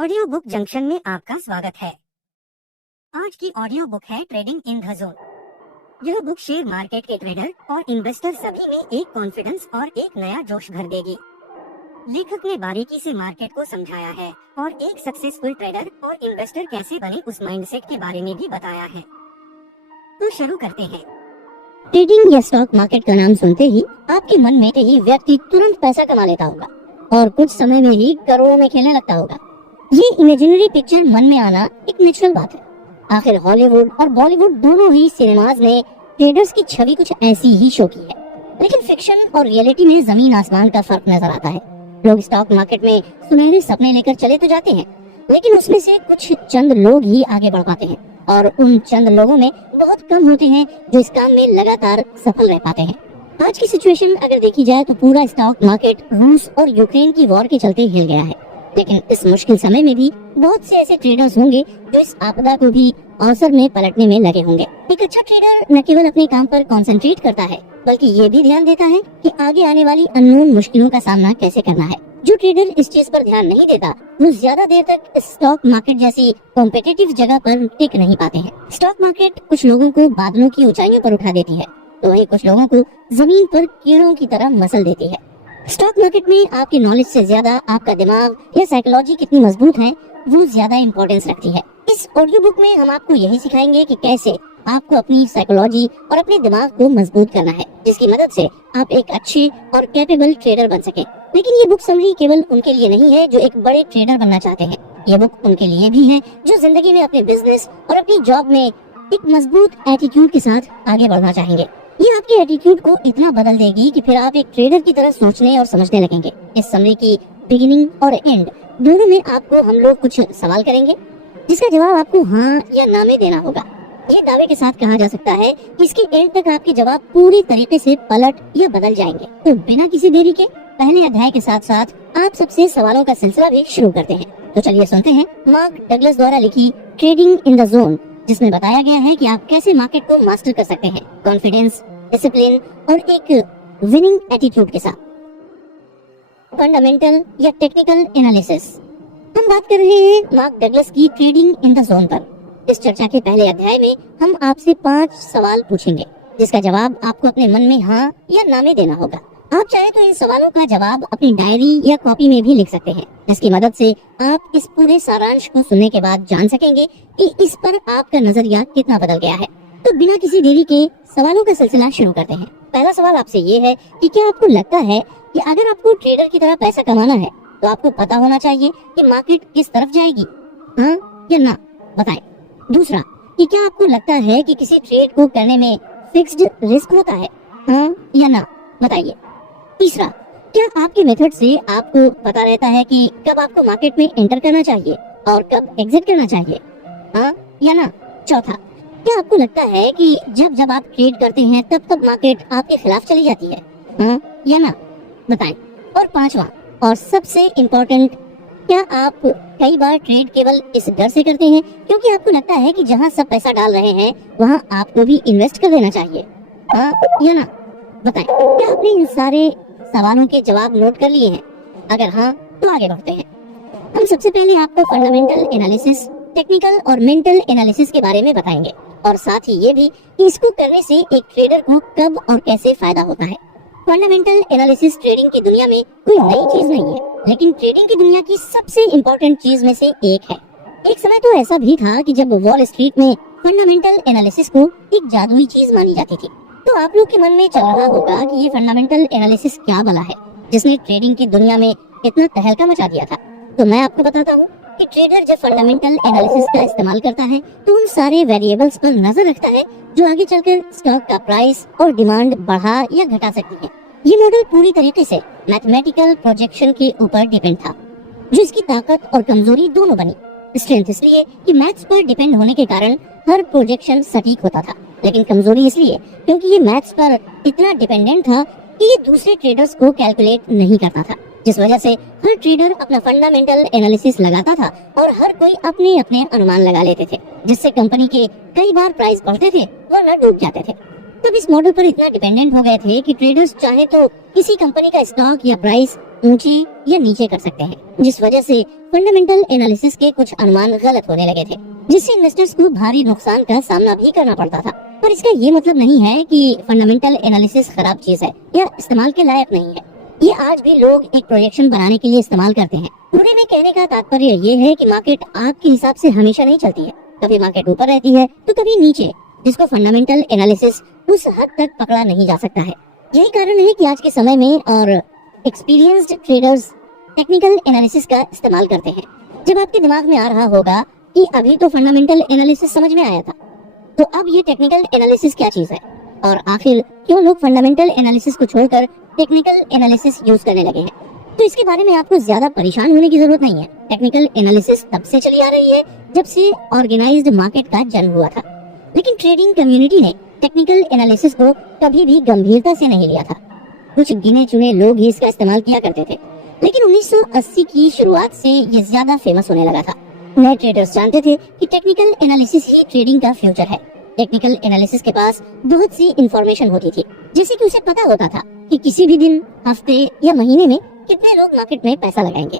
Audio book junction में आपका स्वागत है। आज की ऑडियो बुक है ट्रेडिंग इन द जोन। यह बुक शेयर मार्केट के ट्रेडर और इन्वेस्टर सभी में एक कॉन्फिडेंस और एक नया जोश भर देगी। लेखक ने बारीकी से मार्केट को समझाया है और एक सक्सेसफुल ट्रेडर और इन्वेस्टर कैसे बने उस माइंडसेट के बारे में भी बताया है। तो शुरू करते हैं। ट्रेडिंग या स्टॉक मार्केट का नाम सुनते ही आपके मन में ही व्यक्ति तुरंत पैसा कमा लेता होगा और कुछ समय में ही करोड़ों में खेलने लगता होगा। ये इमेजिनरी पिक्चर मन में आना एक नेचुरल बात है। आखिर हॉलीवुड और बॉलीवुड दोनों ही सिनेमाज ने ट्रेडर्स की छवि कुछ ऐसी ही शो की है, लेकिन फिक्शन और रियलिटी में जमीन आसमान का फर्क नजर आता है। लोग स्टॉक मार्केट में सुनहरे सपने लेकर चले तो जाते हैं, लेकिन उसमें से कुछ चंद लोग ही आगे बढ़ पाते हैं और उन चंद लोगों में बहुत कम होते हैं जो इस काम में लगातार सफल रह पाते हैं। आज की सिचुएशन अगर देखी जाए तो पूरा स्टॉक मार्केट रूस और यूक्रेन की वॉर के चलते हिल गया है, लेकिन इस मुश्किल समय में भी बहुत से ऐसे ट्रेडर्स होंगे जो इस आपदा को भी अवसर में पलटने में लगे होंगे। एक अच्छा ट्रेडर न केवल अपने काम पर कंसंट्रेट करता है, बल्कि ये भी ध्यान देता है कि आगे आने वाली अननोन मुश्किलों का सामना कैसे करना है। जो ट्रेडर इस चीज पर ध्यान नहीं देता वो ज्यादा देर तक स्टॉक मार्केट जैसी कॉम्पिटिटिव जगह पर टिक नहीं पाते हैं। स्टॉक मार्केट कुछ लोगों को बादलों की ऊंचाइयों पर उठा देती है, तो वहीं कुछ लोगों को जमीन पर कीड़ों की तरह मसल देती है। स्टॉक मार्केट में आपकी नॉलेज से ज्यादा आपका दिमाग या साइकोलॉजी कितनी मजबूत है वो ज्यादा इम्पोर्टेंस रखती है। इस ऑडियो बुक में हम आपको यही सिखाएंगे कि कैसे आपको अपनी साइकोलॉजी और अपने दिमाग को मजबूत करना है, जिसकी मदद से आप एक अच्छे और कैपेबल ट्रेडर बन सके। लेकिन ये बुक समरी केवल उनके लिए नहीं है जो एक बड़े ट्रेडर बनना चाहते हैं। ये बुक उनके लिए भी है जो जिंदगी में अपने बिजनेस और अपनी जॉब में एक मजबूत एटीट्यूड के साथ आगे बढ़ना चाहेंगे। ये आपके एटीट्यूड को इतना बदल देगी कि फिर आप एक ट्रेडर की तरह सोचने और समझने लगेंगे। इस समरी की बिगिनिंग और एंड दोनों में आपको हम लोग कुछ सवाल करेंगे, जिसका जवाब आपको हाँ या ना में देना होगा। ये दावे के साथ कहा जा सकता है कि इसके एंड तक आपके जवाब पूरी तरीके से पलट या बदल जाएंगे। तो बिना किसी देरी के पहले अध्याय के साथ साथ आप सबसे सवालों का सिलसिला भी शुरू करते हैं। तो चलिए सुनते हैं मार्क डगलस द्वारा लिखी ट्रेडिंग इन द जोन, जिसमें बताया गया है कि आप कैसे मार्केट को मास्टर कर सकते हैं कॉन्फिडेंस, डिसिप्लिन और एक विनिंग एटीट्यूड के साथ। फंडामेंटल या टेक्निकल एनालिसिस। हम बात कर रहे हैं मार्क डगलस की ट्रेडिंग इन द जोन पर। इस चर्चा के पहले अध्याय में हम आपसे 5 सवाल पूछेंगे, जिसका जवाब आपको अपने मन में हाँ या ना में देना होगा। आप चाहे तो इन सवालों का जवाब अपनी डायरी या कॉपी में भी लिख सकते हैं, जिसकी मदद से आप इस पूरे सारांश को सुनने के बाद जान सकेंगे कि इस पर आपका नजरिया कितना बदल गया है। तो बिना किसी देरी के सवालों का सिलसिला शुरू करते हैं। पहला सवाल आपसे ये है कि क्या आपको लगता है कि अगर आपको ट्रेडर की तरह पैसा कमाना है तो आपको पता होना चाहिए कि मार्केट किस तरफ जाएगी, हाँ या ना? बताएं। दूसरा, कि क्या आपको लगता है कि किसी ट्रेड को करने में फिक्स्ड रिस्क होता है, हाँ या ना? बताइए। तीसरा, क्या आपके मेथड से आपको पता रहता है कि कब आपको मार्केट में एंटर करना चाहिए और कब एग्जिट करना चाहिए, हाँ या ना? चौथा, क्या आपको लगता है कि जब जब आप ट्रेड करते हैं तब तब मार्केट आपके खिलाफ चली जाती है, हाँ या ना? बताएं। और पांचवा और सबसे इम्पोर्टेंट, क्या आप कई बार ट्रेड केवल इस डर से करते हैं क्योंकि आपको लगता है कि जहां सब पैसा डाल रहे हैं वहां आपको भी इन्वेस्ट कर देना चाहिए, हाँ या ना? बताएं। क्या आपने इन सारे सवालों के जवाब नोट कर लिए हैं? अगर हाँ तो आगे बढ़ते हैं। हम सबसे पहले आपको फंडामेंटल एनालिसिस, टेक्निकल और मेंटल एनालिसिस के बारे में बताएंगे और साथ ही ये भी कि इसको करने से एक ट्रेडर को कब और कैसे फायदा होता है। फंडामेंटल एनालिसिस ट्रेडिंग की दुनिया में कोई नई चीज नहीं है, लेकिन ट्रेडिंग की दुनिया की सबसे इम्पोर्टेंट चीज में से एक है। एक समय तो ऐसा भी था कि जब वॉल स्ट्रीट में फंडामेंटल एनालिसिस को एक जादुई चीज मानी जाती थी। तो आप लोग के मन में चल रहा होगा कि ये फंडामेंटल एनालिसिस क्या भला है जिसने ट्रेडिंग की दुनिया में इतना तहलका मचा दिया था। तो मैं आपको बताता हूँ कि ट्रेडर जब फंडामेंटल एनालिसिस का इस्तेमाल करता है तो उन सारे वेरिएबल्स पर नजर रखता है जो आगे चलकर स्टॉक का प्राइस और डिमांड बढ़ा या घटा सकती है। ये मॉडल पूरी तरीके से मैथमेटिकल प्रोजेक्शन के ऊपर डिपेंड था, जो इसकी ताकत और कमजोरी दोनों बनी। स्ट्रेंथ इसलिए कि मैथ्स पर डिपेंड होने के कारण हर प्रोजेक्शन सटीक होता था, लेकिन कमजोरी इसलिए क्योंकि ये मैथ्स पर इतना डिपेंडेंट था कि ये दूसरे ट्रेडर्स को कैलकुलेट नहीं करता था, जिस वजह से हर ट्रेडर अपना फंडामेंटल एनालिसिस लगाता था और हर कोई अपने अपने अनुमान लगा लेते थे, जिससे कंपनी के कई बार प्राइस बढ़ते थे वरना डूब जाते थे। तब इस मॉडल पर इतना डिपेंडेंट हो गए थे कि ट्रेडर्स चाहे तो किसी कंपनी का स्टॉक या प्राइस ऊंचे या नीचे कर सकते हैं, जिस वजह से फंडामेंटल एनालिसिस के कुछ अनुमान गलत होने लगे थे, जिससे इन्वेस्टर्स को भारी नुकसान का सामना भी करना पड़ता था। पर इसका ये मतलब नहीं है कि फंडामेंटल एनालिसिस खराब चीज है या इस्तेमाल के लायक नहीं है। ये आज भी लोग एक प्रोजेक्शन बनाने के लिए इस्तेमाल करते हैं। पूरे में कहने का तात्पर्य ये है कि मार्केट आपके हिसाब से हमेशा नहीं चलती है, कभी मार्केट ऊपर रहती है तो कभी नीचे, जिसको फंडामेंटल एनालिसिस उस हद तक पकड़ा नहीं जा सकता है। यही कारण है कि आज के समय में और एक्सपीरियंस्ड ट्रेडर्स टेक्निकल एनालिसिस का इस्तेमाल करते हैं। जब आपके दिमाग में आ रहा होगा कि अभी तो फंडामेंटल एनालिसिस समझ में आया था, तो अब ये टेक्निकल एनालिसिस क्या चीज है और आखिर क्यों लोग फंडामेंटल एनालिसिस को छोड़कर टेक्निकल एनालिसिस यूज करने लगे हैं, तो इसके बारे में आपको ज्यादा परेशान होने की जरूरत नहीं है। टेक्निकल एनालिसिस तब से चली आ रही है जब से ऑर्गेनाइज्ड मार्केट का जन्म हुआ था, लेकिन ट्रेडिंग कम्युनिटी ने टेक्निकल एनालिसिस को कभी भी गंभीरता से नहीं लिया था। कुछ गिने चुने लोग ही इसका इस्तेमाल किया करते थे, लेकिन 1980 की शुरुआत से ये ज्यादा फेमस होने लगा था। नए ट्रेडर्स जानते थे कि टेक्निकल एनालिसिस ही ट्रेडिंग का फ्यूचर है। टेक्निकल एनालिसिस के पास बहुत सी इंफॉर्मेशन होती थी, जैसे कि उसे पता होता था कि किसी भी दिन, हफ्ते या महीने में कितने लोग मार्केट में पैसा लगाएंगे।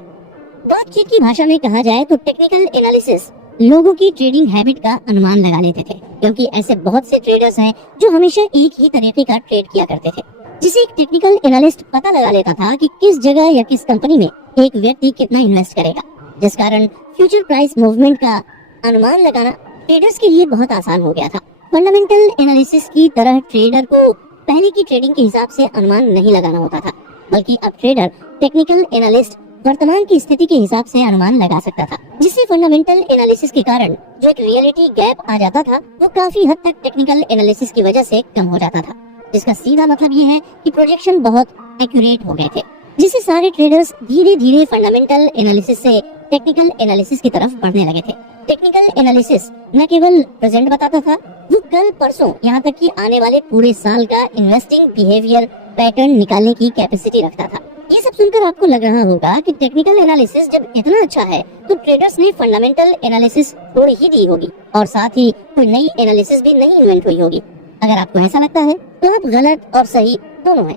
बातचीत की भाषा में कहा जाए तो टेक्निकल एनालिसिस लोगों की ट्रेडिंग हैबिट का अनुमान लगा लेते थे, क्योंकि ऐसे बहुत से ट्रेडर्स हैं जो हमेशा एक ही तरीके का ट्रेड किया करते थे, जिसे एक टेक्निकल एनालिस्ट पता लगा लेता था कि किस जगह या किस कंपनी में एक व्यक्ति कितना इन्वेस्ट करेगा, जिस कारण फ्यूचर प्राइस मूवमेंट का अनुमान लगाना ट्रेडर्स के लिए बहुत आसान हो गया था। फंडामेंटल एनालिसिस की तरह ट्रेडर को पहले की ट्रेडिंग के हिसाब से अनुमान नहीं लगाना होता था, बल्कि अब ट्रेडर टेक्निकल एनालिस्ट वर्तमान की स्थिति के हिसाब से अनुमान लगा सकता था, जिससे फंडामेंटल एनालिसिस के कारण जो एक रियलिटी गैप आ जाता था वो काफी हद तक टेक्निकल एनालिसिस की वजह से कम हो जाता था, जिसका सीधा मतलब ये है कि प्रोजेक्शन बहुत एक्यूरेट हो गए थे, जिससे सारे ट्रेडर्स धीरे धीरे फंडामेंटल एनालिसिस से टेक्निकल एनालिसिस की तरफ बढ़ने लगे थे। टेक्निकल एनालिसिस न केवल प्रेजेंट बताता था, वो कल परसों यहाँ तक कि आने वाले पूरे साल का इन्वेस्टिंग बिहेवियर पैटर्न निकालने की कैपेसिटी रखता था। ये सब सुनकर आपको लग रहा होगा कि टेक्निकल एनालिसिस जब इतना अच्छा है तो ट्रेडर्स ने फंडामेंटल एनालिसिस छोड़ ही दी होगी और साथ ही कोई नई एनालिसिस भी नहीं इन्वेंट हुई होगी। अगर आपको ऐसा लगता है तो आप गलत और सही दोनों हैं।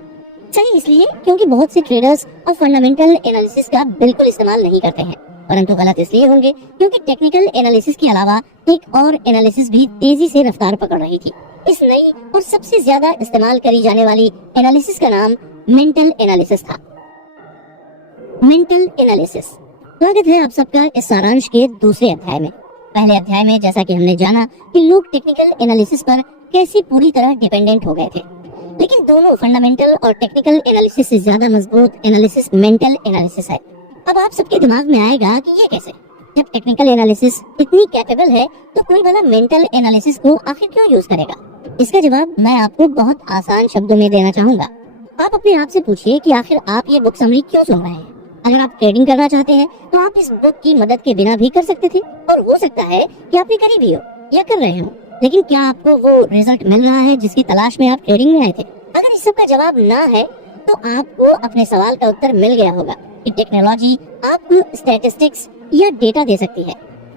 सही इसलिए क्योंकि बहुत से ट्रेडर्स अब फंडामेंटल एनालिसिस का बिल्कुल इस्तेमाल नहीं करते हैं, परंतु गलत इसलिए होंगे क्योंकि टेक्निकल एनालिसिस के अलावा एक और एनालिसिस भी तेजी से रफ्तार पकड़ रही थी। इस नई और सबसे ज्यादा इस्तेमाल करी जाने वाली एनालिसिस का नाम मेंटल एनालिसिस था। Mental analysis. स्वागत है आप सबका इस सारांश के दूसरे अध्याय में। पहले अध्याय में जैसा कि हमने जाना कि लोग टेक्निकल एनालिसिस पर कैसे पूरी तरह डिपेंडेंट हो गए थे, लेकिन दोनों फंडामेंटल और टेक्निकल एनालिसिस से ज्यादा मजबूत एनालिसिस मेंटल एनालिसिस है। अब आप सबके दिमाग में आएगा कि ये कैसे, जब टेक्निकल एनालिसिस इतनी कैपेबल है तो कोई भला मेंटल एनालिसिस को आखिर क्यों यूज करेगा? इसका जवाब मैं आपको बहुत आसान शब्दों में देना चाहूंगा। आप अपने आप से पूछिए कि आखिर आप ये बुक समरी क्यों सुन रहे हैं। अगर आप ट्रेडिंग करना चाहते हैं तो आप इस बुक की मदद के बिना भी कर सकते थे, और हो सकता है कि आप करी भी हो या कर रहे हो, लेकिन क्या आपको वो रिजल्ट मिल रहा है जिसकी तलाश में आप ट्रेडिंग में आए थे? अगर इस सब का जवाब ना है तो आपको अपने सवाल का उत्तर मिल गया होगा कि टेक्नोलॉजी आपको स्टैटिस्टिक्स या डेटा दे सकती है,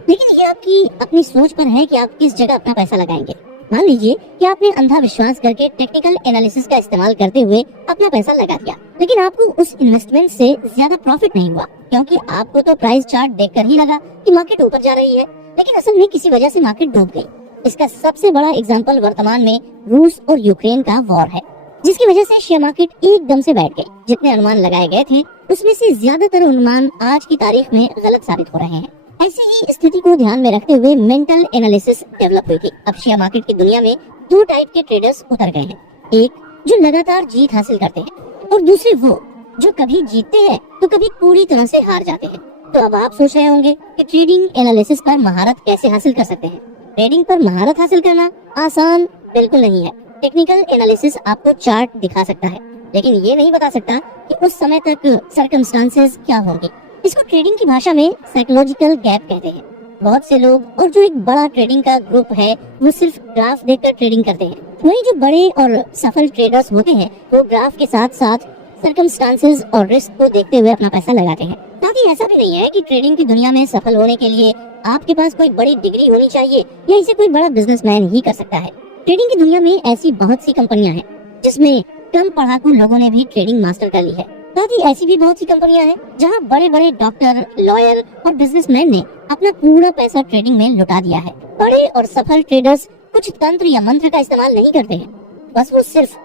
लेकिन ये आपकी अपनी सोच पर है कि आप किस जगह अपना पैसा लगाएंगे। मान लीजिए कि आपने अंधा विश्वास करके टेक्निकल एनालिसिस का इस्तेमाल करते हुए अपना पैसा लगा दिया, लेकिन आपको उस इन्वेस्टमेंट से ज्यादा प्रॉफिट नहीं हुआ, क्योंकि आपको तो प्राइस चार्ट देखकर ही लगा कि मार्केट ऊपर जा रही है, लेकिन असल में किसी वजह से मार्केट डूब गई। इसका सबसे बड़ा एग्जाम्पल वर्तमान में रूस और यूक्रेन का वॉर है, जिसकी वजह से शेयर मार्केट एकदम से बैठ गई। जितने अनुमान लगाए गए थे उसमें से ज्यादातर अनुमान आज की तारीख में गलत साबित हो रहे हैं। ऐसी ही स्थिति को ध्यान में रखते हुए मेंटल एनालिसिस डेवलप हुई थी। अब शेयर मार्केट की दुनिया में दो टाइप के ट्रेडर्स उतर गए हैं, एक जो लगातार जीत हासिल करते हैं और दूसरे वो जो कभी जीतते हैं तो कभी पूरी तरह से हार जाते हैं। तो अब आप सोच रहे होंगे कि ट्रेडिंग एनालिसिस पर महारत कैसे हासिल कर सकते हैं। ट्रेडिंग पर महारत हासिल करना आसान बिल्कुल नहीं है। टेक्निकल एनालिसिस आपको चार्ट दिखा सकता है, लेकिन ये नहीं बता सकता कि उस समय तक सर्कमस्टांसेस क्या होंगी। इसको ट्रेडिंग की भाषा में साइकोलॉजिकल गैप कहते हैं। बहुत से लोग और जो एक बड़ा ट्रेडिंग का ग्रुप है वो सिर्फ ग्राफ देखकर ट्रेडिंग करते हैं, वहीं जो बड़े और सफल ट्रेडर्स होते हैं वो ग्राफ के साथ साथ सर्कमस्टांसेस और रिस्क को देखते हुए अपना पैसा लगाते हैं। साथ ही ऐसा भी नहीं है कि ट्रेडिंग की दुनिया में सफल होने के लिए आपके पास कोई बड़ी डिग्री होनी चाहिए या इसे कोई बड़ा बिजनेसमैन ही कर सकता है। ट्रेडिंग की दुनिया में ऐसी बहुत सी कंपनियां हैं जिसमें कम पढ़ाकू लोगों ने भी ट्रेडिंग मास्टर कर ली है। साथ ही ऐसी भी बहुत सी कंपनियां हैं जहां बड़े बड़े डॉक्टर, लॉयर और बिजनेसमैन ने अपना पूरा पैसा ट्रेडिंग में लुटा दिया है। बड़े और सफल ट्रेडर्स कुछ तंत्र या मंत्र का इस्तेमाल नहीं करते हैं, बस वो सिर्फ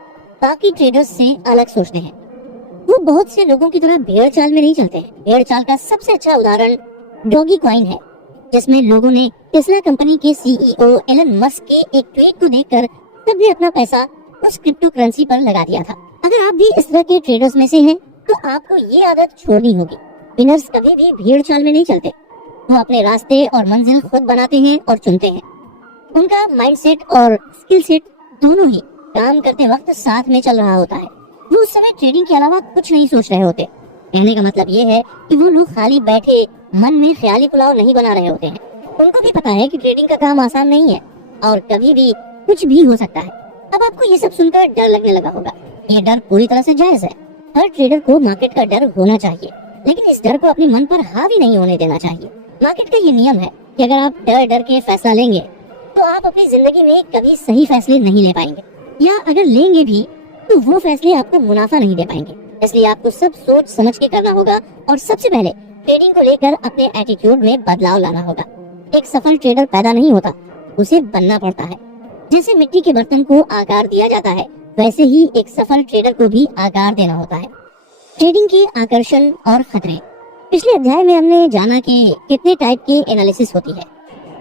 बाकी ट्रेडर्स से अलग सोचते हैं। वो बहुत से लोगों की तरह भेड़ चाल में नहीं चलते हैं। भेड़ चाल का सबसे अच्छा उदाहरण डॉगी कॉइन है, जिसमें लोगों ने टेस्ला कंपनी के सीईओ एलन मस्क के एक ट्वीट को देखकर सबने अपना पैसा उस क्रिप्टो करेंसी पर लगा दिया था। अगर आप भी इस तरह के ट्रेडर्स में से हैं, तो आपको ये आदत छोड़नी होगी। विनर्स कभी भी भीड़ चाल में नहीं चलते, वो अपने रास्ते और मंजिल खुद बनाते हैं और चुनते हैं। उनका माइंडसेट और स्किल सेट दोनों ही काम करते वक्त साथ में चल रहा होता है। वो उस समय ट्रेडिंग के अलावा कुछ नहीं सोच रहे होते। कहने का मतलब ये है कि वो लोग खाली बैठे मन में ख्याली पुलाव नहीं बना रहे होते हैं। उनको भी पता है कि ट्रेडिंग का काम आसान नहीं है और कभी भी कुछ भी हो सकता है। अब आपको ये सब सुनकर डर लगने लगा होगा। ये डर पूरी तरह से जायज है। हर ट्रेडर को मार्केट का डर होना चाहिए, लेकिन इस डर को अपने मन पर हावी नहीं होने देना चाहिए। मार्केट का ये नियम है कि अगर आप डर डर के फैसला लेंगे तो आप अपनी जिंदगी में कभी सही फैसले नहीं ले पाएंगे, या अगर लेंगे भी तो वो फैसले आपको मुनाफा नहीं दे पाएंगे। इसलिए आपको सब सोच समझ के करना होगा और सबसे पहले ट्रेडिंग को लेकर अपने एटीट्यूड में बदलाव लाना होगा। एक सफल ट्रेडर पैदा नहीं होता, उसे बनना पड़ता है। जैसे मिट्टी के बर्तन को आकार दिया जाता है, वैसे ही एक सफल ट्रेडर को भी आकार देना होता है। ट्रेडिंग के आकर्षण और खतरे। पिछले अध्याय में हमने जाना कि कितने टाइप के एनालिसिस होती है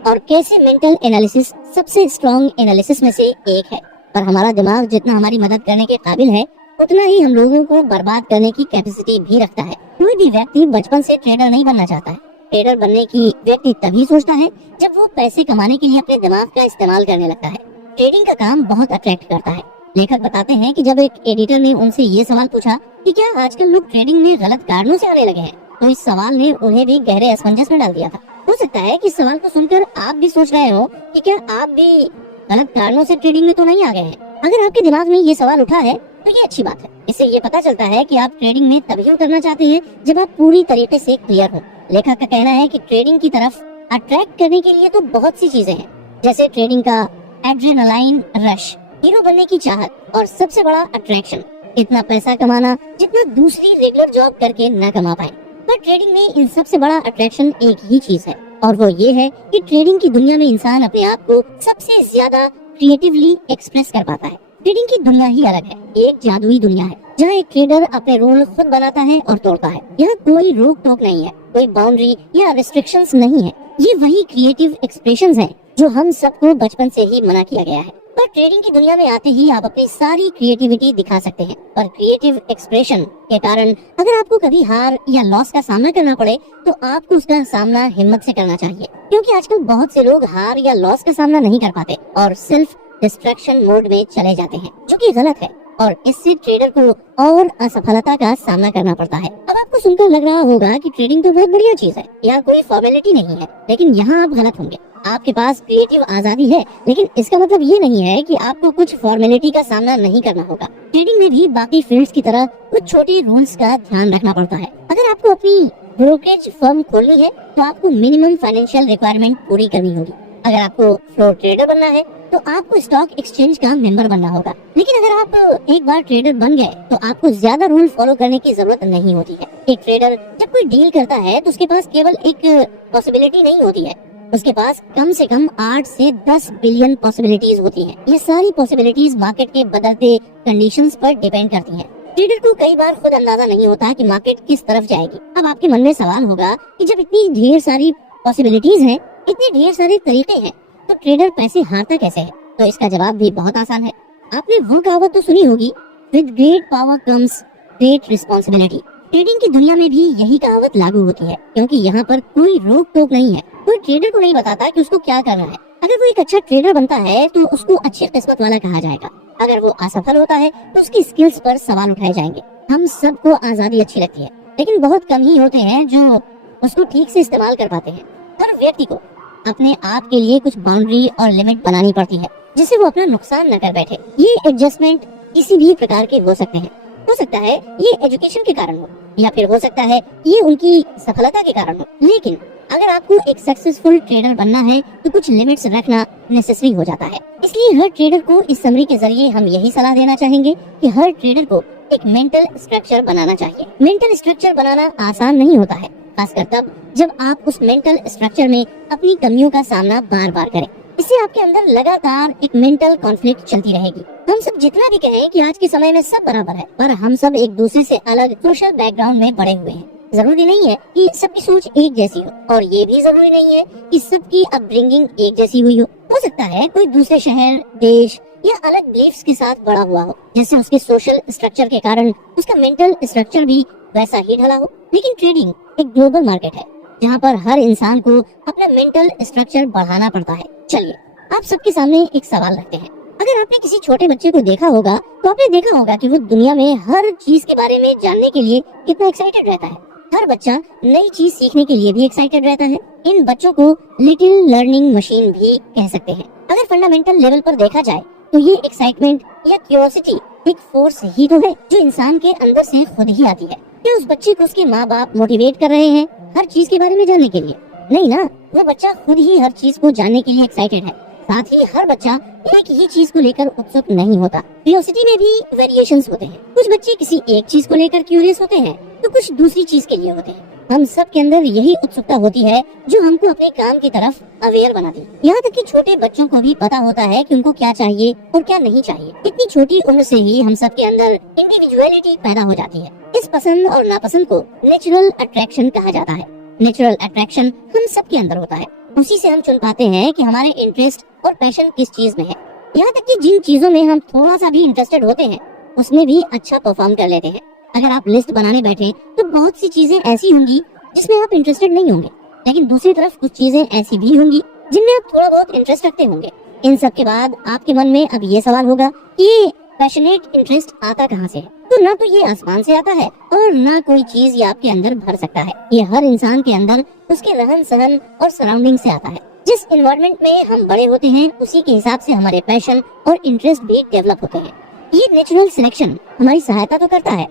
और कैसे मेंटल एनालिसिस सबसे स्ट्रॉन्ग एनालिसिस में से एक है। पर हमारा दिमाग जितना हमारी मदद करने के काबिल है, उतना ही हम लोगों को बर्बाद करने की कैपेसिटी भी रखता है। कोई भी व्यक्ति बचपन से ट्रेडर नहीं बनना चाहता है। ट्रेडर बनने की व्यक्ति तभी सोचता है जब वो पैसे कमाने के लिए अपने दिमाग का इस्तेमाल करने लगता है। ट्रेडिंग का काम बहुत अट्रैक्ट करता है। लेखक बताते हैं कि जब एक एडिटर ने उनसे ये सवाल पूछा कि क्या आजकल लोग ट्रेडिंग में गलत कारणों से आने लगे हैं, तो इस सवाल ने उन्हें भी गहरे असमंजस में डाल दिया था। हो सकता है कि इस सवाल को सुनकर आप भी सोच रहे हो कि क्या आप भी गलत कारणों से ट्रेडिंग में तो नहीं आ गए हैं। अगर आपके दिमाग में ये सवाल उठा है तो ये अच्छी बात है। इससे ये पता चलता है कि आप ट्रेडिंग में तभी उतरना चाहते हैं जब आप पूरी तरीके से क्लियर हो। लेखक का कहना है कि ट्रेडिंग की तरफ अट्रैक्ट करने के लिए तो बहुत सी चीजें हैं, जैसे ट्रेडिंग का एड्रेनालाइन रश, हीरो बनने की चाहत और सबसे बड़ा अट्रैक्शन इतना पैसा कमाना जितना दूसरी रेगुलर जॉब करके न कमा पाए। पर ट्रेडिंग में इन सबसे बड़ा अट्रैक्शन एक ही चीज है, और वो ये है कि ट्रेडिंग की दुनिया में इंसान अपने आप को सबसे ज्यादा क्रिएटिवली एक्सप्रेस कर पाता है। ट्रेडिंग की दुनिया ही अलग है, एक जादुई दुनिया है जहाँ एक ट्रेडर अपने रूल खुद बनाता है और तोड़ता है। यहाँ कोई रोक टोक नहीं है, कोई बाउंड्री या रिस्ट्रिक्शंस नहीं है। ये वही क्रिएटिव एक्सप्रेशंस हैं जो हम सबको बचपन से ही मना किया गया है। पर ट्रेडिंग की दुनिया में आते ही आप अपनी सारी क्रिएटिविटी दिखा सकते हैं। पर क्रिएटिव एक्सप्रेशन के कारण अगर आपको कभी हार या लॉस का सामना करना पड़े तो आपको उसका सामना हिम्मत से करना चाहिए, क्योंकि आजकल बहुत से लोग हार या लॉस का सामना नहीं कर पाते और सिर्फ डिस्ट्रैक्शन मोड में चले जाते हैं, जो कि गलत है और इससे ट्रेडर को और असफलता का सामना करना पड़ता है। अब आपको सुनकर लग रहा होगा कि ट्रेडिंग तो बहुत बढ़िया चीज है, यहाँ कोई फॉर्मेलिटी नहीं है, लेकिन यहाँ आप गलत होंगे। आपके पास क्रिएटिव आजादी है, लेकिन इसका मतलब ये नहीं है कि आपको कुछ फॉर्मेलिटी का सामना नहीं करना होगा। ट्रेडिंग में भी बाकी फील्ड्स की तरह कुछ छोटे रूल्स का ध्यान रखना पड़ता है। अगर आपको अपनी ब्रोकरेज फर्म खोलनी है तो आपको मिनिमम फाइनेंशियल रिक्वायरमेंट पूरी करनी होगी। अगर आपको फ्लोर ट्रेडर बनना है तो आपको स्टॉक एक्सचेंज का मेंबर बनना होगा। लेकिन अगर आप एक बार ट्रेडर बन गए तो आपको ज्यादा रूल फॉलो करने की जरूरत नहीं होती है। एक ट्रेडर जब कोई डील करता है तो उसके पास केवल एक पॉसिबिलिटी नहीं होती है, उसके पास कम से कम 8 से 10 बिलियन पॉसिबिलिटीज होती हैं। ये सारी पॉसिबिलिटीज मार्केट के बदलते कंडीशंस पर डिपेंड करती हैं। ट्रेडर को कई बार खुद अंदाजा नहीं होता कि मार्केट किस तरफ जाएगी। अब आपके मन में सवाल होगा कि जब इतनी ढेर सारी पॉसिबिलिटीज हैं, इतने ढेर सारे तरीके हैं, तो ट्रेडर पैसे हारता कैसे है? तो इसका जवाब भी बहुत आसान है। आपने वो कहावत तो सुनी होगी, with great power comes great responsibility. Trading की दुनिया में भी यही कहावत लागू होती है, क्योंकि यहाँ पर कोई रोक टोक नहीं है। कोई ट्रेडर को नहीं बताता कि उसको क्या करना है। अगर वो एक अच्छा ट्रेडर बनता है तो उसको अच्छी किस्मत वाला कहा जाएगा। अगर वो असफल होता है तो उसकी स्किल्स पर सवाल उठाए जाएंगे। हम सबको आजादी अच्छी लगती है, लेकिन बहुत कम ही होते हैं जो उसको ठीक से इस्तेमाल कर पाते हैं। हर व्यक्ति को अपने आप के लिए कुछ बाउंड्री और लिमिट बनानी पड़ती है, जिससे वो अपना नुकसान न कर बैठे। ये एडजस्टमेंट किसी भी प्रकार के हो सकते हैं। हो सकता है ये एजुकेशन के कारण हो, या फिर हो सकता है ये उनकी सफलता के कारण हो। लेकिन अगर आपको एक सक्सेसफुल ट्रेडर बनना है तो कुछ लिमिट्स रखना नेसेसरी हो जाता है। इसलिए हर ट्रेडर को इस समरी के जरिए हम यही सलाह देना चाहेंगे कि हर ट्रेडर को एक मेंटल स्ट्रक्चर बनाना चाहिए। मेंटल स्ट्रक्चर बनाना आसान नहीं होता है, खासकर तब जब आप उस मेंटल स्ट्रक्चर में अपनी कमियों का सामना बार बार करें। इससे आपके अंदर लगातार एक मेंटल कॉन्फ्लिक्ट चलती रहेगी। हम सब जितना भी कहें कि आज के समय में सब बराबर है, पर हम सब एक दूसरे से अलग सोशल बैकग्राउंड में बड़े हुए हैं। जरूरी नहीं है कि सबकी सोच एक जैसी हो, और ये भी जरूरी नहीं है कि सबकी अपब्रिंगिंग एक जैसी हुई हो सकता है कोई दूसरे शहर, देश या अलग बिलीफ्स के साथ बड़ा हुआ हो, जिससे उसके सोशल स्ट्रक्चर के कारण उसका मेंटल स्ट्रक्चर भी वैसा ही ढला हो। लेकिन ट्रेडिंग एक ग्लोबल मार्केट है, जहाँ पर हर इंसान को अपना मेंटल स्ट्रक्चर बढ़ाना पड़ता है। चलिए आप सबके सामने एक सवाल रखते हैं। अगर आपने किसी छोटे बच्चे को देखा होगा तो आपने देखा होगा कि वो दुनिया में हर चीज के बारे में जानने के लिए कितना एक्साइटेड रहता है। हर बच्चा नई चीज सीखने के लिए भी एक्साइटेड रहता है। इन बच्चों को लिटिल लर्निंग मशीन भी कह सकते हैं। अगर फंडामेंटल लेवल पर देखा जाए तो ये एक्साइटमेंट या क्यूरियोसिटी एक फोर्स ही तो है जो इंसान के अंदर से खुद ही आती है। क्या उस बच्चे को उसके माँ बाप मोटिवेट कर रहे हैं हर चीज के बारे में जानने के लिए? नहीं ना, वो बच्चा खुद ही हर चीज को जानने के लिए एक्साइटेड है। साथ ही हर बच्चा एक ही चीज को लेकर उत्सुक नहीं होता। क्यूरियोसिटी में भी वेरिएशंस होते हैं। कुछ बच्चे किसी एक चीज को लेकर क्यूरियस होते हैं तो कुछ दूसरी चीज के लिए होते हैं। हम सब के अंदर यही उत्सुकता होती है जो हमको अपने काम की तरफ अवेयर बनाती है। यहाँ तक कि छोटे बच्चों को भी पता होता है कि उनको क्या चाहिए और क्या नहीं चाहिए। इतनी छोटी उम्र से ही हम सब के अंदर इंडिविजुअलिटी पैदा हो जाती है। इस पसंद और नापसंद को नेचुरल अट्रैक्शन कहा जाता है। नेचुरल अट्रैक्शन हम सब के अंदर होता है। उसी से हम चुन पाते हैं कि हमारे इंटरेस्ट और पैशन किस चीज में है। यहाँ तक कि जिन चीजों में हम थोड़ा सा भी इंटरेस्टेड होते हैं उसमें भी अच्छा परफॉर्म कर लेते हैं। अगर आप लिस्ट बनाने बैठे तो बहुत सी चीजें ऐसी होंगी जिसमें आप इंटरेस्टेड नहीं होंगे, लेकिन दूसरी तरफ कुछ चीजें ऐसी भी होंगी जिनमें आप थोड़ा बहुत इंटरेस्ट रखते होंगे। इन सब के बाद आपके मन में अब ये सवाल होगा कि ये पैशनेट इंटरेस्ट आता कहाँ से है? तो ना तो ये आसमान से आता है और ना कोई चीज ये आपके अंदर भर सकता है। ये हर इंसान के अंदर उसके रहन सहन और सराउंडिंग से आता है। जिस एनवायरनमेंट में हम बड़े होते हैं उसी के हिसाब से हमारे पैशन और इंटरेस्ट भी डेवलप होते हैं। ये नेचुरल सिलेक्शन हमारी सहायता तो करता है,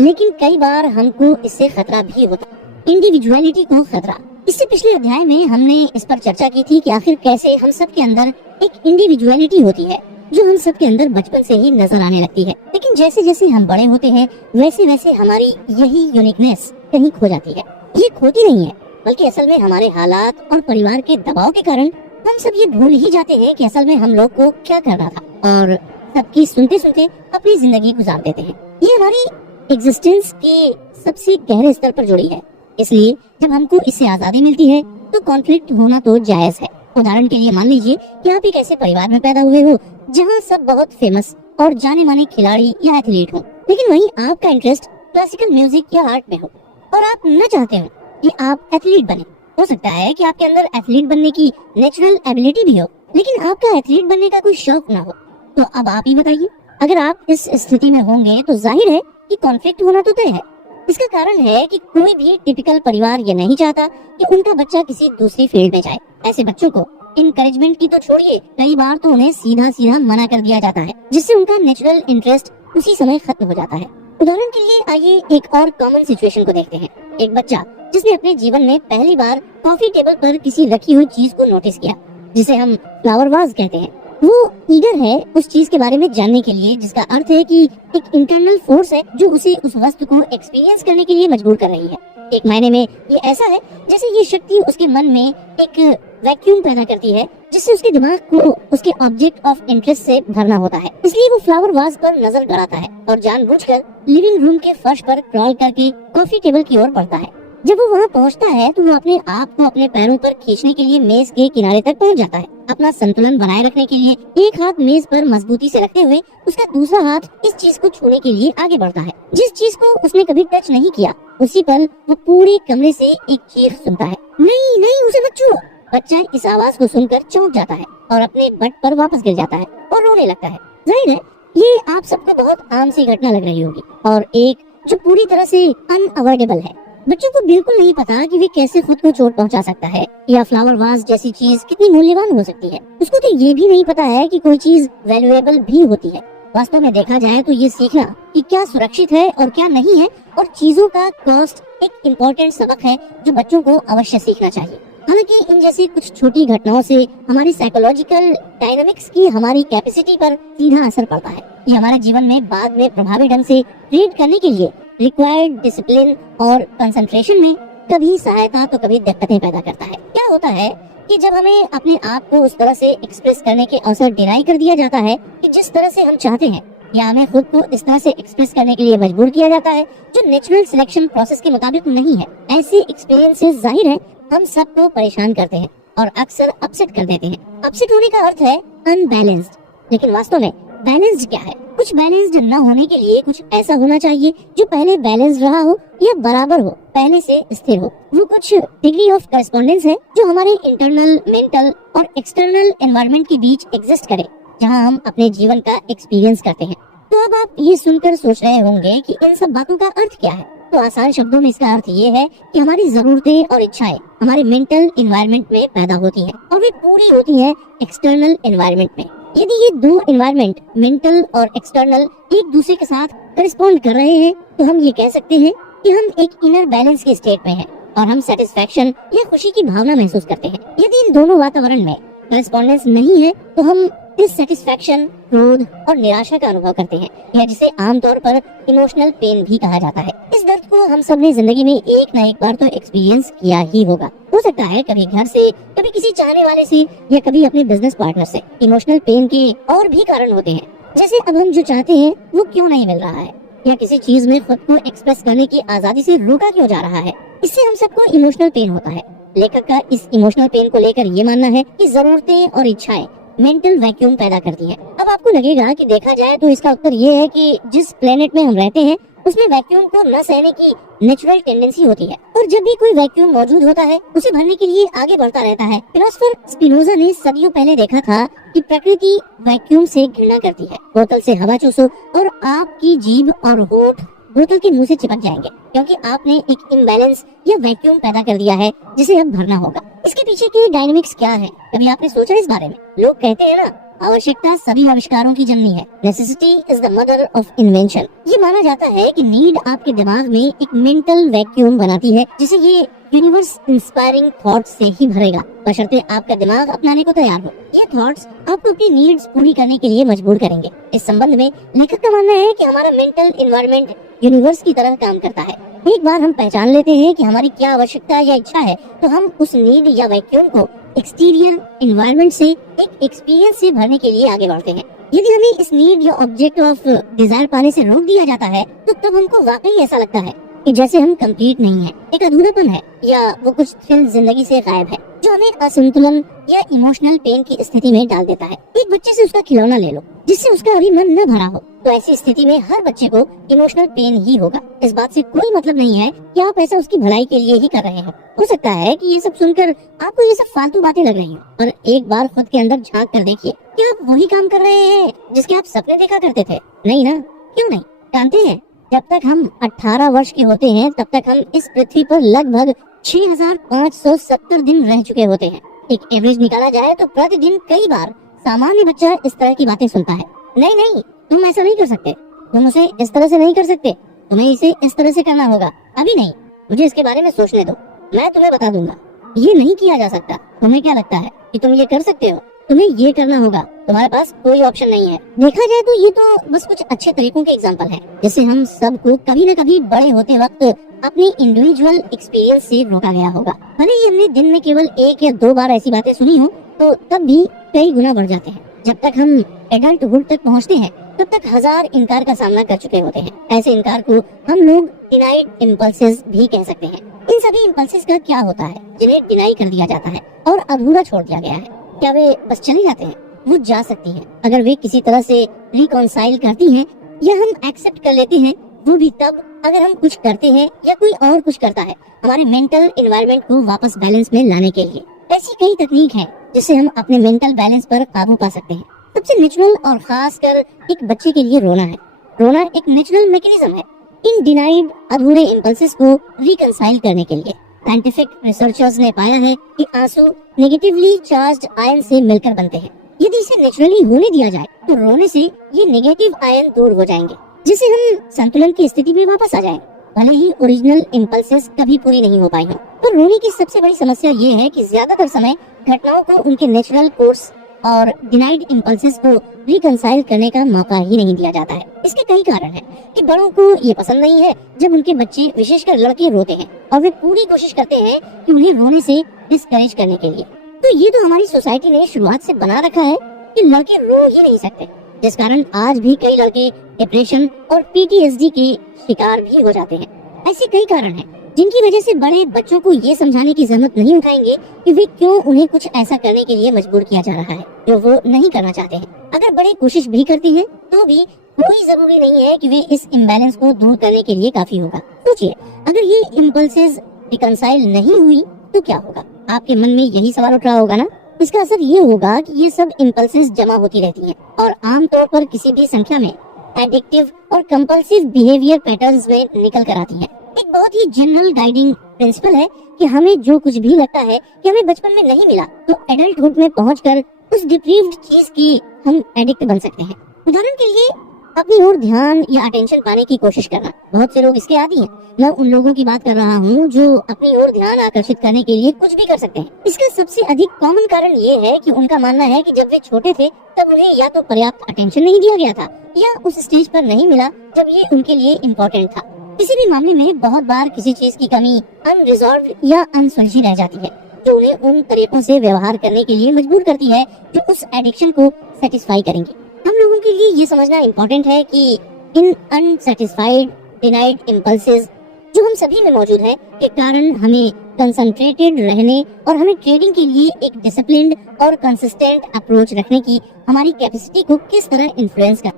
लेकिन कई बार हमको इससे खतरा भी होता है। इंडिविजुअलिटी को खतरा। इससे पिछले अध्याय में हमने इस पर चर्चा की थी कि आखिर कैसे हम सब के अंदर एक इंडिविजुअलिटी होती है जो हम सब के अंदर बचपन से ही नजर आने लगती है। लेकिन जैसे जैसे हम बड़े होते हैं वैसे वैसे हमारी यही यूनिकनेस कहीं खो जाती है। ये खोती नहीं है, बल्कि असल में हमारे हालात और परिवार के दबाव के कारण हम सब ये भूल ही जाते हैं कि असल में हम लोग को क्या करना था, और सबकी सुनते सुनते अपनी जिंदगी गुजार देते हैं। ये हमारी एग्जिस्टेंस के सबसे गहरे स्तर पर जुड़ी है। इसलिए जब हमको इससे आजादी मिलती है तो कॉन्फ्लिक्ट होना तो जायज है। उदाहरण के लिए मान लीजिए कि आप एक ऐसे परिवार में पैदा हुए हो जहाँ सब बहुत फेमस और जाने माने खिलाड़ी या एथलीट हो, लेकिन वहीं आपका इंटरेस्ट क्लासिकल म्यूजिक या आर्ट में हो और आप न चाहते हो कि आप एथलीट बने। हो सकता है कि आपके अंदर एथलीट बनने की नेचुरल एबिलिटी भी हो, लेकिन आपका एथलीट बनने का कोई शौक ना हो। तो अब आप ही बताइए, अगर आप इस स्थिति में होंगे तो जाहिर है कि कॉन्फ्लिक्ट होना तो तय है। इसका कारण है कि कोई भी टिपिकल परिवार ये नहीं चाहता कि उनका बच्चा किसी दूसरी फील्ड में जाए। ऐसे बच्चों को इनकरेजमेंट की तो छोड़िए, कई बार तो उन्हें सीधा सीधा मना कर दिया जाता है, जिससे उनका नेचुरल इंटरेस्ट उसी समय खत्म हो जाता है। उदाहरण के लिए आइए एक और कॉमन सिचुएशन को देखते हैं। एक बच्चा जिसने अपने जीवन में पहली बार कॉफी टेबल पर किसी रखी हुई चीज को नोटिस किया, जिसे हम फ्लावर वाज कहते हैं, वो ईगर है उस चीज के बारे में जानने के लिए, जिसका अर्थ है कि एक इंटरनल फोर्स है जो उसे उस वस्तु को एक्सपीरियंस करने के लिए मजबूर कर रही है। एक मायने में ये ऐसा है जैसे ये शक्ति उसके मन में एक वैक्यूम पैदा करती है, जिससे उसके दिमाग को उसके ऑब्जेक्ट ऑफ इंटरेस्ट से भरना होता है। इसलिए वो फ्लावर वाज पर नजर गड़ाता है और जानबूझकर लिविंग रूम के फर्श पर क्रॉल करके कॉफी टेबल की ओर बढ़ता है। जब वो वहाँ पहुँचता है तो वो अपने आप को अपने पैरों पर खींचने के लिए मेज के किनारे तक पहुँच जाता है। अपना संतुलन बनाए रखने के लिए एक हाथ मेज पर मजबूती से रखते हुए उसका दूसरा हाथ इस चीज को छूने के लिए आगे बढ़ता है। जिस चीज को उसने कभी टच नहीं किया, उसी पल वो पूरे कमरे से एक चीख सुनता है, नहीं नहीं उसे मत छुओ। बच्चा इस आवाज को सुनकर चौंक जाता है और अपने बट पर वापस गिर जाता है और रोने लगता है। जाहिर है ये आप सबको बहुत आम सी घटना लग रही होगी और एक जो पूरी तरह से अनअवॉइडेबल है। बच्चों को बिल्कुल नहीं पता कि वे कैसे खुद को चोट पहुंचा सकता है या फ्लावर वाज जैसी चीज कितनी मूल्यवान हो सकती है। उसको तो ये भी नहीं पता है कि कोई चीज वैल्यूएबल भी होती है। वास्तव में देखा जाए तो ये सीखना कि क्या सुरक्षित है और क्या नहीं है और चीजों का कॉस्ट एक इम्पोर्टेंट सबक है जो बच्चों को अवश्य सीखना चाहिए। हालांकि इन जैसी कुछ छोटी घटनाओं से हमारी साइकोलॉजिकल डायनामिक्स की हमारी कैपेसिटी पर सीधा असर पड़ता है। ये हमारे जीवन में बाद में प्रभावी ढंग से ट्रीट करने के लिए रिक्वायर्ड डिसिप्लिन और कंसंट्रेशन में कभी सहायता तो कभी दिक्कतें पैदा करता है। क्या होता है कि जब हमें अपने आप को उस तरह से एक्सप्रेस करने के अवसर डिनाई कर दिया जाता है कि जिस तरह से हम चाहते हैं, या हमें खुद को इस तरह से एक्सप्रेस करने के लिए मजबूर किया जाता है जो नेचुरल सिलेक्शन प्रोसेस के मुताबिक नहीं है, ऐसे एक्सपीरियंसेस जाहिर है हम सबको परेशान करते हैं और अक्सर अपसेट कर देते हैं। अपसेट होने का अर्थ है अनबैलेंस्ड, लेकिन वास्तव में बैलेंस्ड क्या है? कुछ बैलेंस्ड न होने के लिए कुछ ऐसा होना चाहिए जो पहले बैलेंस्ड रहा हो या बराबर हो, पहले से स्थिर हो। वो कुछ डिग्री ऑफ करेस्पॉन्डेंस है जो हमारे इंटरनल, मेंटल और एक्सटर्नल एनवायरनमेंट के बीच एग्जिस्ट करे, जहां हम अपने जीवन का एक्सपीरियंस करते हैं। तो अब आप ये सुनकर सोच रहे होंगे कि इन सब बातों का अर्थ क्या है। तो आसान शब्दों में इसका अर्थ ये है कि हमारी जरूरतें और इच्छाएं हमारे मेंटल एनवायरनमेंट में पैदा होती हैं और वे पूरी होती हैं एक्सटर्नल एनवायरनमेंट में। यदि ये दो एनवायरनमेंट, मेंटल और एक्सटर्नल, एक दूसरे के साथ करेस्पॉन्ड कर रहे हैं तो हम ये कह सकते हैं कि हम एक इनर बैलेंस के स्टेट में हैं और हम सेटिस्फैक्शन या खुशी की भावना महसूस करते हैं। यदि इन दोनों वातावरण में करेस्पॉन्डेंस नहीं है तो हम डिससैटिस्फैक्शन, क्रोध और निराशा का अनुभव करते हैं, या जिसे आमतौर पर इमोशनल पेन भी कहा जाता है। इस दर्द को हम सब ने जिंदगी में एक न एक बार तो एक्सपीरियंस किया ही होगा। हो सकता है कभी घर से, कभी किसी चाहने वाले से, या कभी अपने बिजनेस पार्टनर से। इमोशनल पेन के और भी कारण होते हैं, जैसे अब हम जो चाहते हैं वो क्यों नहीं मिल रहा है, या किसी चीज में खुद को एक्सप्रेस करने की आजादी से रोका क्यों जा रहा है। इससे हम सबको इमोशनल पेन होता है। लेखक का इस इमोशनल पेन को लेकर ये मानना है कि जरूरतें और इच्छाएं मेंटल वैक्यूम पैदा करती है। अब आपको लगेगा कि देखा जाए तो इसका उत्तर ये है कि जिस प्लेनेट में हम रहते हैं उसमें वैक्यूम को न सहने की नेचुरल टेंडेंसी होती है, और जब भी कोई वैक्यूम मौजूद होता है उसे भरने के लिए आगे बढ़ता रहता है। फिलोसोफर स्पिनोजा ने सदियों पहले देखा था कि प्रकृति वैक्यूम से घृणा करती है। बोतल से हवा चूसो और आपकी जीभ और होंठ बोतल के मुंह से चिपक जाएंगे, क्योंकि आपने एक इम्बैलेंस या वैक्यूम पैदा कर दिया है जिसे अब भरना होगा। इसके पीछे की डायनेमिक्स क्या है, कभी आपने सोचा इस बारे में? लोग कहते हैं ना, आवश्यकता सभी आविष्कारों की जननी है। Necessity is the mother of invention. ये माना जाता है कि नीड आपके दिमाग में एक मेंटल वैक्यूम बनाती है जिसे ये यूनिवर्स इंस्पायरिंग थॉट्स से ही भरेगा, बशर्ते आपका दिमाग अपनाने को तैयार हो। ये थॉट्स आपको अपनी नीड्स पूरी करने के लिए मजबूर करेंगे। इस संबंध में लेखक का मानना है कि हमारा मेंटल एनवायरनमेंट यूनिवर्स की तरह काम करता है। एक बार हम पहचान लेते हैं कि हमारी क्या आवश्यकता या इच्छा है तो हम उस नीड या वैक्यूम को एक्सटीरियर एनवायरनमेंट से एक एक्सपीरियंस से भरने के लिए आगे बढ़ते हैं। यदि हमें इस नीड या ऑब्जेक्ट ऑफ डिजायर पाने से रोक दिया जाता है तो तब हमको वाकई ऐसा लगता है कि जैसे हम कंप्लीट नहीं है, एक अधूरापन है, या वो कुछ थ्रिल जिंदगी से गायब है जो हमें असंतुलन या इमोशनल पेन की स्थिति में डाल देता है। एक बच्चे से उसका खिलौना ले लो जिससे उसका अभी मन न भरा हो, तो ऐसी स्थिति में हर बच्चे को इमोशनल पेन ही होगा। इस बात से कोई मतलब नहीं है कि आप ऐसा उसकी भलाई के लिए ही कर रहे हो। हो सकता है कि ये सब सुनकर आपको ये सब फालतू बातें लग रही हो, और एक बार खुद के अंदर झांक कर देखिए कि आप वही काम कर रहे हैं जिसके आप सपने देखा करते थे। नहीं ना? क्यों नहीं? जानते हैं, जब तक हम 18 वर्ष के होते हैं तब तक हम इस पृथ्वी पर लगभग 6570 दिन रह चुके होते हैं। एक एवरेज निकाला जाए तो प्रतिदिन कई बार सामान्य बच्चा इस तरह की बातें सुनता है। नहीं नहीं, तुम ऐसा नहीं कर सकते, तुम उसे इस तरह से नहीं कर सकते, तुम्हें इसे इस तरह से करना होगा। अभी नहीं, मुझे इसके बारे में सोचने दो, मैं तुम्हें बता दूंगा। ये नहीं किया जा सकता। तुम्हें क्या लगता है कि तुम ये कर सकते हो? तुम्हें ये करना होगा, तुम्हारे पास कोई ऑप्शन नहीं है। देखा जाए तो ये तो बस कुछ अच्छे तरीकों के एग्जाम्पल हैं, जिससे हम सबको कभी न कभी बड़े होते वक्त अपनी इंडिविजुअल एक्सपीरियंस से रोका गया होगा। भले ही हमने दिन में केवल 1 या 2 बार ऐसी बातें सुनी हो, तो तब भी कई गुना बढ़ जाते हैं। जब तक हम एडल्टहुड तक पहुंचते हैं तब तक 1000 इनकार का सामना कर चुके होते हैं। ऐसे इनकार को हम लोग डिनाइड इम्पल्सेस भी कह सकते हैं। इन सभी इम्पल्सेस का क्या होता है जिन्हें डिनाई कर दिया जाता है और अधूरा छोड़ दिया गया है? क्या वे बस चले जाते हैं? वो जा सकती हैं अगर वे किसी तरह से रिकॉन्साइल करती हैं, या हम एक्सेप्ट कर लेते हैं, वो भी तब अगर हम कुछ करते हैं या कोई और कुछ करता है हमारे मेंटल एनवायरनमेंट को वापस बैलेंस में लाने के लिए। ऐसी कई तकनीक है जिससे हम अपने मेंटल बैलेंस पर काबू पा सकते हैं। सबसे नेचुरल और खास कर एक बच्चे के लिए रोना है। रोना एक नेचुरल मैकेनिज्म है इन डिनाइड अधूरे इम्पल्सेस को रिकंसाइल करने के लिए। साइंटिफिक रिसर्चर्स ने पाया है कि आंसू नेगेटिवली चार्ज्ड आयन से मिलकर बनते हैं। यदि इसे नेचुरली होने दिया जाए तो रोने से ये नेगेटिव आयन दूर हो जाएंगे, जिससे हम संतुलन की स्थिति में वापस आ जाएं। भले ही ओरिजिनल इम्पल्सेस कभी पूरी नहीं हो पाई हो। पर रोने की सबसे बड़ी समस्या ये है कि ज्यादातर समय घटनाओं को उनके नेचुरल कोर्स और डिनाइड इम्पल्सेस को रिकंसाइल करने का मौका ही नहीं दिया जाता है। इसके कई कारण हैं कि बड़ों को ये पसंद नहीं है जब उनके बच्चे, विशेषकर लड़के, रोते हैं और वे पूरी कोशिश करते हैं कि उन्हें रोने से डिस्करेज करने के लिए। तो ये तो हमारी सोसाइटी ने शुरुआत से बना रखा है कि लड़के रो ही नहीं सकते, जिस कारण आज भी कई लड़के डिप्रेशन और PTSD के शिकार भी हो जाते हैं। ऐसे कई कारण हैं जिनकी वजह से बड़े बच्चों को ये समझाने की जरूरत नहीं उठाएंगे कि वे क्यों उन्हें कुछ ऐसा करने के लिए मजबूर किया जा रहा है जो वो नहीं करना चाहते हैं। अगर बड़े कोशिश भी करते हैं तो भी कोई जरूरी नहीं है कि वे इस इम्बैलेंस को दूर करने के लिए काफी होगा। सोचिए, अगर ये इम्पल्सेस रिकंसाइल नहीं हुई तो क्या होगा? आपके मन में यही सवाल उठ रहा होगा ना। इसका असर ये होगा कि ये सब इम्पल्सेस जमा होती रहती हैं और आमतौर पर किसी भी संख्या में एडिक्टिव और कंपल्सिव बिहेवियर पैटर्न्स में निकल कर आती हैं। एक बहुत ही जनरल गाइडिंग प्रिंसिपल है कि हमें जो कुछ भी लगता है कि हमें बचपन में नहीं मिला, तो एडल्टहुड में पहुंचकर उस डिप्रीव्ड चीज की हम एडिक्ट बन सकते हैं। उदाहरण के लिए अपनी ओर ध्यान या अटेंशन पाने की कोशिश करना। बहुत से लोग इसके आदी हैं। मैं उन लोगों की बात कर रहा हूँ जो अपनी ओर ध्यान आकर्षित करने के लिए कुछ भी कर सकते हैं। इसका सबसे अधिक कॉमन कारण ये है कि उनका मानना है कि जब वे छोटे थे तब उन्हें या तो पर्याप्त अटेंशन नहीं दिया गया था या उस स्टेज पर नहीं मिला जब ये उनके लिए इम्पोर्टेंट था। किसी भी मामले में बहुत बार किसी चीज की कमी अनरिजॉल्व्ड या अनसुलझी रह जाती है जो उन्हें उन तरीकों से व्यवहार करने के लिए मजबूर करती है जो उस एडिक्शन को सेटिस्फाई करेंगे। हम लोगों के लिए ये समझना इम्पोर्टेंट है कि इन अनसेटिस्फाइड डिनाइड इम्पल्सेस जो हम सभी में मौजूद है के कारण हमें कंसंट्रेटेड रहने और हमें ट्रेडिंग के लिए एक डिसिप्लिन्ड और कंसिस्टेंट अप्रोच रखने की हमारी कैपेसिटी को किस तरह इन्फ्लुएंस कर।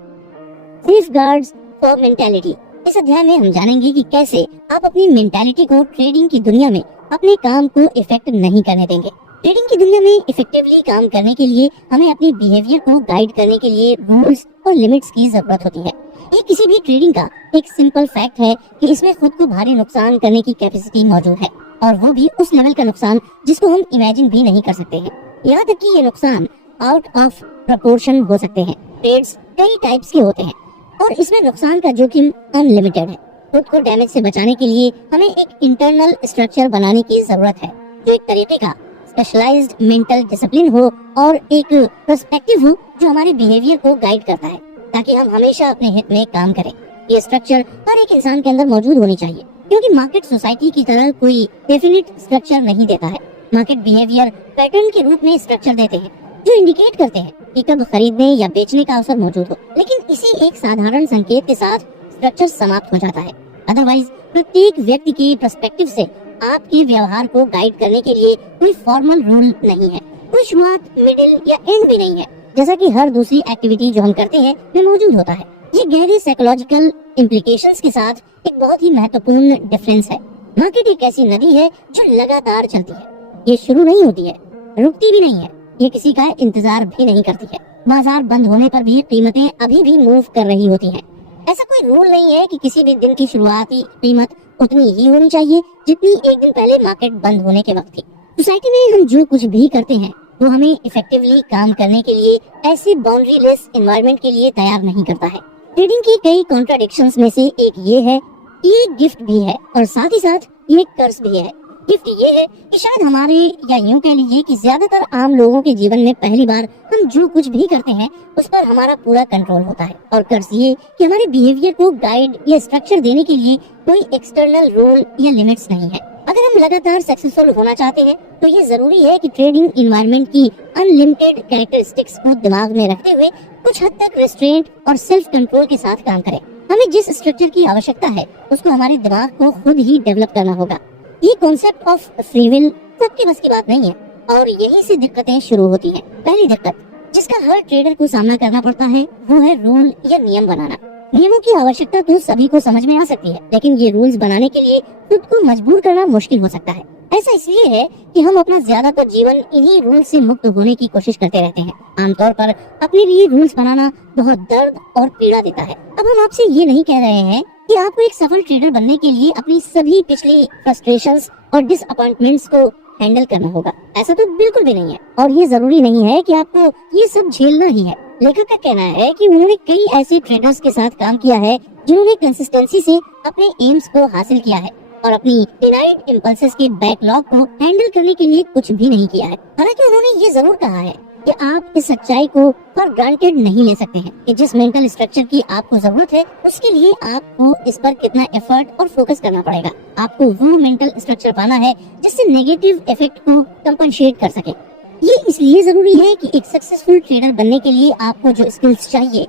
Safeguards for mentality. इस अध्याय में हम जानेंगे कि कैसे आप अपनी मेंटालिटी को ट्रेडिंग की दुनिया में अपने काम को इफेक्ट नहीं करने देंगे। ट्रेडिंग की दुनिया में इफेक्टिवली काम करने के लिए हमें अपनी बिहेवियर को गाइड करने के लिए रूल्स और लिमिट्स की जरूरत होती है। ये किसी भी ट्रेडिंग का एक सिंपल फैक्ट है कि इसमें खुद को भारी नुकसान करने की कैपेसिटी मौजूद है और वो भी उस लेवल का नुकसान जिसको हम इमेजिन भी नहीं कर सकते हैं। यहाँ तक कि ये नुकसान आउट ऑफ प्रपोर्शन हो सकते हैं। ट्रेड्स कई टाइप्स के होते हैं और इसमें नुकसान का जोखिम अनलिमिटेड है। खुद को डैमेज से बचाने के लिए हमें एक इंटरनल स्ट्रक्चर बनाने की जरूरत है जो एक तरीके का स्पेशलाइज्ड मेंटल डिसिप्लिन हो और एक पर्सपेक्टिव हो जो हमारे बिहेवियर को गाइड करता है ताकि हम हमेशा अपने हित में काम करें। ये स्ट्रक्चर हर एक इंसान के अंदर मौजूद होनी चाहिए क्योंकि मार्केट सोसाइटी की तरह कोई डेफिनेट स्ट्रक्चर नहीं देता है। मार्केट बिहेवियर पैटर्न के रूप में स्ट्रक्चर देते हैं जो इंडिकेट करते हैं कि कब खरीदने या बेचने का अवसर मौजूद हो, लेकिन इसी एक साधारण संकेत के साथ स्ट्रक्चर समाप्त हो जाता है। अदरवाइज प्रत्येक व्यक्ति के पर्सपेक्टिव से आपके व्यवहार को गाइड करने के लिए कोई फॉर्मल रूल नहीं है, कोई शुरुआत, मिडिल या एंड भी नहीं है जैसा कि हर दूसरी एक्टिविटी जो हम करते हैं में मौजूद होता है। ये गहरे साइकोलॉजिकल इम्प्लीकेशंस के साथ एक बहुत ही महत्वपूर्ण डिफरेंस है। मार्केट एक ऐसी नदी है जो लगातार चलती है। ये शुरू नहीं होती है, रुकती भी नहीं है, ये किसी का इंतजार भी नहीं करती है। बाजार बंद होने पर भी कीमतें अभी भी मूव कर रही होती हैं। ऐसा कोई रूल नहीं है कि किसी भी दिन की शुरुआती कीमत उतनी ही होनी चाहिए जितनी एक दिन पहले मार्केट बंद होने के वक्त थी। सोसाइटी में हम जो कुछ भी करते हैं वो हमें इफेक्टिवली काम करने के लिए ऐसे बाउंड्री लेस एनवायरनमेंट के लिए तैयार नहीं करता है। ट्रेडिंग की कई कॉन्ट्राडिक्शंस में से एक ये है कि ये गिफ्ट भी है और साथ ही साथ ये कर्ज भी है। गिफ्ट ये है कि शायद हमारे या यूं कह लीजिए कि ज्यादातर आम लोगों के जीवन में पहली बार हम जो कुछ भी करते हैं उस पर हमारा पूरा कंट्रोल होता है। और कर्ज ये कि हमारे बिहेवियर को गाइड या स्ट्रक्चर देने के लिए कोई एक्सटर्नल रूल या लिमिट्स नहीं है। अगर हम लगातार सक्सेसफुल होना चाहते हैं तो ये जरूरी है कि ट्रेडिंग इन्वायरमेंट की अनलिमिटेड कैरेक्टरिस्टिक्स को दिमाग में रखते हुए कुछ हद तक रेस्ट्रेंट और सेल्फ कंट्रोल के साथ काम करें। हमें जिस स्ट्रक्चर की आवश्यकता है उसको हमारे दिमाग को खुद ही डेवलप करना होगा। ये कॉन्सेप्ट ऑफ फ्री विल सबके बस की बात नहीं है और यहीं से दिक्कतें शुरू होती हैं। पहली दिक्कत जिसका हर ट्रेडर को सामना करना पड़ता है वो है रूल या नियम बनाना। नियमों की आवश्यकता तो सभी को समझ में आ सकती है, लेकिन ये रूल्स बनाने के लिए खुद को मजबूर करना मुश्किल हो सकता है। ऐसा इसलिए है कि हम अपना ज्यादातर जीवन इन्हीं रूल से मुक्त होने की कोशिश करते रहते हैं। आमतौर पर अपने लिए रूल्स बनाना बहुत दर्द और पीड़ा देता है। अब हम आपसे ये नहीं कह रहे हैं कि आपको एक सफल ट्रेडर बनने के लिए अपनी सभी पिछली फ्रस्ट्रेशंस और डिसअपॉइंटमेंट्स को हैंडल करना होगा। ऐसा तो बिल्कुल भी नहीं है और ये जरूरी नहीं है कि आपको ये सब झेलना ही है। लेखक का कहना है कि उन्होंने कई ऐसे ट्रेडर्स के साथ काम किया है जिन्होंने कंसिस्टेंसी से अपने एम्स को हासिल किया है और अपनी डिनाइड इम्पल्सेस के बैकलॉग को हैंडल करने के लिए कुछ भी नहीं किया है। हालांकि उन्होंने ये जरूर कहा है कि आप इस सच्चाई को फॉर ग्रांटेड नहीं ले सकते हैं कि जिस मेंटल स्ट्रक्चर की आपको जरूरत है उसके लिए आपको इस पर कितना एफर्ट और फोकस करना पड़ेगा। आपको वो मेंटल स्ट्रक्चर पाना है जिससे नेगेटिव इफेक्ट को कंपनसेट कर सके। ये इसलिए जरूरी है कि एक सक्सेसफुल ट्रेडर बनने के लिए आपको जो स्किल्स चाहिए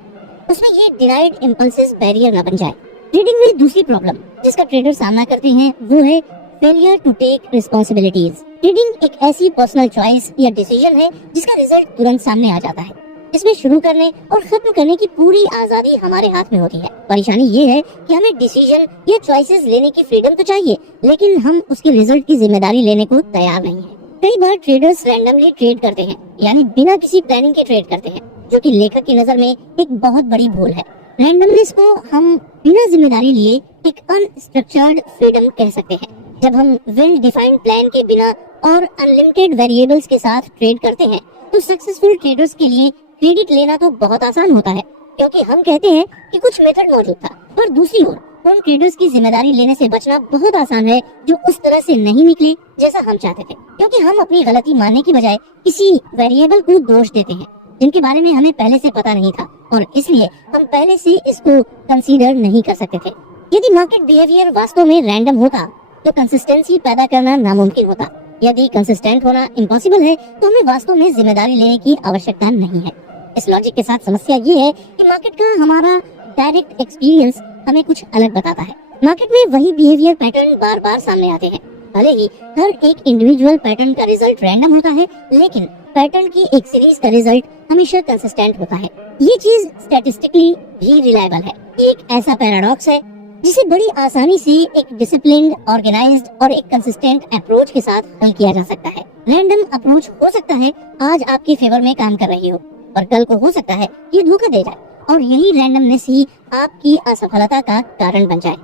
उसमें ये डिनाइड इम्पल्सेस बैरियर न बन जाए। ट्रेडिंग में दूसरी प्रॉब्लम जिसका ट्रेडर सामना करते हैं वो है failure to take responsibilities. Trading एक ऐसी पर्सनल चॉइस या डिसीजन है जिसका रिजल्ट तुरंत सामने आ जाता है। इसमें शुरू करने और खत्म करने की पूरी आजादी हमारे हाथ में होती है। परेशानी ये है कि हमें डिसीजन या चॉइसेस लेने की फ्रीडम तो चाहिए, लेकिन हम उसके रिजल्ट की जिम्मेदारी लेने को तैयार नहीं है। कई बार ट्रेडर्स रैंडमली ट्रेड करते हैं, यानी बिना किसी प्लानिंग के ट्रेड करते हैं, जो कि लेखक की नजर में एक बहुत बड़ी भूल है। रैंडमनेस को हम बिना जिम्मेदारी लिए एक अनस्ट्रक्चर्ड फ्रीडम कह सकते हैं। जब हम वेल डिफाइंड प्लान के बिना और अनलिमिटेड वेरिएबल्स के साथ ट्रेड करते हैं तो सक्सेसफुल ट्रेडर्स के लिए क्रेडिट लेना तो बहुत आसान होता है, क्योंकि हम कहते हैं कि कुछ मेथड मौजूद था। पर दूसरी ओर उन ट्रेडर्स की जिम्मेदारी लेने से बचना बहुत आसान है जो उस तरह से नहीं निकले जैसा हम चाहते थे, क्योंकि हम अपनी गलती मानने की बजाय किसी वेरिएबल को दोष देते हैं जिनके बारे में हमें पहले से पता नहीं था, और इसलिए हम पहले से इसको कंसीडर नहीं कर सकते थे। यदि मार्केट बिहेवियर वास्तव में रैंडम होता तो कंसिस्टेंसी पैदा करना नामुमकिन होता। यदि कंसिस्टेंट होना इम्पॉसिबल है तो हमें वास्तव में जिम्मेदारी लेने की आवश्यकता नहीं है। इस लॉजिक के साथ समस्या ये है कि मार्केट का हमारा डायरेक्ट एक्सपीरियंस हमें कुछ अलग बताता है। मार्केट में वही बिहेवियर पैटर्न बार बार सामने आते हैं। भले ही हर एक इंडिविजुअल पैटर्न का रिजल्ट रैंडम होता है, लेकिन पैटर्न की एक सीरीज का रिजल्ट हमेशा कंसिस्टेंट होता है। ये चीज स्टैटिस्टिकली भी रिलायबल है। ये एक ऐसा पैराडॉक्स है जिसे बड़ी आसानी से एक डिसिप्लिन्ड, ऑर्गेनाइज्ड और एक कंसिस्टेंट अप्रोच के साथ हल किया जा सकता है। रैंडम अप्रोच हो सकता है आज आपके फेवर में काम कर रही हो, और कल को हो सकता है ये धोखा दे जाए, और यही रैंडमनेस ही आपकी असफलता का कारण बन जाए।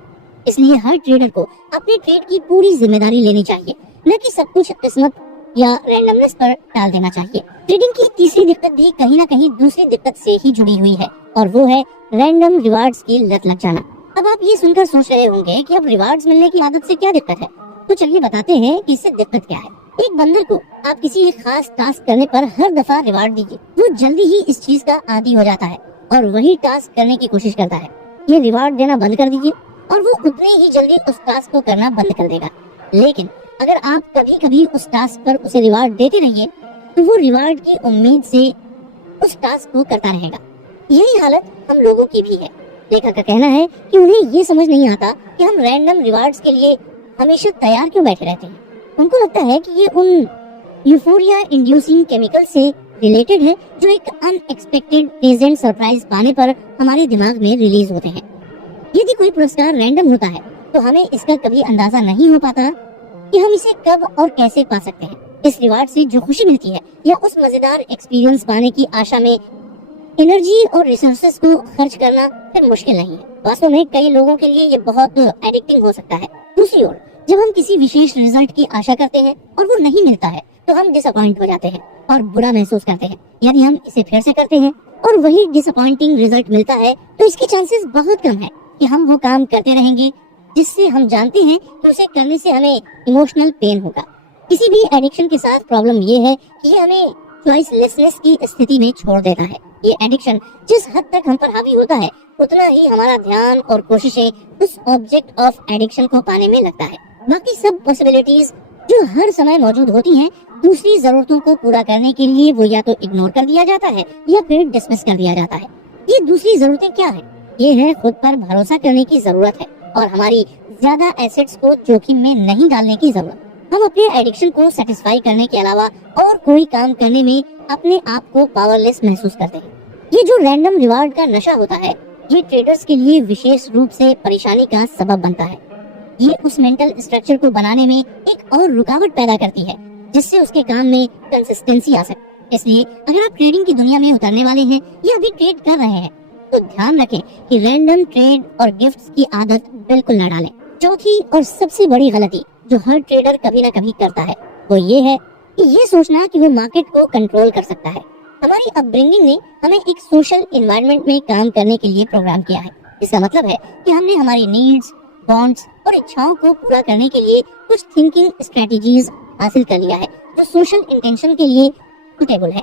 इसलिए हर ट्रेडर को अपने ट्रेड की पूरी जिम्मेदारी लेनी चाहिए, न कि सब कुछ किस्मत या रैंडमनेस पर टाल देना चाहिए। ट्रेडिंग की तीसरी दिक्कत भी कहीं न कहीं दूसरी दिक्कत से ही जुड़ी हुई है, और वो है रैंडम रिवार्ड्स की लत लग जाना। अब आप ये सुनकर सोच रहे होंगे कि अब रिवार्ड्स मिलने की आदत से क्या दिक्कत है, तो चलिए बताते हैं कि इससे दिक्कत क्या है। एक बंदर को आप किसी एक खास टास्क करने पर हर दफा रिवार्ड दीजिए, वो जल्दी ही इस चीज का आदी हो जाता है और वही टास्क करने की कोशिश करता है। ये रिवार्ड देना बंद कर दीजिए और वो उतने ही जल्दी उस टास्क को करना बंद कर देगा। लेकिन अगर आप कभी कभी उस टास्क पर उसे रिवार्ड देते रहिए तो वो रिवार्ड की उम्मीद से उस टास्क को करता रहेगा। यही हालत हम लोगों की भी है। लेखक का कहना है कि उन्हें ये समझ नहीं आता कि हम रैंडम रिवार्ड्स के लिए हमेशा तैयार क्यों बैठे रहते हैं। उनको लगता है कि ये उन यूफोरिया इंड्यूसिंग केमिकल से रिलेटेड है जो एक अनएक्सपेक्टेड प्लेजेंट सरप्राइज पाने पर हमारे दिमाग में रिलीज होते हैं। यदि कोई पुरस्कार रैंडम होता है तो हमें इसका कभी अंदाजा नहीं हो पाता कि हम इसे कब और कैसे पा सकते हैं। इस रिवार्ड से जो खुशी मिलती है या उस मजेदार एक्सपीरियंस पाने की आशा में एनर्जी और रिसोर्सेज को खर्च करना फिर मुश्किल नहीं है। वास्तव में कई लोगों के लिए ये बहुत एडिक्टिंग हो सकता है। दूसरी ओर जब हम किसी विशेष रिजल्ट की आशा करते हैं और वो नहीं मिलता है तो हम डिसअपॉइंट हो जाते हैं और बुरा महसूस करते हैं। यदि हम इसे फिर से करते हैं और वही डिसअपॉइंटिंग रिजल्ट मिलता है तो इसके चांसेस बहुत कम है कि हम वो काम करते रहेंगे जिससे हम जानते हैं कि उसे करने से हमें इमोशनल पेन होगा। किसी भी एडिक्शन के साथ प्रॉब्लम ये है कि ये हमें चॉइसलेसनेस की स्थिति में छोड़ देता है। ये एडिक्शन जिस हद तक हम पर हावी होता है उतना ही हमारा ध्यान और कोशिशें उस ऑब्जेक्ट ऑफ एडिक्शन को पाने में लगता है। बाकी सब पॉसिबिलिटीज जो हर समय मौजूद होती हैं, दूसरी जरूरतों को पूरा करने के लिए वो या तो इग्नोर कर दिया जाता है या फिर डिसमिस कर दिया जाता है। ये दूसरी जरूरतें क्या है? ये है खुद पर भरोसा करने की जरूरत है और हमारी ज्यादा एसेट्स को जोखिम में नहीं डालने की जरूरत। हम अपने एडिक्शन को सेटिस्फाई करने के अलावा और कोई काम करने में अपने आप को पावरलेस महसूस करते हैं। ये जो रैंडम रिवार्ड का नशा होता है ये ट्रेडर्स के लिए विशेष रूप से परेशानी का सबब बनता है। ये उस मेंटल स्ट्रक्चर को बनाने में एक और रुकावट पैदा करती है जिससे उसके काम में कंसिस्टेंसी आ सके। इसलिए अगर आप ट्रेडिंग की दुनिया में उतरने वाले हैं या अभी ट्रेड कर रहे हैं तो ध्यान रखें कि रैंडम ट्रेड और गिफ्ट्स की आदत बिल्कुल न डालें। चौथी और सबसे बड़ी गलती जो हर ट्रेडर कभी ना कभी करता है वो ये है कि ये सोचना कि वो मार्केट को कंट्रोल कर सकता है। हमारी अपब्रिंगिंग ने हमें एक सोशल एनवायरनमेंट में काम करने के लिए प्रोग्राम किया है। इसका मतलब है कि हमने हमारी नीड्स, वांट्स और इच्छाओं को पूरा करने के लिए कुछ थिंकिंग स्ट्रेटजीज हासिल कर लिया है जो सोशल इंटेंशन के लिए सुटेबल है।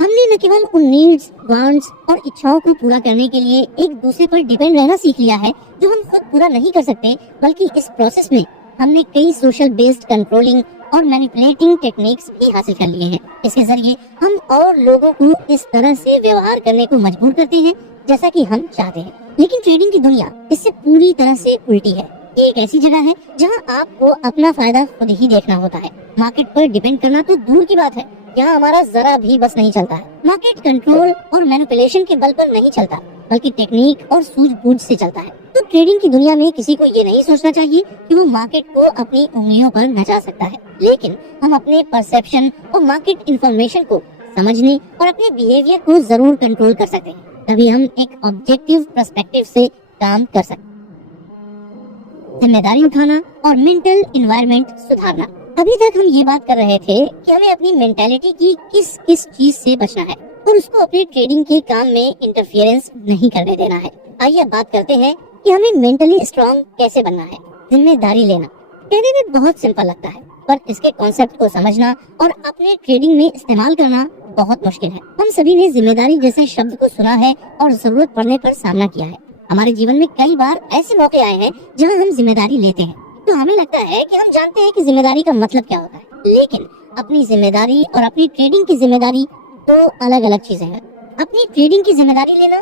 हमने न केवल उन नीड्स, वांट्स और इच्छाओं को पूरा करने के लिए एक दूसरे पर डिपेंड रहना सीख लिया है जो हम खुद पूरा नहीं कर सकते, बल्कि इस प्रोसेस में हमने कई सोशल बेस्ड कंट्रोलिंग और मैनिपुलेटिंग टेक्निक्स भी हासिल कर लिए हैं। इसके जरिए हम और लोगों को इस तरह से व्यवहार करने को मजबूर करते हैं जैसा कि हम चाहते हैं। लेकिन ट्रेडिंग की दुनिया इससे पूरी तरह से उल्टी है। ये एक ऐसी जगह है जहां आपको अपना फायदा खुद ही देखना होता है। मार्केट पर डिपेंड करना तो दूर की बात है, यहाँ हमारा जरा भी बस नहीं चलता है। मार्केट कंट्रोल और मैनिपुलेशन के बल पर नहीं चलता, बल्कि टेक्निक और सूझबूझ से चलता है। तो ट्रेडिंग की दुनिया में किसी को ये नहीं सोचना चाहिए कि वो मार्केट को अपनी उंगलियों पर नचा सकता है, लेकिन हम अपने परसेप्शन और मार्केट इंफॉर्मेशन को समझने और अपने बिहेवियर को जरूर कंट्रोल कर सकते हैं। तभी हम एक ऑब्जेक्टिव पर्सपेक्टिव से काम कर सकते हैं। जिम्मेदारी उठाना और मेंटल एनवायरनमेंट सुधारना। अभी तक हम ये बात कर रहे थे कि हमें अपनी मेंटालिटी की किस किस चीज से बचना है और उसको अपने ट्रेडिंग के काम में इंटरफियरेंस नहीं करने देना है। आइए बात करते हैं कि हमें मेंटली स्ट्रांग कैसे बनना है। जिम्मेदारी लेना कहने में बहुत सिंपल लगता है, पर इसके कॉन्सेप्ट को समझना और अपने ट्रेडिंग में इस्तेमाल करना बहुत मुश्किल है। हम सभी ने जिम्मेदारी जैसे शब्द को सुना है और जरूरत पड़ने पर सामना किया है। हमारे जीवन में कई बार ऐसे मौके आए हैं जहां हम जिम्मेदारी लेते हैं तो हमें लगता है कि हम जानते हैं कि जिम्मेदारी का मतलब क्या होता है, लेकिन अपनी जिम्मेदारी और अपनी ट्रेडिंग की जिम्मेदारी तो अलग अलग चीजें हैं। अपनी ट्रेडिंग की जिम्मेदारी लेना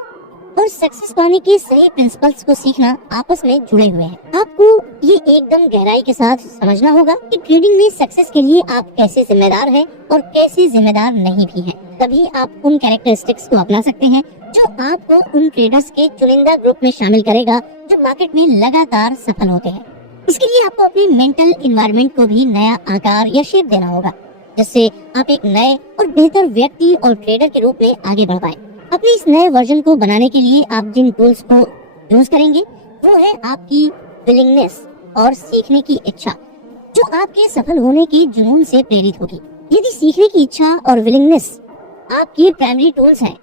और सक्सेस पाने के सही प्रिंसिपल्स को सीखना आपस में जुड़े हुए हैं। आपको ये एकदम गहराई के साथ समझना होगा कि ट्रेडिंग में सक्सेस के लिए आप कैसे जिम्मेदार हैं और कैसे जिम्मेदार नहीं भी हैं। तभी आप उन कैरेक्टरिस्टिक्स को अपना सकते हैं जो आपको उन ट्रेडर्स के चुनिंदा ग्रुप में शामिल करेगा जो मार्केट में लगातार सफल होते हैं। इसके लिए आपको अपने मेंटल एनवायरनमेंट को भी नया आकार या शेप देना होगा, जिससे आप एक नए और बेहतर व्यक्ति और ट्रेडर के रूप में आगे बढ़ पाए। अपने इस नए वर्जन को बनाने के लिए आप जिन टूल्स को यूज करेंगे वो है आपकी विलिंगनेस और सीखने की इच्छा, जो आपके सफल होने के जुनून से प्रेरित होगी। यदि सीखने की इच्छा और विलिंगनेस आपके प्राइमरी टूल्स हैं,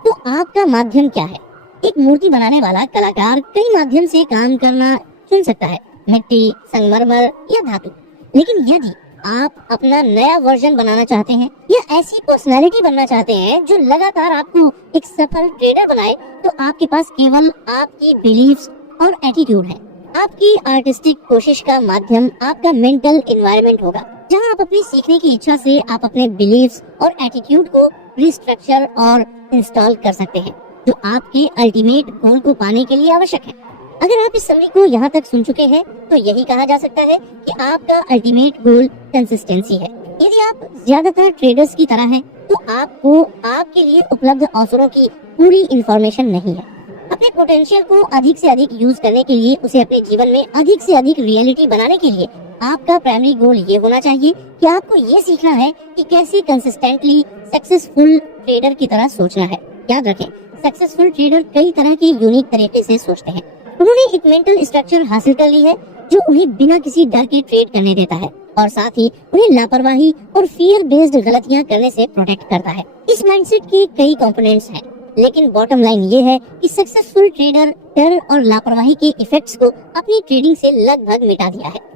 तो आपका माध्यम क्या है? एक मूर्ति बनाने वाला कलाकार कई माध्यम से काम करना चुन सकता है, मिट्टी, संगमरमर या धातु। लेकिन यदि आप अपना नया वर्जन बनाना चाहते हैं या ऐसी पर्सनालिटी बनना चाहते हैं जो लगातार आपको एक सफल ट्रेडर बनाए, तो आपके पास केवल आपकी बिलीफ्स और एटीट्यूड है। आपकी आर्टिस्टिक कोशिश का माध्यम आपका मेंटल एनवायरनमेंट होगा, जहां आप अपनी सीखने की इच्छा से आप अपने बिलीफ्स और एटीट्यूड को रिस्ट्रक्चर और इंस्टॉल कर सकते हैं, जो आपके अल्टीमेट गोल को पाने के लिए आवश्यक है। अगर आप इस समरी को यहाँ तक सुन चुके हैं तो यही कहा जा सकता है कि आपका अल्टीमेट गोल कंसिस्टेंसी है। यदि आप ज्यादातर ट्रेडर्स की तरह हैं, तो आपको आपके लिए उपलब्ध अवसरों की पूरी इंफॉर्मेशन नहीं है। अपने पोटेंशियल को अधिक से अधिक यूज करने के लिए, उसे अपने जीवन में अधिक से अधिक रियलिटी बनाने के लिए आपका प्राइमरी गोल ये होना चाहिए कि आपको ये सीखना है कि कैसे कंसिस्टेंटली सक्सेसफुल ट्रेडर की तरह सोचना है। याद रखें, सक्सेसफुल ट्रेडर कई तरह के यूनिक तरीके से सोचते हैं। उन्होंने एक मेंटल स्ट्रक्चर हासिल कर ली है जो उन्हें बिना किसी डर के ट्रेड करने देता है और साथ ही उन्हें लापरवाही और फियर बेस्ड गलतियां करने से प्रोटेक्ट करता है। इस माइंडसेट के कई कंपोनेंट्स हैं, लेकिन बॉटम लाइन ये है कि सक्सेसफुल ट्रेडर डर और लापरवाही के इफेक्ट्स को अपनी ट्रेडिंग से लगभग मिटा दिया है।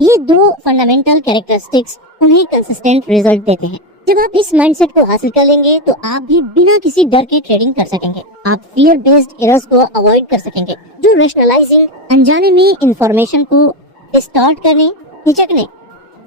ये दो फंडामेंटल कैरेक्टरिस्टिक्स उन्हें कंसिस्टेंट रिजल्ट देते हैं। जब आप इस माइंडसेट को हासिल कर लेंगे तो आप भी बिना किसी डर के ट्रेडिंग कर सकेंगे। आप फियर बेस्ड एरर्स को अवॉइड कर सकेंगे, जो रैशनलाइजिंग, अनजाने में इंफॉर्मेशन को डिस्टॉर्ट करने, हिचकने,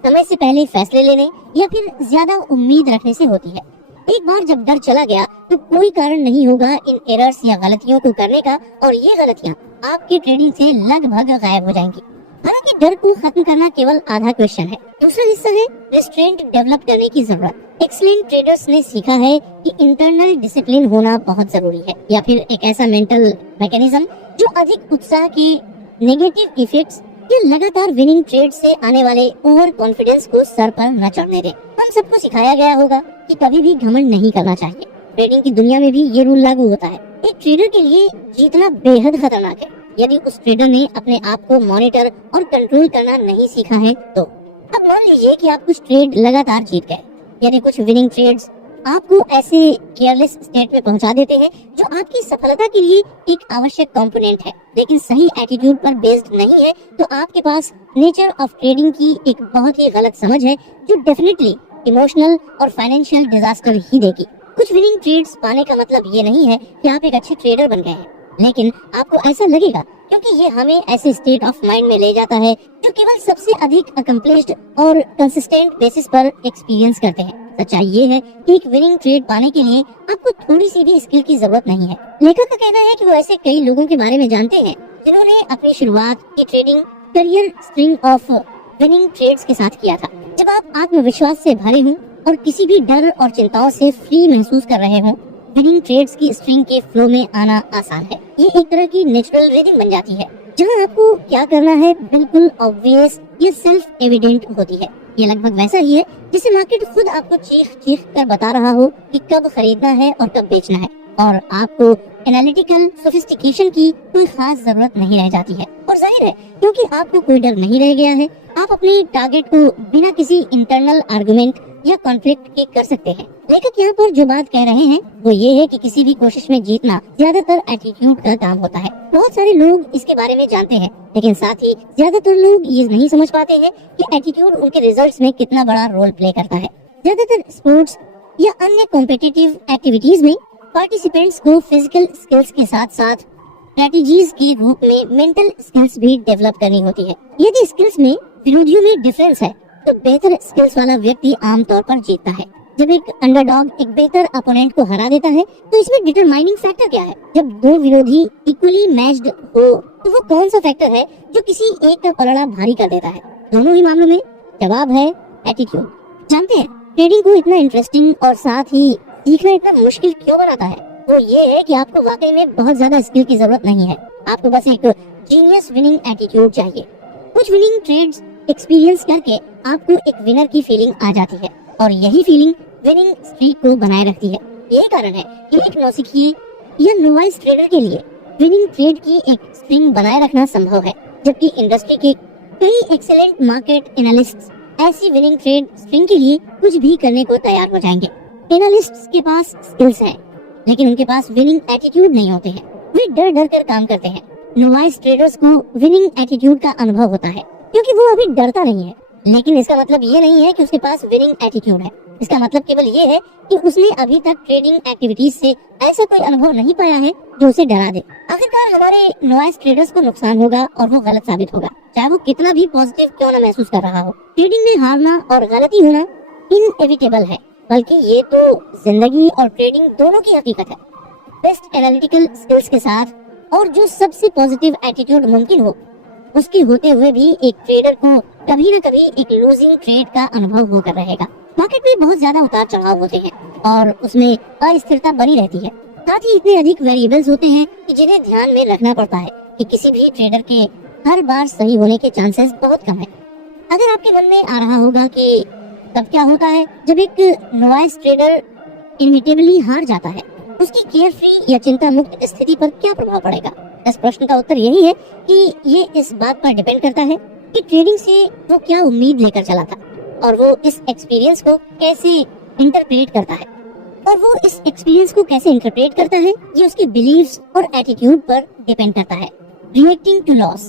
समय से पहले फैसले लेने या फिर ज्यादा उम्मीद रखने से होती है। एक बार जब डर चला गया तो कोई कारण नहीं होगा इन एरर्स या गलतियों को करने का, और ये गलतियां आपकी ट्रेडिंग से लगभग गायब हो जाएंगी। हालांकि डर को खत्म करना केवल आधा क्वेश्चन है। दूसरा हिस्सा है रिस्ट्रेंट डेवलप करने की जरूरत। एक्सीलेंट ट्रेडर्स ने सीखा है कि इंटरनल डिसिप्लिन होना बहुत जरूरी है, या फिर एक ऐसा मेंटल मैकेनिज्म जो अधिक उत्साह के नेगेटिव इफेक्ट्स या लगातार विनिंग ट्रेड से आने वाले ओवर कॉन्फिडेंस को सर पर न चढ़ने दे। हम सबको सिखाया गया होगा कि कभी भी घमंड नहीं करना चाहिए। ट्रेडिंग की दुनिया में भी ये रूल लागू होता है। एक ट्रेडर के लिए जीतना बेहद खतरनाक है यदि उस ट्रेडर ने अपने आप को मॉनिटर और कंट्रोल करना नहीं सीखा है तो। अब मान लीजिए कि आप कुछ ट्रेड लगातार जीत गए, यानी कुछ विनिंग ट्रेड्स आपको ऐसे केयरलेस स्टेट में पहुंचा देते हैं जो आपकी सफलता के लिए एक आवश्यक कंपोनेंट है, लेकिन सही एटीट्यूड पर बेस्ड नहीं है, तो आपके पास नेचर ऑफ ट्रेडिंग की एक बहुत ही गलत समझ है जो डेफिनेटली इमोशनल और फाइनेंशियल डिजास्टर ही देगी। कुछ विनिंग ट्रेड्स पाने का मतलब ये नहीं है कि आप एक अच्छे ट्रेडर बन गए हैं, लेकिन आपको ऐसा लगेगा क्योंकि ये हमें ऐसे स्टेट ऑफ माइंड में ले जाता है जो केवल सबसे अधिक अकम्प्लिश्ड और कंसिस्टेंट बेसिस पर एक्सपीरियंस करते हैं। सच्चाई ये है कि एक विनिंग ट्रेड पाने के लिए आपको थोड़ी सी भी स्किल की जरूरत नहीं है। लेखक का कहना है कि वो ऐसे कई लोगों के बारे में जानते हैं जिन्होंने अपनी शुरुआत की trading career string of winning trades के साथ किया था। जब आप आत्मविश्वास से भरे हों और किसी भी डर और चिंताओं से फ्री महसूस कर रहे हों, विनिंग ट्रेड्स की स्ट्रिंग के फ्लो में आना आसान है। ये एक तरह की नेचुरल रिदम बन जाती है जहां आपको क्या करना है बिल्कुल ऑब्वियस या सेल्फ एविडेंट होती है। ये लगभग वैसा ही है जिसे मार्केट खुद आपको चीख चीख कर बता रहा हो कि कब खरीदना है और कब बेचना है, और आपको एनालिटिकल सोफिस्टिकेशन की कोई खास जरूरत नहीं रह जाती है। और जाहिर है क्योंकि आपको कोई डर नहीं रह गया है, आप अपने टारगेट को बिना किसी इंटरनल आर्गुमेंट या कॉन्फ्लिक्ट के कर सकते हैं। लेखक यहाँ पर जो बात कह रहे हैं वो ये है कि किसी भी कोशिश में जीतना ज्यादातर एटीट्यूड का काम होता है। बहुत सारे लोग इसके बारे में जानते हैं, लेकिन साथ ही ज्यादातर लोग ये नहीं समझ पाते हैं कि एटीट्यूड उनके रिजल्ट्स में कितना बड़ा रोल प्ले करता है। ज्यादातर स्पोर्ट्स या अन्य कॉम्पिटिटिव एक्टिविटीज में पार्टिसिपेंट्स को फिजिकल स्किल्स के साथ साथ स्ट्रेटेजीज के रूप में मेंटल स्किल्स भी डेवलप करनी होती है। यदि स्किल्स में विरोधियों में डिफरेंस है तो बेहतर स्किल्स वाला व्यक्ति आमतौर पर जीतता है। जब एक अंडरडॉग एक बेहतर अपोनेंट को हरा देता है तो इसमें डिटरमाइनिंग फैक्टर क्या है? जब दो विरोधी इक्वली मैच्ड हो तो वो कौन सा फैक्टर है जो किसी एक का पलड़ा भारी कर देता है? दोनों ही मामलों में जवाब है एटीट्यूड। जानते हैं ट्रेडिंग को इतना इंटरेस्टिंग और साथ ही सीखना इतना मुश्किल क्यों बनाता है? वो ये है कि आपको वाकई में बहुत ज्यादा स्किल की जरूरत नहीं है, आपको बस एक जीनियस विनिंग एटीट्यूड चाहिए। कुछ विनिंग ट्रेड्स एक्सपीरियंस करके आपको एक विनर की फीलिंग आ जाती है और यही फीलिंग विनिंग स्ट्रीक को बनाए रखती है। यही कारण है कि एक नौसिखिए या नोवाइस ट्रेडर के लिए विनिंग ट्रेड की एक स्ट्रिंग बनाए रखना संभव है, जबकि इंडस्ट्री के कई एक्सीलेंट मार्केट एनालिस्ट्स ऐसी विनिंग ट्रेड स्ट्रिंग के लिए कुछ भी करने को तैयार हो जाएंगे। एनालिस्ट्स के पास स्किल्स हैं, लेकिन उनके पास विनिंग एटीट्यूड नहीं होते हैं। वे डर डर कर काम करते हैं। नोवाइस ट्रेडर्स को विनिंग एटीट्यूड का अनुभव होता है क्योंकि वो अभी डरता नहीं है, लेकिन इसका मतलब ये नहीं है कि उसके पास विनिंग एटीट्यूड है। इसका मतलब केवल ये है कि उसने अभी तक ट्रेडिंग एक्टिविटीज से ऐसा कोई अनुभव नहीं पाया है जो उसे डरा दे। आखिरकार हमारे नोवाइस ट्रेडर्स को नुकसान होगा और वो गलत साबित होगा, चाहे वो कितना भी पॉजिटिव क्यों न महसूस कर रहा हो। ट्रेडिंग में हारना और गलती होना इनएविटेबल है, बल्कि ये तो जिंदगी और ट्रेडिंग दोनों की हकीकत है। बेस्ट एनालिटिकल स्किल्स के साथ और जो सबसे पॉजिटिव एटीट्यूड मुमकिन हो उसके होते हुए भी एक ट्रेडर को कभी न कभी एक लूजिंग ट्रेड का अनुभव होकर रहेगा। मार्केट में बहुत ज्यादा उतार चढ़ाव होते हैं और उसमें अस्थिरता बनी रहती है। साथ ही इतने अधिक वेरिएबल्स होते हैं कि जिन्हें ध्यान में रखना पड़ता है कि किसी भी ट्रेडर के हर बार सही होने के चांसेस बहुत कम है। अगर आपके मन में आ रहा होगा कि तब क्या होता है जब एक नोवाइस ट्रेडर इनविटेबली हार जाता है, उसकी केयर फ्री या चिंता मुक्त स्थिति पर क्या प्रभाव पड़ेगा? इस प्रश्न का उत्तर यही है कि ये इस बात पर डिपेंड करता है कि ट्रेडिंग से वो क्या उम्मीद लेकर चला था और वो इस एक्सपीरियंस को कैसे इंटरप्रेट करता है। ये उसके बिलीव्स और एटीट्यूड पर डिपेंड करता है। रिएक्टिंग टू लॉस,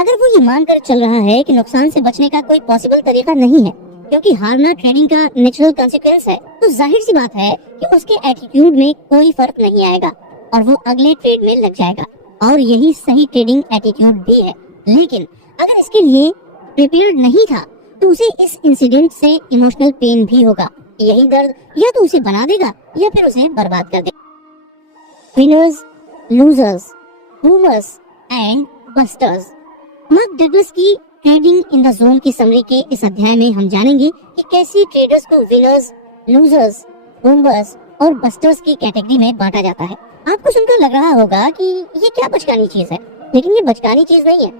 अगर वो ये मानकर चल रहा है कि नुकसान से बचने का कोई पॉसिबल तरीका नहीं है क्योंकि हारना ट्रेडिंग का नेचुरल कॉन्सिक्वेंस है, तो जाहिर सी बात है कि उसके एटीट्यूड में कोई फर्क नहीं आएगा और वो अगले ट्रेड में लग जाएगा। और यही सही ट्रेडिंग एटीट्यूड भी है। लेकिन अगर इसके लिए प्रिपेयर्ड नहीं था तो उसे इस इंसिडेंट से इमोशनल पेन भी होगा। यही दर्द या तो उसे बना देगा या फिर उसे बर्बाद कर देगा। Winners, losers, boomers and busters. Mark Douglas की ट्रेडिंग इन द जोन की समरी के इस अध्याय में हम जानेंगे कि कैसे ट्रेडर्स को विनर्स, लूजर्स, बूमर्स और बस्टर्स की कैटेगरी में बांटा जाता है। आपको सुनकर लग रहा होगा कि ये क्या बचकानी चीज है, लेकिन ये बचकानी चीज नहीं है।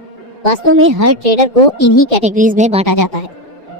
वास्तव में हर ट्रेडर को इन्हीं कैटेगरीज में बांटा जाता है।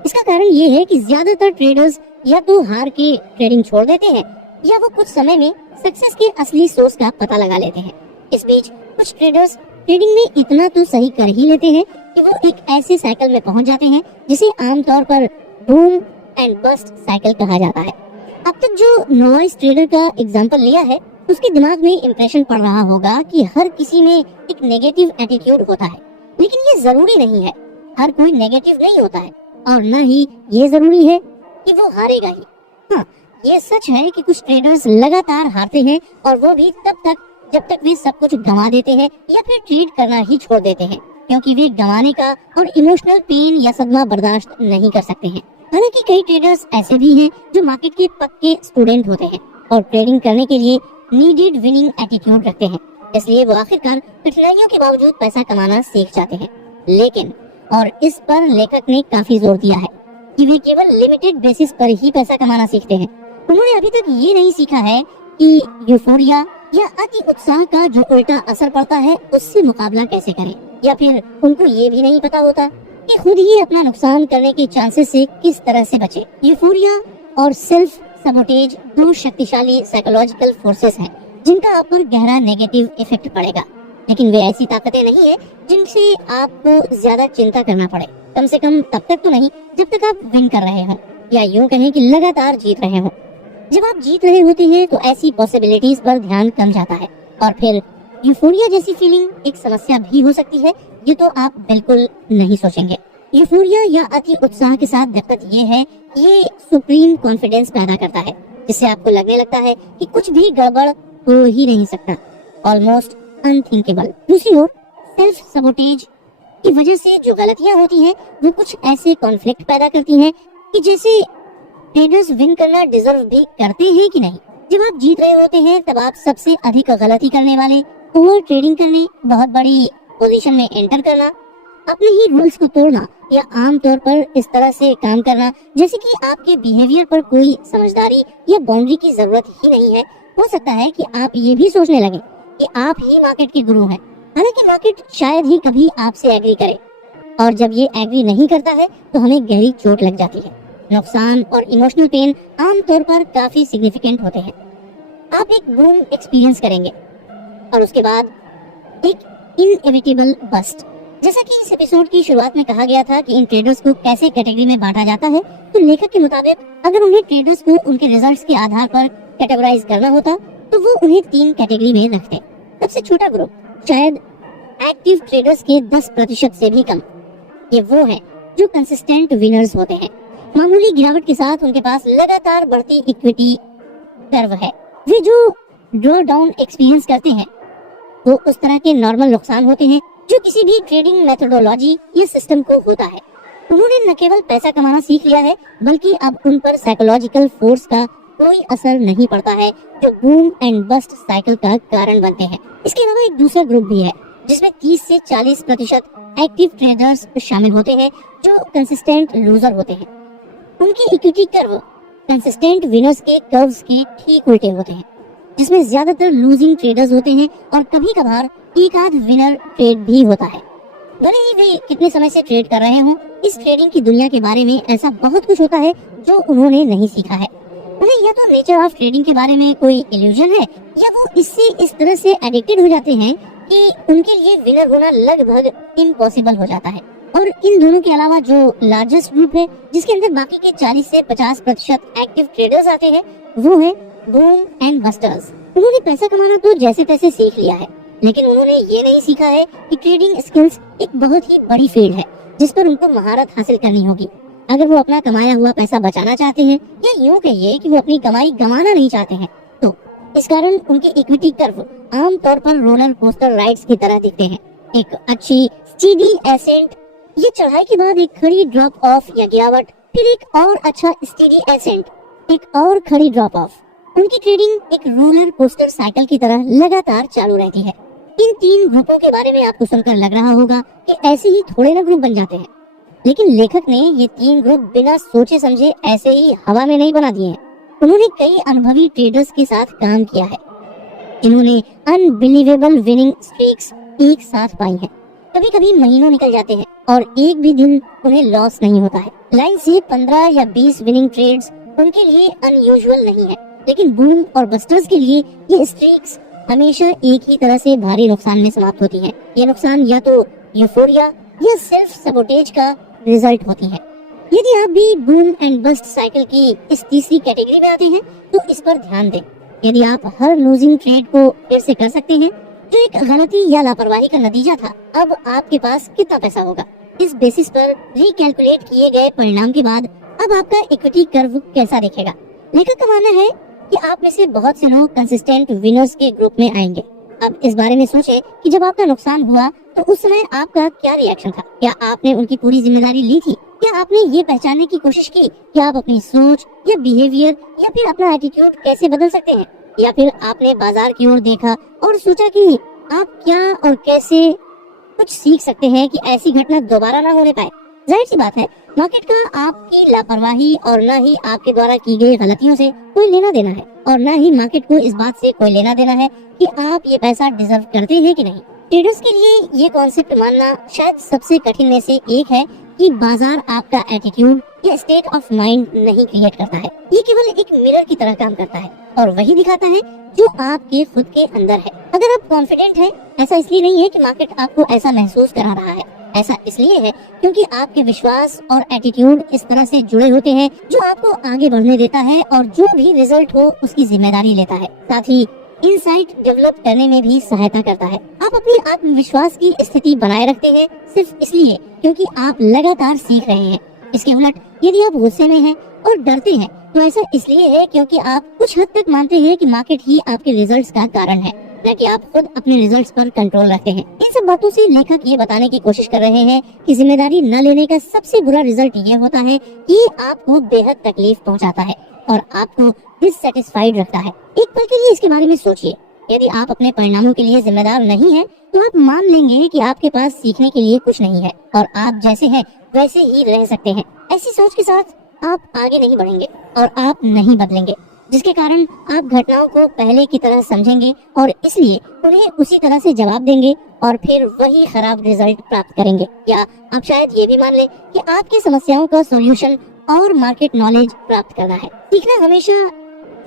इसका कारण ये है कि ज्यादातर ट्रेडर्स या तो हार के ट्रेडिंग छोड़ देते हैं या वो कुछ समय में सक्सेस के असली सोर्स का पता लगा लेते हैं। इस बीच कुछ ट्रेडर्स ट्रेडिंग में इतना तो सही कर ही लेते हैं कि वो एक ऐसे साइकिल में पहुंच जाते हैं जिसे आमतौर पर बूम एंड बस्ट साइकिल कहा जाता है। अब तक जो नॉइस ट्रेडर का एग्जांपल लिया है, उसके दिमाग में इम्प्रेशन पड़ रहा होगा कि हर किसी में एक नेगेटिव एटीट्यूड होता है, लेकिन ये जरूरी नहीं है। हर कोई नेगेटिव नहीं होता है और न ही ये जरूरी है कि वो हारेगा ही। हाँ, ये सच है कि कुछ ट्रेडर्स लगातार हारते हैं और वो भी तब तक जब तक वे सब कुछ गंवा देते हैं या फिर ट्रेड करना ही छोड़ देते हैं, क्योंकि वे गंवाने का और इमोशनल पेन या सदमा बर्दाश्त नहीं कर सकते हैं। हालांकि कई ट्रेडर्स ऐसे भी हैं जो मार्केट के पक्के स्टूडेंट होते हैं और ट्रेडिंग करने के लिए नीडेड विनिंग एटीट्यूड रखते हैं, इसलिए वो आखिरकार कठिनाइयों के बावजूद पैसा कमाना सीख जाते हैं। लेकिन और इस पर लेखक ने काफी जोर दिया है कि वे केवल लिमिटेड बेसिस पर ही पैसा कमाना सीखते हैं। उन्होंने अभी तक ये नहीं सीखा है कि यूफोरिया या अति उत्साह का जो उल्टा असर पड़ता है उससे मुकाबला कैसे करें, या फिर उनको ये भी नहीं पता होता कि खुद ही अपना नुकसान करने के चांसेस से किस तरह से बचे। यूफोरिया और सेल्फ सबोटेज दो शक्तिशाली साइकोलॉजिकल फोर्सेस हैं जिनका आप पर गहरा नेगेटिव इफेक्ट पड़ेगा, लेकिन वे ऐसी ताकतें नहीं है जिनसे आपको ज्यादा चिंता करना पड़े, कम से कम तब तक तो नहीं जब तक आप विन कर रहे हो, या यूं कहें कि लगातार जीत रहे हो। जब आप जीत रहे होते हैं तो ऐसी पॉसिबिलिटीज पर ध्यान कम जाता है और फिर यूफोरिया जैसी फीलिंग एक समस्या भी हो सकती है, ये तो आप बिल्कुल नहीं सोचेंगे। यूफोरिया या अति उत्साह के साथ दिक्कत ये है, ये सुप्रीम कॉन्फिडेंस पैदा करता है जिससे आपको लगने लगता है कि कुछ भी गड़बड़ हो ही नहीं सकता, ऑलमोस्ट अनथिंकेबल। दूसरी ओर सेल्फ सबोटेज की वजह से जो गलतियां होती हैं वो कुछ ऐसे कॉन्फ्लिक्ट पैदा करती हैं कि जैसे ट्रेडर्स विन करना डिजर्व भी करते हैं कि नहीं। जब आप जीत रहे होते हैं तब आप सबसे अधिक गलती करने वाले, ओवर ट्रेडिंग करने, बहुत बड़ी पोजीशन में एंटर करना, अपने ही रूल्स को तोड़ना या आम तौर पर इस तरह से काम करना जैसे कि आपके बिहेवियर पर कोई समझदारी या बाउंड्री की जरूरत ही नहीं है। हो सकता है कि आप ये भी सोचने लगे कि आप ही मार्केट के गुरु हैं, हालांकि मार्केट शायद ही कभी आपसे एग्री करे, और जब ये एग्री नहीं करता है तो हमें गहरी चोट लग जाती है। नुकसान और इमोशनल पेन आमतौर पर काफी सिग्निफिकेंट होते हैं। आप एक बूम एक्सपीरियंस करेंगे और उसके बाद एक इनएविटेबल बस्ट। जैसा कि इस एपिसोड की शुरुआत में कहा गया था कि इन ट्रेडर्स को कैसे कैटेगरी में बांटा जाता है, तो लेखक के मुताबिक अगर उन्हें ट्रेडर्स को उनके रिजल्ट्स के आधार पर कैटेगराइज करना होता तो वो उन्हें 3 कैटेगरी में रखते। सबसे छोटा ग्रुप, शायद एक्टिव ट्रेडर्स के 10% से भी कम, ये वो है जो कंसिस्टेंट विनर्स होते हैं। मामूली गिरावट के साथ उनके पास लगातार बढ़ती इक्विटी कर्व है। वे जो ड्रॉ डाउन एक्सपीरियंस करते हैं वो उस तरह के नॉर्मल नुकसान होते हैं जो किसी भी ट्रेडिंग मेथोडोलॉजी या सिस्टम को होता है। उन्होंने न केवल पैसा कमाना सीख लिया है, बल्कि अब उन पर साइकोलॉजिकल फोर्स का कोई असर नहीं पड़ता है जो बूम एंड बस्ट साइकिल का कारण बनते हैं। इसके अलावा एक दूसरा ग्रुप भी है जिसमें 30 से 40% एक्टिव ट्रेडर्स शामिल होते हैं जो कंसिस्टेंट लूजर होते हैं। उनकी इक्विटी कर्व कंसिस्टेंट विनर्स के कर्व्स के ठीक उल्टे होते हैं, जिसमें ज्यादातर लूजिंग ट्रेडर्स होते हैं और कभी कभार एक आध विनर ट्रेड भी होता है। भले ही वे कितने समय से ट्रेड कर रहे हों, इस ट्रेडिंग की दुनिया के बारे में ऐसा बहुत कुछ होता है जो उन्होंने नहीं सीखा है। उन्हें या तो नेचर ऑफ ट्रेडिंग के बारे में कोई इल्यूजन है, या वो इससे इस तरह से एडिक्टेड हो जाते हैं कि उनके लिए विनर होना लगभग इम्पॉसिबल हो जाता है। और इन दोनों के अलावा जो लार्जेस्ट ग्रुप है जिसके अंदर बाकी के 40 से 50% एक्टिव ट्रेडर्स आते हैं, वो है बूम एंड बस्टर्स। उन्होंने पैसा कमाना तो जैसे तैसे सीख लिया है, लेकिन उन्होंने ये नहीं सीखा है कि ट्रेडिंग स्किल्स एक बहुत ही बड़ी फील्ड है जिस पर उनको महारत हासिल करनी होगी अगर वो अपना कमाया हुआ पैसा बचाना चाहते हैं, या यूं कहिए कि वो अपनी कमाई गंवाना नहीं चाहते हैं। तो इस कारण उनके इक्विटी कर्व आमतौर पर रोलर कोस्टर राइड्स की तरह दिखते हैं। एक अच्छी स्टीडी एसेंट, ये चढ़ाई के बाद एक खड़ी ड्रॉप ऑफ या गिरावट, फिर एक और अच्छा स्टीडी एसेंट, एक और खड़ी ड्रॉप ऑफ। उनकी ट्रेडिंग एक रोलर कोस्टर साइकिल की तरह लगातार चालू रहती है। इन 3 ग्रुपों के बारे में आपको सुनकर लग रहा होगा कि ऐसे ही थोड़े ना ग्रुप बन जाते हैं, लेकिन लेखक ने ये 3 ग्रुप बिना सोचे समझे ऐसे ही हवा में नहीं बना दिए हैं। उन्होंने कई अनुभवी ट्रेडर्स के साथ काम किया है जिन्होंने अनबिलीवेबल विनिंग स्ट्रीक्स एक साथ पाई हैं। कभी कभी महीनों निकल जाते हैं और एक भी दिन उन्हें लॉस नहीं होता है। लाइन से 15 या 20 विनिंग ट्रेड्स उनके लिए अनयूजुअल नहीं है, लेकिन बूम और बस्टर्स के लिए ये स्ट्रीक्स हमेशा एक ही तरह से भारी नुकसान में समाप्त होती हैं। ये नुकसान या तो यूफोरिया या सेल्फ सबोटेज का रिजल्ट होती है। यदि आप भी बूम एंड बस्ट साइकिल की इस तीसरी कैटेगरी में आते हैं तो इस पर ध्यान दें। यदि आप हर लूजिंग ट्रेड को फिर से कर सकते हैं जो एक गलती या लापरवाही का नतीजा था, अब आपके पास कितना पैसा होगा। इस बेसिस पर रिकैलकुलेट किए गए परिणाम के बाद अब आपका इक्विटी कर्व कैसा दिखेगा। लेखक का मानना है कि आप में से बहुत से लोग कंसिस्टेंट विनर्स के ग्रुप में आएंगे। अब इस बारे में सोचें कि जब आपका नुकसान हुआ तो उस समय आपका क्या रिएक्शन था। क्या आपने उनकी पूरी जिम्मेदारी ली थी? क्या आपने ये पहचानने की कोशिश की कि आप अपनी सोच या बिहेवियर या फिर अपना एटीट्यूड कैसे बदल सकते हैं? या फिर आपने बाजार की ओर देखा और सोचा कि आप क्या और कैसे कुछ सीख सकते हैं कि ऐसी घटना दोबारा ना होने पाए। जाहिर सी बात है, मार्केट का आपकी लापरवाही और न ही आपके द्वारा की गई गलतियों से कोई लेना देना है और न ही मार्केट को इस बात से कोई लेना देना है कि आप ये पैसा डिजर्व करते हैं कि नहीं। ट्रेडर्स के लिए ये कॉन्सेप्ट मानना शायद सबसे कठिन में से एक है कि बाजार आपका एटीट्यूड या स्टेट ऑफ माइंड नहीं क्रिएट करता है। ये केवल एक मिरर की तरह काम करता है और वही दिखाता है जो आपके खुद के अंदर है। अगर आप कॉन्फिडेंट हैं, ऐसा इसलिए नहीं है कि मार्केट आपको ऐसा महसूस करा रहा है, ऐसा इसलिए है क्योंकि आपके विश्वास और एटीट्यूड इस तरह से जुड़े होते हैं जो आपको आगे बढ़ने देता है और जो भी रिजल्ट हो उसकी जिम्मेदारी लेता है। साथ ही इनसाइट डेवलप करने में भी सहायता करता है। आप अपनी आत्मविश्वास की स्थिति बनाए रखते हैं सिर्फ इसलिए क्योंकि आप लगातार सीख रहे हैं। इसके उलट यदि आप गुस्से में हैं और डरते हैं तो ऐसा इसलिए है क्योंकि आप कुछ हद तक मानते हैं कि मार्केट ही आपके रिजल्ट्स का कारण है, न कि आप खुद अपने रिजल्ट्स पर कंट्रोल रखते हैं। इन सब बातों से लेखक ये बताने की कोशिश कर रहे हैं कि जिम्मेदारी न लेने का सबसे बुरा रिजल्ट ये होता है कि आपको बेहद तकलीफ पहुंचाता है और आपको डिससैटिस्फाइड रखता है। एक पल के लिए इसके बारे में सोचिए। यदि आप अपने परिणामों के लिए जिम्मेदार नहीं हैं, तो आप मान लेंगे कि आपके पास सीखने के लिए कुछ नहीं है और आप जैसे हैं वैसे ही रह सकते हैं। ऐसी सोच के साथ आप आगे नहीं बढ़ेंगे और आप नहीं बदलेंगे, जिसके कारण आप घटनाओं को पहले की तरह समझेंगे और इसलिए उन्हें उसी तरह से जवाब देंगे और फिर वही खराब रिजल्ट प्राप्त करेंगे। या आप शायद ये भी मान लें कि आपकी समस्याओं का सॉल्यूशन और मार्केट नॉलेज प्राप्त करना है। सीखना हमेशा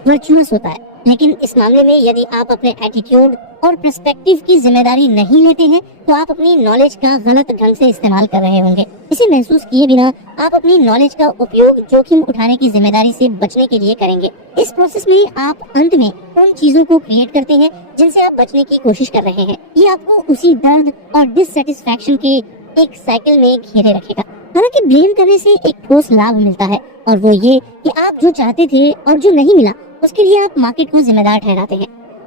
वर्चुअस होता है, लेकिन इस मामले में यदि आप अपने एटीट्यूड और पर्सपेक्टिव की जिम्मेदारी नहीं लेते हैं तो आप अपनी नॉलेज का गलत ढंग से इस्तेमाल कर रहे होंगे। इसे महसूस किए बिना आप अपनी नॉलेज का उपयोग जोखिम उठाने की जिम्मेदारी से बचने के लिए करेंगे। इस प्रोसेस में आप अंत में उन चीजों को क्रिएट करते हैं जिनसे आप बचने की कोशिश कर रहे हैं। ये आपको उसी दर्द और डिससैटिस्फैक्शन के एक साइकिल में घेरे रखेगा। हालांकि ब्लेम करने से एक ठोस लाभ मिलता है और वो ये कि आप जो चाहते थे और जो नहीं मिला उसके लिए आप मार्केट को जिम्मेदार ठहराते हैं।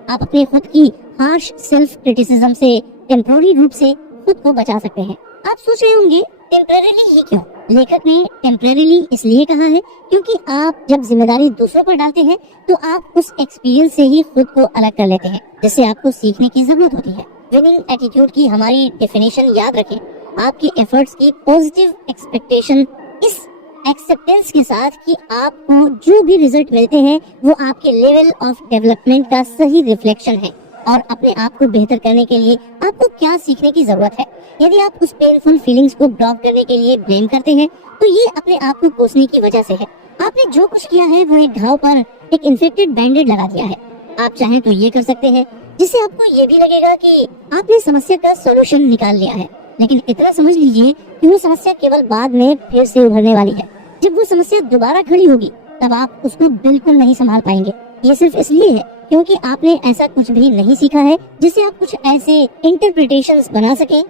आप अपने खुद की हार्श सेल्फ क्रिटिसिज्म से टेम्पररी रूप से खुद को बचा सकते हैं। आप सोच रहे होंगे टेम्परेरीली ही क्यों? लेखक ने टेम्परेरीली इसलिए कहा है क्योंकि आप जब जिम्मेदारी दूसरों पर डालते हैं तो आप उस एक्सपीरियंस से ही खुद को अलग कर लेते हैं जिससे आपको सीखने की जरूरत होती है। विनिंग एटीट्यूड की हमारी डेफिनेशन याद रखें। आपकी एफर्ट्स की पॉजिटिव एक्सपेक्टेशन, इस एक्सेप्टेंस के साथ कि आपको जो भी रिजल्ट मिलते हैं वो आपके लेवल ऑफ डेवलपमेंट का सही रिफ्लेक्शन है और अपने आप को बेहतर करने के लिए आपको क्या सीखने की जरूरत है। यदि आप उस पेनफुल फीलिंग्स को ब्लॉक करने के लिए ब्लेम करते हैं तो ये अपने आप को कोसने की वजह से है। आपने जो कुछ किया है वो एक घाव पर एक इन्फेक्टेड बैंडेड लगा दिया है। आप चाहें तो ये कर सकते हैं जिससे आपको ये भी लगेगा कि आपने समस्या का सॉल्यूशन निकाल लिया है, लेकिन इतना समझ लीजिए कि वो समस्या केवल बाद में फिर से उभरने वाली है। जब वो समस्या दोबारा खड़ी होगी तब आप उसको बिल्कुल नहीं संभाल पाएंगे। ये सिर्फ इसलिए है क्योंकि आपने ऐसा कुछ भी नहीं सीखा है जिससे आप कुछ ऐसे इंटरप्रिटेशंस बना सकें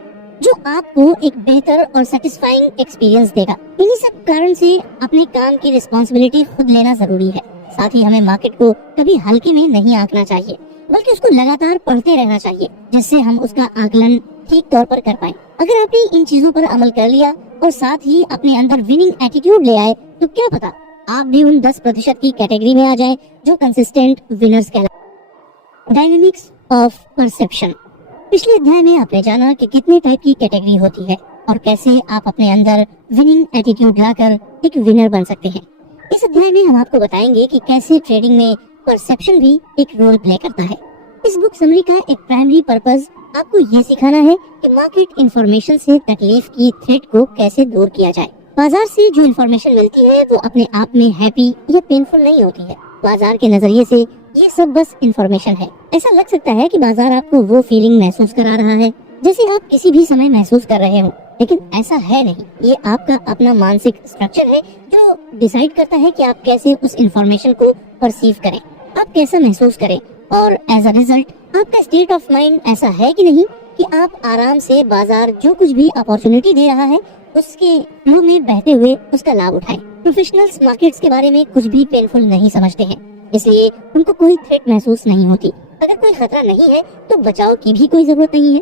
जो आपको एक बेहतर और सेटिस्फाइंग एक्सपीरियंस देगा। इन्हीं सब कारण से अपने काम की रिस्पॉन्सिबिलिटी खुद लेना जरूरी है। साथ ही हमें मार्केट को कभी हल्के में नहीं आंकना चाहिए, बल्कि उसको लगातार पढ़ते रहना चाहिए जिससे हम उसका आकलन ठीक तौर पर कर पाए। अगर आपने इन चीजों पर अमल कर लिया और साथ ही अपने अंदर विनिंग एटीट्यूड ले आए तो क्या पता आप भी उन 10% की कैटेगरी में आ जाएं जो कंसिस्टेंट विनर्स कहलाते हैं। Dynamics of perception. पिछले अध्याय में आपने जाना कि कितने टाइप की कैटेगरी होती है और कैसे आप अपने अंदर विनिंग एटीट्यूड लाकर एक विनर बन सकते हैं। इस अध्याय में हम आपको बताएंगे कि कैसे ट्रेडिंग में परसेप्शन भी एक रोल प्ले करता है। इस बुक समरी का एक प्राइमरी पर्पस आपको ये सिखाना है कि मार्केट इंफॉर्मेशन से तकलीफ की थ्रेट को कैसे दूर किया जाए। बाजार से जो इंफॉर्मेशन मिलती है वो अपने आप में हैप्पी या पेनफुल नहीं होती है। बाजार के नजरिए से ये सब बस इंफॉर्मेशन है। ऐसा लग सकता है कि बाजार आपको वो फीलिंग महसूस करा रहा है जैसे आप किसी भी समय महसूस कर रहे हो, लेकिन ऐसा है नहीं। ये आपका अपना मानसिक स्ट्रक्चर है जो डिसाइड करता है कि आप कैसे उस इंफॉर्मेशन को परसीव करें, आप कैसा महसूस करें, और एज अ रिजल्ट आपका स्टेट ऑफ माइंड ऐसा है कि नहीं कि आप आराम से बाजार जो कुछ भी अपॉर्चुनिटी दे रहा है उसके फ्लो में बहते हुए उसका लाभ उठाएं। प्रोफेशनल्स मार्केट्स के बारे में कुछ भी पेनफुल नहीं समझते हैं, इसलिए उनको कोई थ्रेट महसूस नहीं होती। अगर कोई खतरा नहीं है तो बचाव की भी कोई जरूरत नहीं है,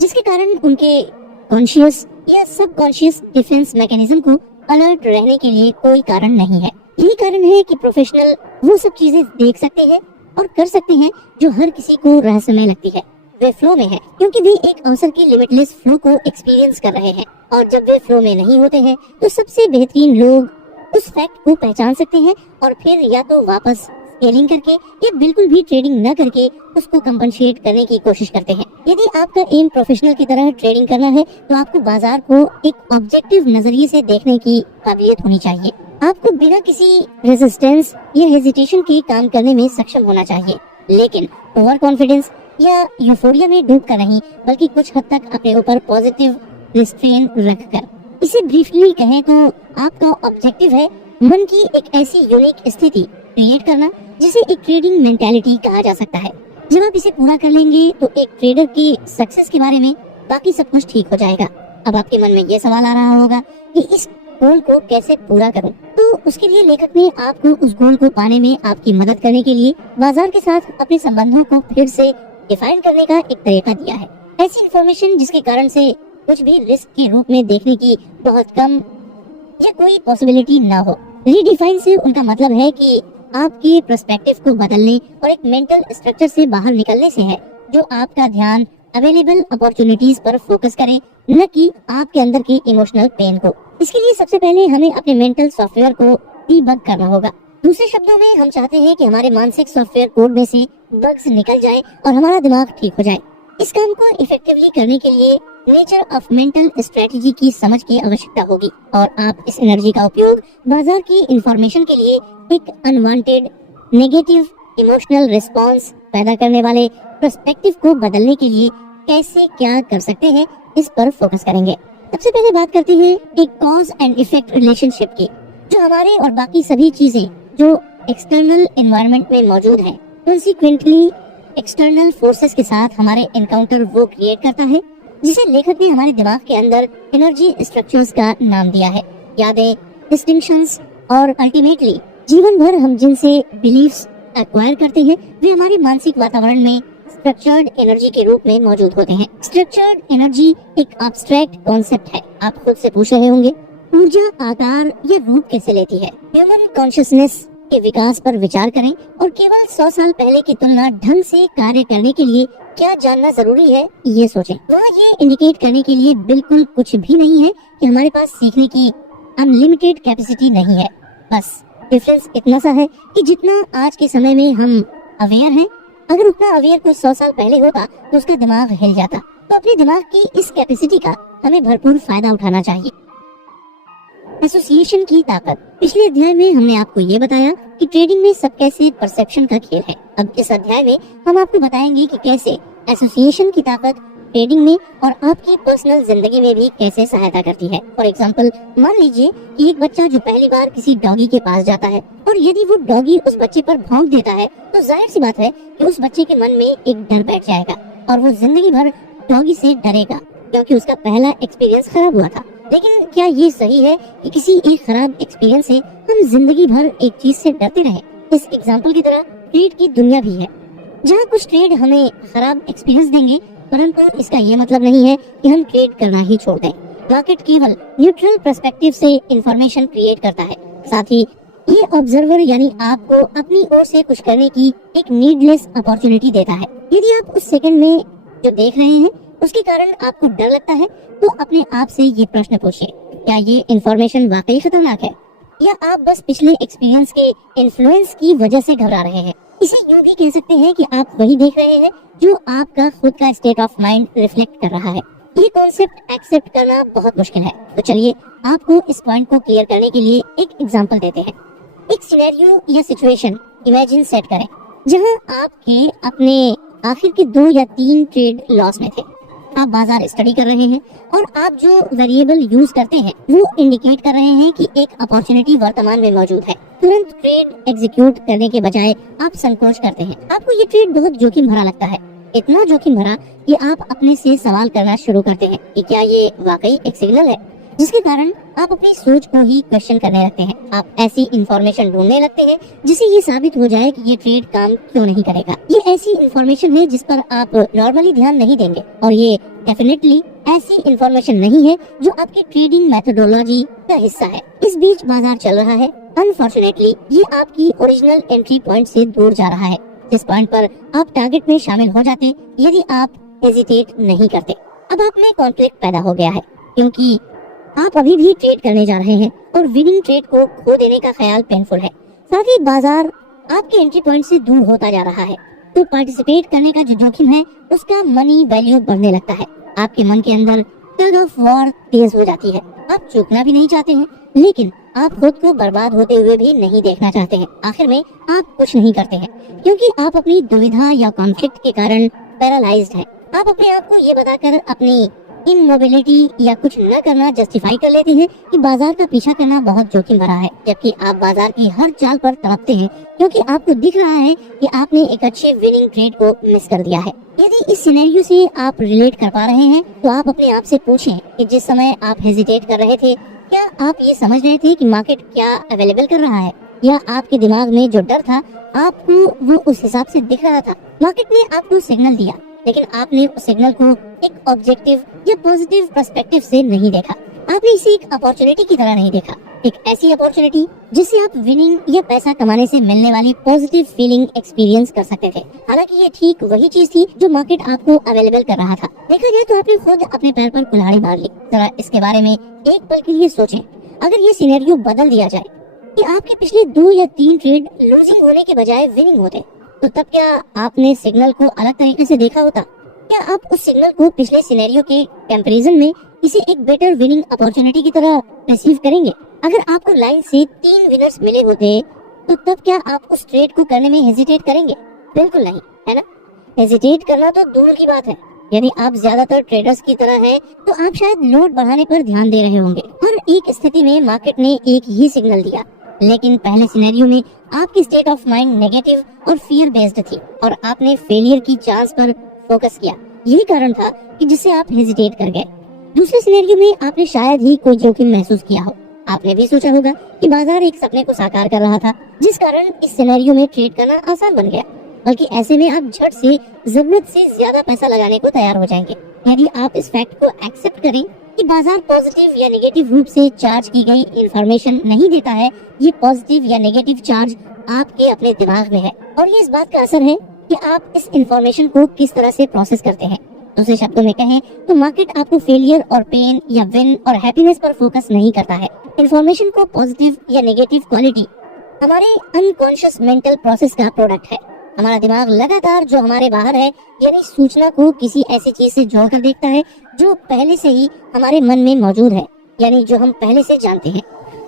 जिसके कारण उनके कॉन्शियस या सबकॉन्शियस डिफेंस मैकेनिज्म को अलर्ट रहने के लिए कोई कारण नहीं है। यही कारण है कि प्रोफेशनल वो सब चीजें देख सकते हैं और कर सकते हैं जो हर किसी को रहस्यमय लगती है। वे फ्लो में है क्योंकि वे एक अवसर की लिमिटलेस फ्लो को एक्सपीरियंस कर रहे हैं, और जब वे फ्लो में नहीं होते हैं तो सबसे बेहतरीन लोग उस फैक्ट को पहचान सकते हैं और फिर या तो वापस स्केलिंग करके या बिल्कुल भी ट्रेडिंग न करके उसको कंपनसेट करने की कोशिश करते हैं। यदि आपका एम प्रोफेशनल की तरह ट्रेडिंग करना है तो आपको बाजार को एक ऑब्जेक्टिव नजरिए से देखने की काबिलियत होनी चाहिए। आपको बिना किसी रेजिस्टेंस या हेजिटेशन के काम करने में सक्षम होना चाहिए, लेकिन ओवर कॉन्फिडेंस या यूफोरिया में डूबकर नहीं, बल्कि कुछ हद तक अपने ऊपर पॉजिटिव रिस्ट्रेन रखकर। इसे ब्रीफली कहें तो आपका ऑब्जेक्टिव है मन की एक ऐसी यूनिक स्थिति क्रिएट करना जिसे एक ट्रेडिंग मेंटालिटी कहा जा सकता है। जब आप इसे पूरा कर लेंगे तो एक ट्रेडर की सक्सेस के बारे में बाकी सब कुछ ठीक हो जाएगा। अब आपके मन में ये सवाल आ रहा होगा कि इस गोल को कैसे पूरा करूं? तो उसके लिए लेखक ने आपको उस गोल को पाने में आपकी मदद करने के लिए बाजार के साथ अपने संबंधों को फिर से डिफाइन करने का एक तरीका दिया है। ऐसी इंफॉर्मेशन जिसके कारण से कुछ भी रिस्क के रूप में देखने की बहुत कम या कोई पॉसिबिलिटी ना हो। रीडिफाइन से उनका मतलब है कि आपके पर्सपेक्टिव को बदलने और एक मेंटल स्ट्रक्चर से बाहर निकलने से है जो आपका ध्यान अवेलेबल अपॉर्चुनिटीज पर फोकस करे, न कि आपके अंदर के इमोशनल पेन को। इसके लिए सबसे पहले हमें अपने मेंटल सॉफ्टवेयर को डीबग करना होगा। दूसरे शब्दों में हम चाहते हैं कि हमारे मानसिक सॉफ्टवेयर कोड में से बग्स निकल जाए और हमारा दिमाग ठीक हो जाए। इस काम को इफेक्टिवली करने के लिए नेचर ऑफ मेंटल स्ट्रेटजी की समझ की आवश्यकता होगी, और आप इस एनर्जी का उपयोग बाजार की इंफॉर्मेशन के लिए एक अनवांटेड नेगेटिव इमोशनल रिस्पांस पैदा करने वाले पर्सपेक्टिव को बदलने के लिए कैसे क्या कर सकते हैं, इस पर फोकस करेंगे। सबसे पहले बात करते हैं एक कॉज एंड इफेक्ट रिलेशनशिप की, जो हमारे और बाकी सभी चीजें जो एक्सटर्नल एनवायरनमेंट में मौजूद हैं, कंसीक्वेंटली एक्सटर्नल फोर्सेस के साथ हमारे एनकाउंटर वो क्रिएट करता है जिसे लेखक ने हमारे दिमाग के अंदर एनर्जी स्ट्रक्चर्स का नाम दिया है। यादें, डिस्टिंक्शंस और अल्टीमेटली जीवन भर हम जिनसे बिलीफ्स एक्वायर करते हैं वे हमारे मानसिक वातावरण में स्ट्रक्चर्ड एनर्जी के रूप में मौजूद होते हैं। स्ट्रक्चर्ड एनर्जी एक एब्स्ट्रैक्ट कॉन्सेप्ट है। आप खुद से पूछ रहे होंगे ऊर्जा आकार या रूप कैसे लेती है? ह्यूमन कॉन्शियसनेस के विकास पर विचार करें और केवल 100 साल पहले की तुलना ढंग से कार्य करने के लिए क्या जानना जरूरी है ये सोचें। वहाँ ये इंडिकेट करने के लिए बिल्कुल कुछ भी नहीं है कि हमारे पास सीखने की अनलिमिटेड कैपेसिटी नहीं है। बस डिफरेंस इतना सा है कि जितना आज के समय में हम अवेयर हैं, अगर उतना अवेयर कोई 100 साल पहले होता तो उसका दिमाग हिल जाता। तो अपने दिमाग की इस कैपेसिटी का हमें भरपूर फायदा उठाना चाहिए। एसोसिएशन की ताकत। पिछले अध्याय में हमने आपको ये बताया कि ट्रेडिंग में सब कैसे परसेप्शन का खेल है। अब इस अध्याय में हम आपको बताएंगे कि कैसे एसोसिएशन की ताकत ट्रेडिंग में और आपकी पर्सनल जिंदगी में भी कैसे सहायता करती है। फॉर एग्जाम्पल, मान लीजिए कि एक बच्चा जो पहली बार किसी डॉगी के पास जाता है और यदि वो डॉगी उस बच्चे पर भौंक देता है तो जाहिर सी बात है कि उस बच्चे के मन में एक डर बैठ जाएगा और वो जिंदगी भर डॉगी से डरेगा, क्योंकि उसका पहला एक्सपीरियंस खराब हुआ था। लेकिन क्या ये सही है कि किसी एक खराब एक्सपीरियंस से हम जिंदगी भर एक चीज से डरते रहे? इस एग्जाम्पल की तरह ट्रेड की दुनिया भी है, जहाँ कुछ ट्रेड हमें खराब एक्सपीरियंस देंगे, परंतु इसका ये मतलब नहीं है कि हम ट्रेड करना ही छोड़ दें। मार्केट केवल न्यूट्रल पर्सपेक्टिव से इंफॉर्मेशन क्रिएट करता है, साथ ही ये ऑब्जर्वर यानी आपको अपनी ओर से कुछ करने की एक नीडलेस अपॉर्चुनिटी देता है। यदि आप उस सेकंड में जो देख रहे हैं उसके कारण आपको डर लगता है तो अपने आप से ये प्रश्न पूछिए, क्या ये इंफॉर्मेशन वाकई खतरनाक है या आप बस पिछले एक्सपीरियंस के इन्फ्लुएंस की वजह से घबरा रहे हैं? इसे यूं भी कह सकते हैं कि आप वही देख रहे हैं जो आपका खुद का स्टेट ऑफ माइंड रिफ्लेक्ट कर रहा है। ये कॉन्सेप्ट एक्सेप्ट करना बहुत मुश्किल है, तो चलिए आपको इस पॉइंट को क्लियर करने के लिए एक एग्जांपल देते हैं। एक सिनेरियो या सिचुएशन इमेजिन सेट करें जहां आपके अपने आखिर के 2 या 3 ट्रेड लॉस में थे। आप बाजार स्टडी कर रहे हैं और आप जो वेरिएबल यूज करते हैं वो इंडिकेट कर रहे हैं कि एक अपॉर्चुनिटी वर्तमान में मौजूद है। तुरंत ट्रेड एग्जीक्यूट करने के बजाय आप संकोच करते हैं। आपको ये ट्रेड बहुत जोखिम भरा लगता है, इतना जोखिम भरा कि आप अपने से सवाल करना शुरू करते हैं कि क्या ये वाकई एक सिग्नल है, जिसके कारण आप अपनी सोच को ही क्वेश्चन करने लगते हैं। आप ऐसी इंफॉर्मेशन ढूंढने लगते हैं जिससे ये साबित हो जाए कि ये ट्रेड काम क्यों नहीं करेगा। ये ऐसी इंफॉर्मेशन है जिस पर आप नॉर्मली ध्यान नहीं देंगे और ये डेफिनेटली ऐसी इंफॉर्मेशन नहीं है जो आपकी ट्रेडिंग मेथोडोलॉजी का हिस्सा है। इस बीच बाजार चल रहा है। अनफॉर्चुनेटली ये आपकी ओरिजिनल एंट्री पॉइंट से दूर जा रहा है, जिस पॉइंट पर आप टारगेट में शामिल हो जाते यदि आप हेजिटेट नहीं करते। अब आप में कॉन्फ्लिक्ट पैदा हो गया है क्योंकि आप अभी भी ट्रेड करने जा रहे हैं और विनिंग ट्रेड को खो देने का ख्याल पेनफुल है। साथ ही बाजार आपके एंट्री पॉइंट से दूर होता जा रहा है, तो पार्टिसिपेट करने का जो जोखिम है उसका मनी वैल्यू बढ़ने लगता है। आपके मन के अंदर टग ऑफ वॉर तेज हो जाती है। आप चूकना भी नहीं चाहते हैं, लेकिन आप खुद को बर्बाद होते हुए भी नहीं देखना चाहते हैं। आखिर में आप कुछ नहीं करते हैं क्योंकि आप अपनी दुविधा या कॉन्फ्लिक्ट के कारण पैरालाइज्ड हैं। आप अपने आप को ये बताकर अपनी इमोबिलिटी या कुछ न करना जस्टिफाई कर लेते हैं कि बाजार का पीछा करना बहुत जोखिम भरा है, जबकि आप बाजार की हर चाल पर तड़पते हैं क्योंकि आपको दिख रहा है कि आपने एक अच्छे विनिंग ट्रेड को मिस कर दिया है। यदि इस सिनेरियो से आप रिलेट कर पा रहे हैं तो आप अपने आप से पूछें कि जिस समय आप हेजिटेट कर रहे थे, क्या आप ये समझ रहे थे कि मार्केट क्या अवेलेबल कर रहा है, या आपके दिमाग में जो डर था आपको वो उस हिसाब से दिख रहा था। मार्केट ने आपको सिग्नल दिया, लेकिन आपने उस सिग्नल को एक ऑब्जेक्टिव या पॉजिटिव पर्सपेक्टिव से नहीं देखा। आपने इसे एक अपॉर्चुनिटी की तरह नहीं देखा, एक ऐसी अपॉर्चुनिटी जिससे आप विनिंग या पैसा कमाने से मिलने वाली पॉजिटिव फीलिंग एक्सपीरियंस कर सकते थे। हालांकि ये ठीक वही चीज थी जो मार्केट आपको अवेलेबल कर रहा था। देखा जाए तो आपने खुद अपने पैर पर कुल्हाड़ी मार ली। जरा इसके बारे में एक पल के लिए सोचें। अगर ये सिनेरियो बदल दिया जाए कि आपके पिछले 2 या 3 ट्रेड लूजिंग होने के बजाय विनिंग होते, तो तब क्या आपने सिग्नल को अलग तरीके से देखा होता? क्या आप उस सिग्नल को पिछले सिनेरियो के कंपैरिजन में इसे एक बेटर विनिंग अपॉर्चुनिटी की तरह रिसीव करेंगे? अगर आपको लाइन से 3 विनर्स मिले होते तो तब क्या आप उस ट्रेड को करने में हेजिटेट करेंगे? बिल्कुल नहीं, है ना? हेजिटेट करना तो दूर की बात है। यदि आप ज्यादातर ट्रेडर्स की तरह हैं, तो आप शायद लोड बढ़ाने पर ध्यान दे रहे होंगे। हर एक स्थिति में मार्केट ने एक ही सिग्नल दिया, लेकिन पहले सिनेरियो में आपकी स्टेट ऑफ माइंड नेगेटिव और फियर बेस्ड थी और आपने फेलियर की चांस पर फोकस किया। यही कारण था कि जिससे आप हेजिटेट कर गए। दूसरे सिनेरियो में आपने शायद ही कोई जोखिम महसूस किया हो। आपने भी सोचा होगा कि बाजार एक सपने को साकार कर रहा था, जिस कारण इस सिनेरियो में ट्रेड करना आसान बन गया। बल्कि ऐसे में आप झट से जरूरत से ज्यादा पैसा लगाने को तैयार हो जाएंगे। यदि आप इस फैक्ट को एक्सेप्ट करें कि बाजार पॉजिटिव या नेगेटिव रूप से चार्ज की गई इंफॉर्मेशन नहीं देता है, ये पॉजिटिव या नेगेटिव चार्ज आपके अपने दिमाग में है और ये इस बात का असर है कि आप इस इंफॉर्मेशन को किस तरह से प्रोसेस करते हैं। दूसरे शब्दों में कहें तो मार्केट आपको फेलियर और पेन या विन और हैप्पीनेस पर फोकस नहीं करता है। इंफॉर्मेशन को पॉजिटिव या नेगेटिव क्वालिटी हमारे अनकॉन्शियस मेंटल प्रोसेस का प्रोडक्ट है। हमारा दिमाग लगातार जो हमारे बाहर है यानी सूचना को किसी ऐसी चीज से जोड़कर देखता है जो पहले से ही हमारे मन में मौजूद है, यानी जो हम पहले से जानते हैं,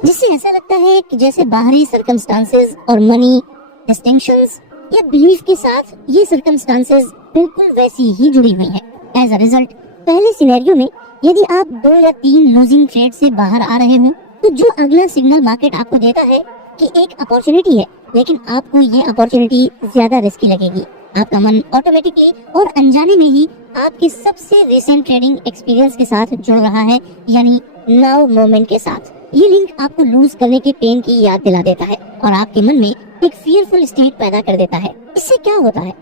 जिससे ऐसा लगता है कि जैसे बाहरी सर्कमस्टांसेस और मनी डिस्टिंक्शंस या बिलीफ के साथ ये सर्कमस्टांसेस बिल्कुल वैसी ही जुड़ी हुई है। एज अ रिजल्ट, पहले सिनेरियो में यदि आप 2 या 3 लूजिंग ट्रेड से बाहर आ रहे हो, तो जो अगला सिग्नल मार्केट आपको देता है कि एक अपॉर्चुनिटी है, लेकिन आपको ये अपॉर्चुनिटी ज्यादा रिस्की लगेगी। आपका मन ऑटोमेटिकली और अनजाने में ही आपके सबसे रिसेंट ट्रेडिंग एक्सपीरियंस के साथ जुड़ रहा है, यानी नाउ मोमेंट के साथ। ये लिंक आपको लूज करने के पेन की याद दिला देता है और आपके मन में एक फियरफुल स्टेट पैदा कर देता है। इससे क्या होता है,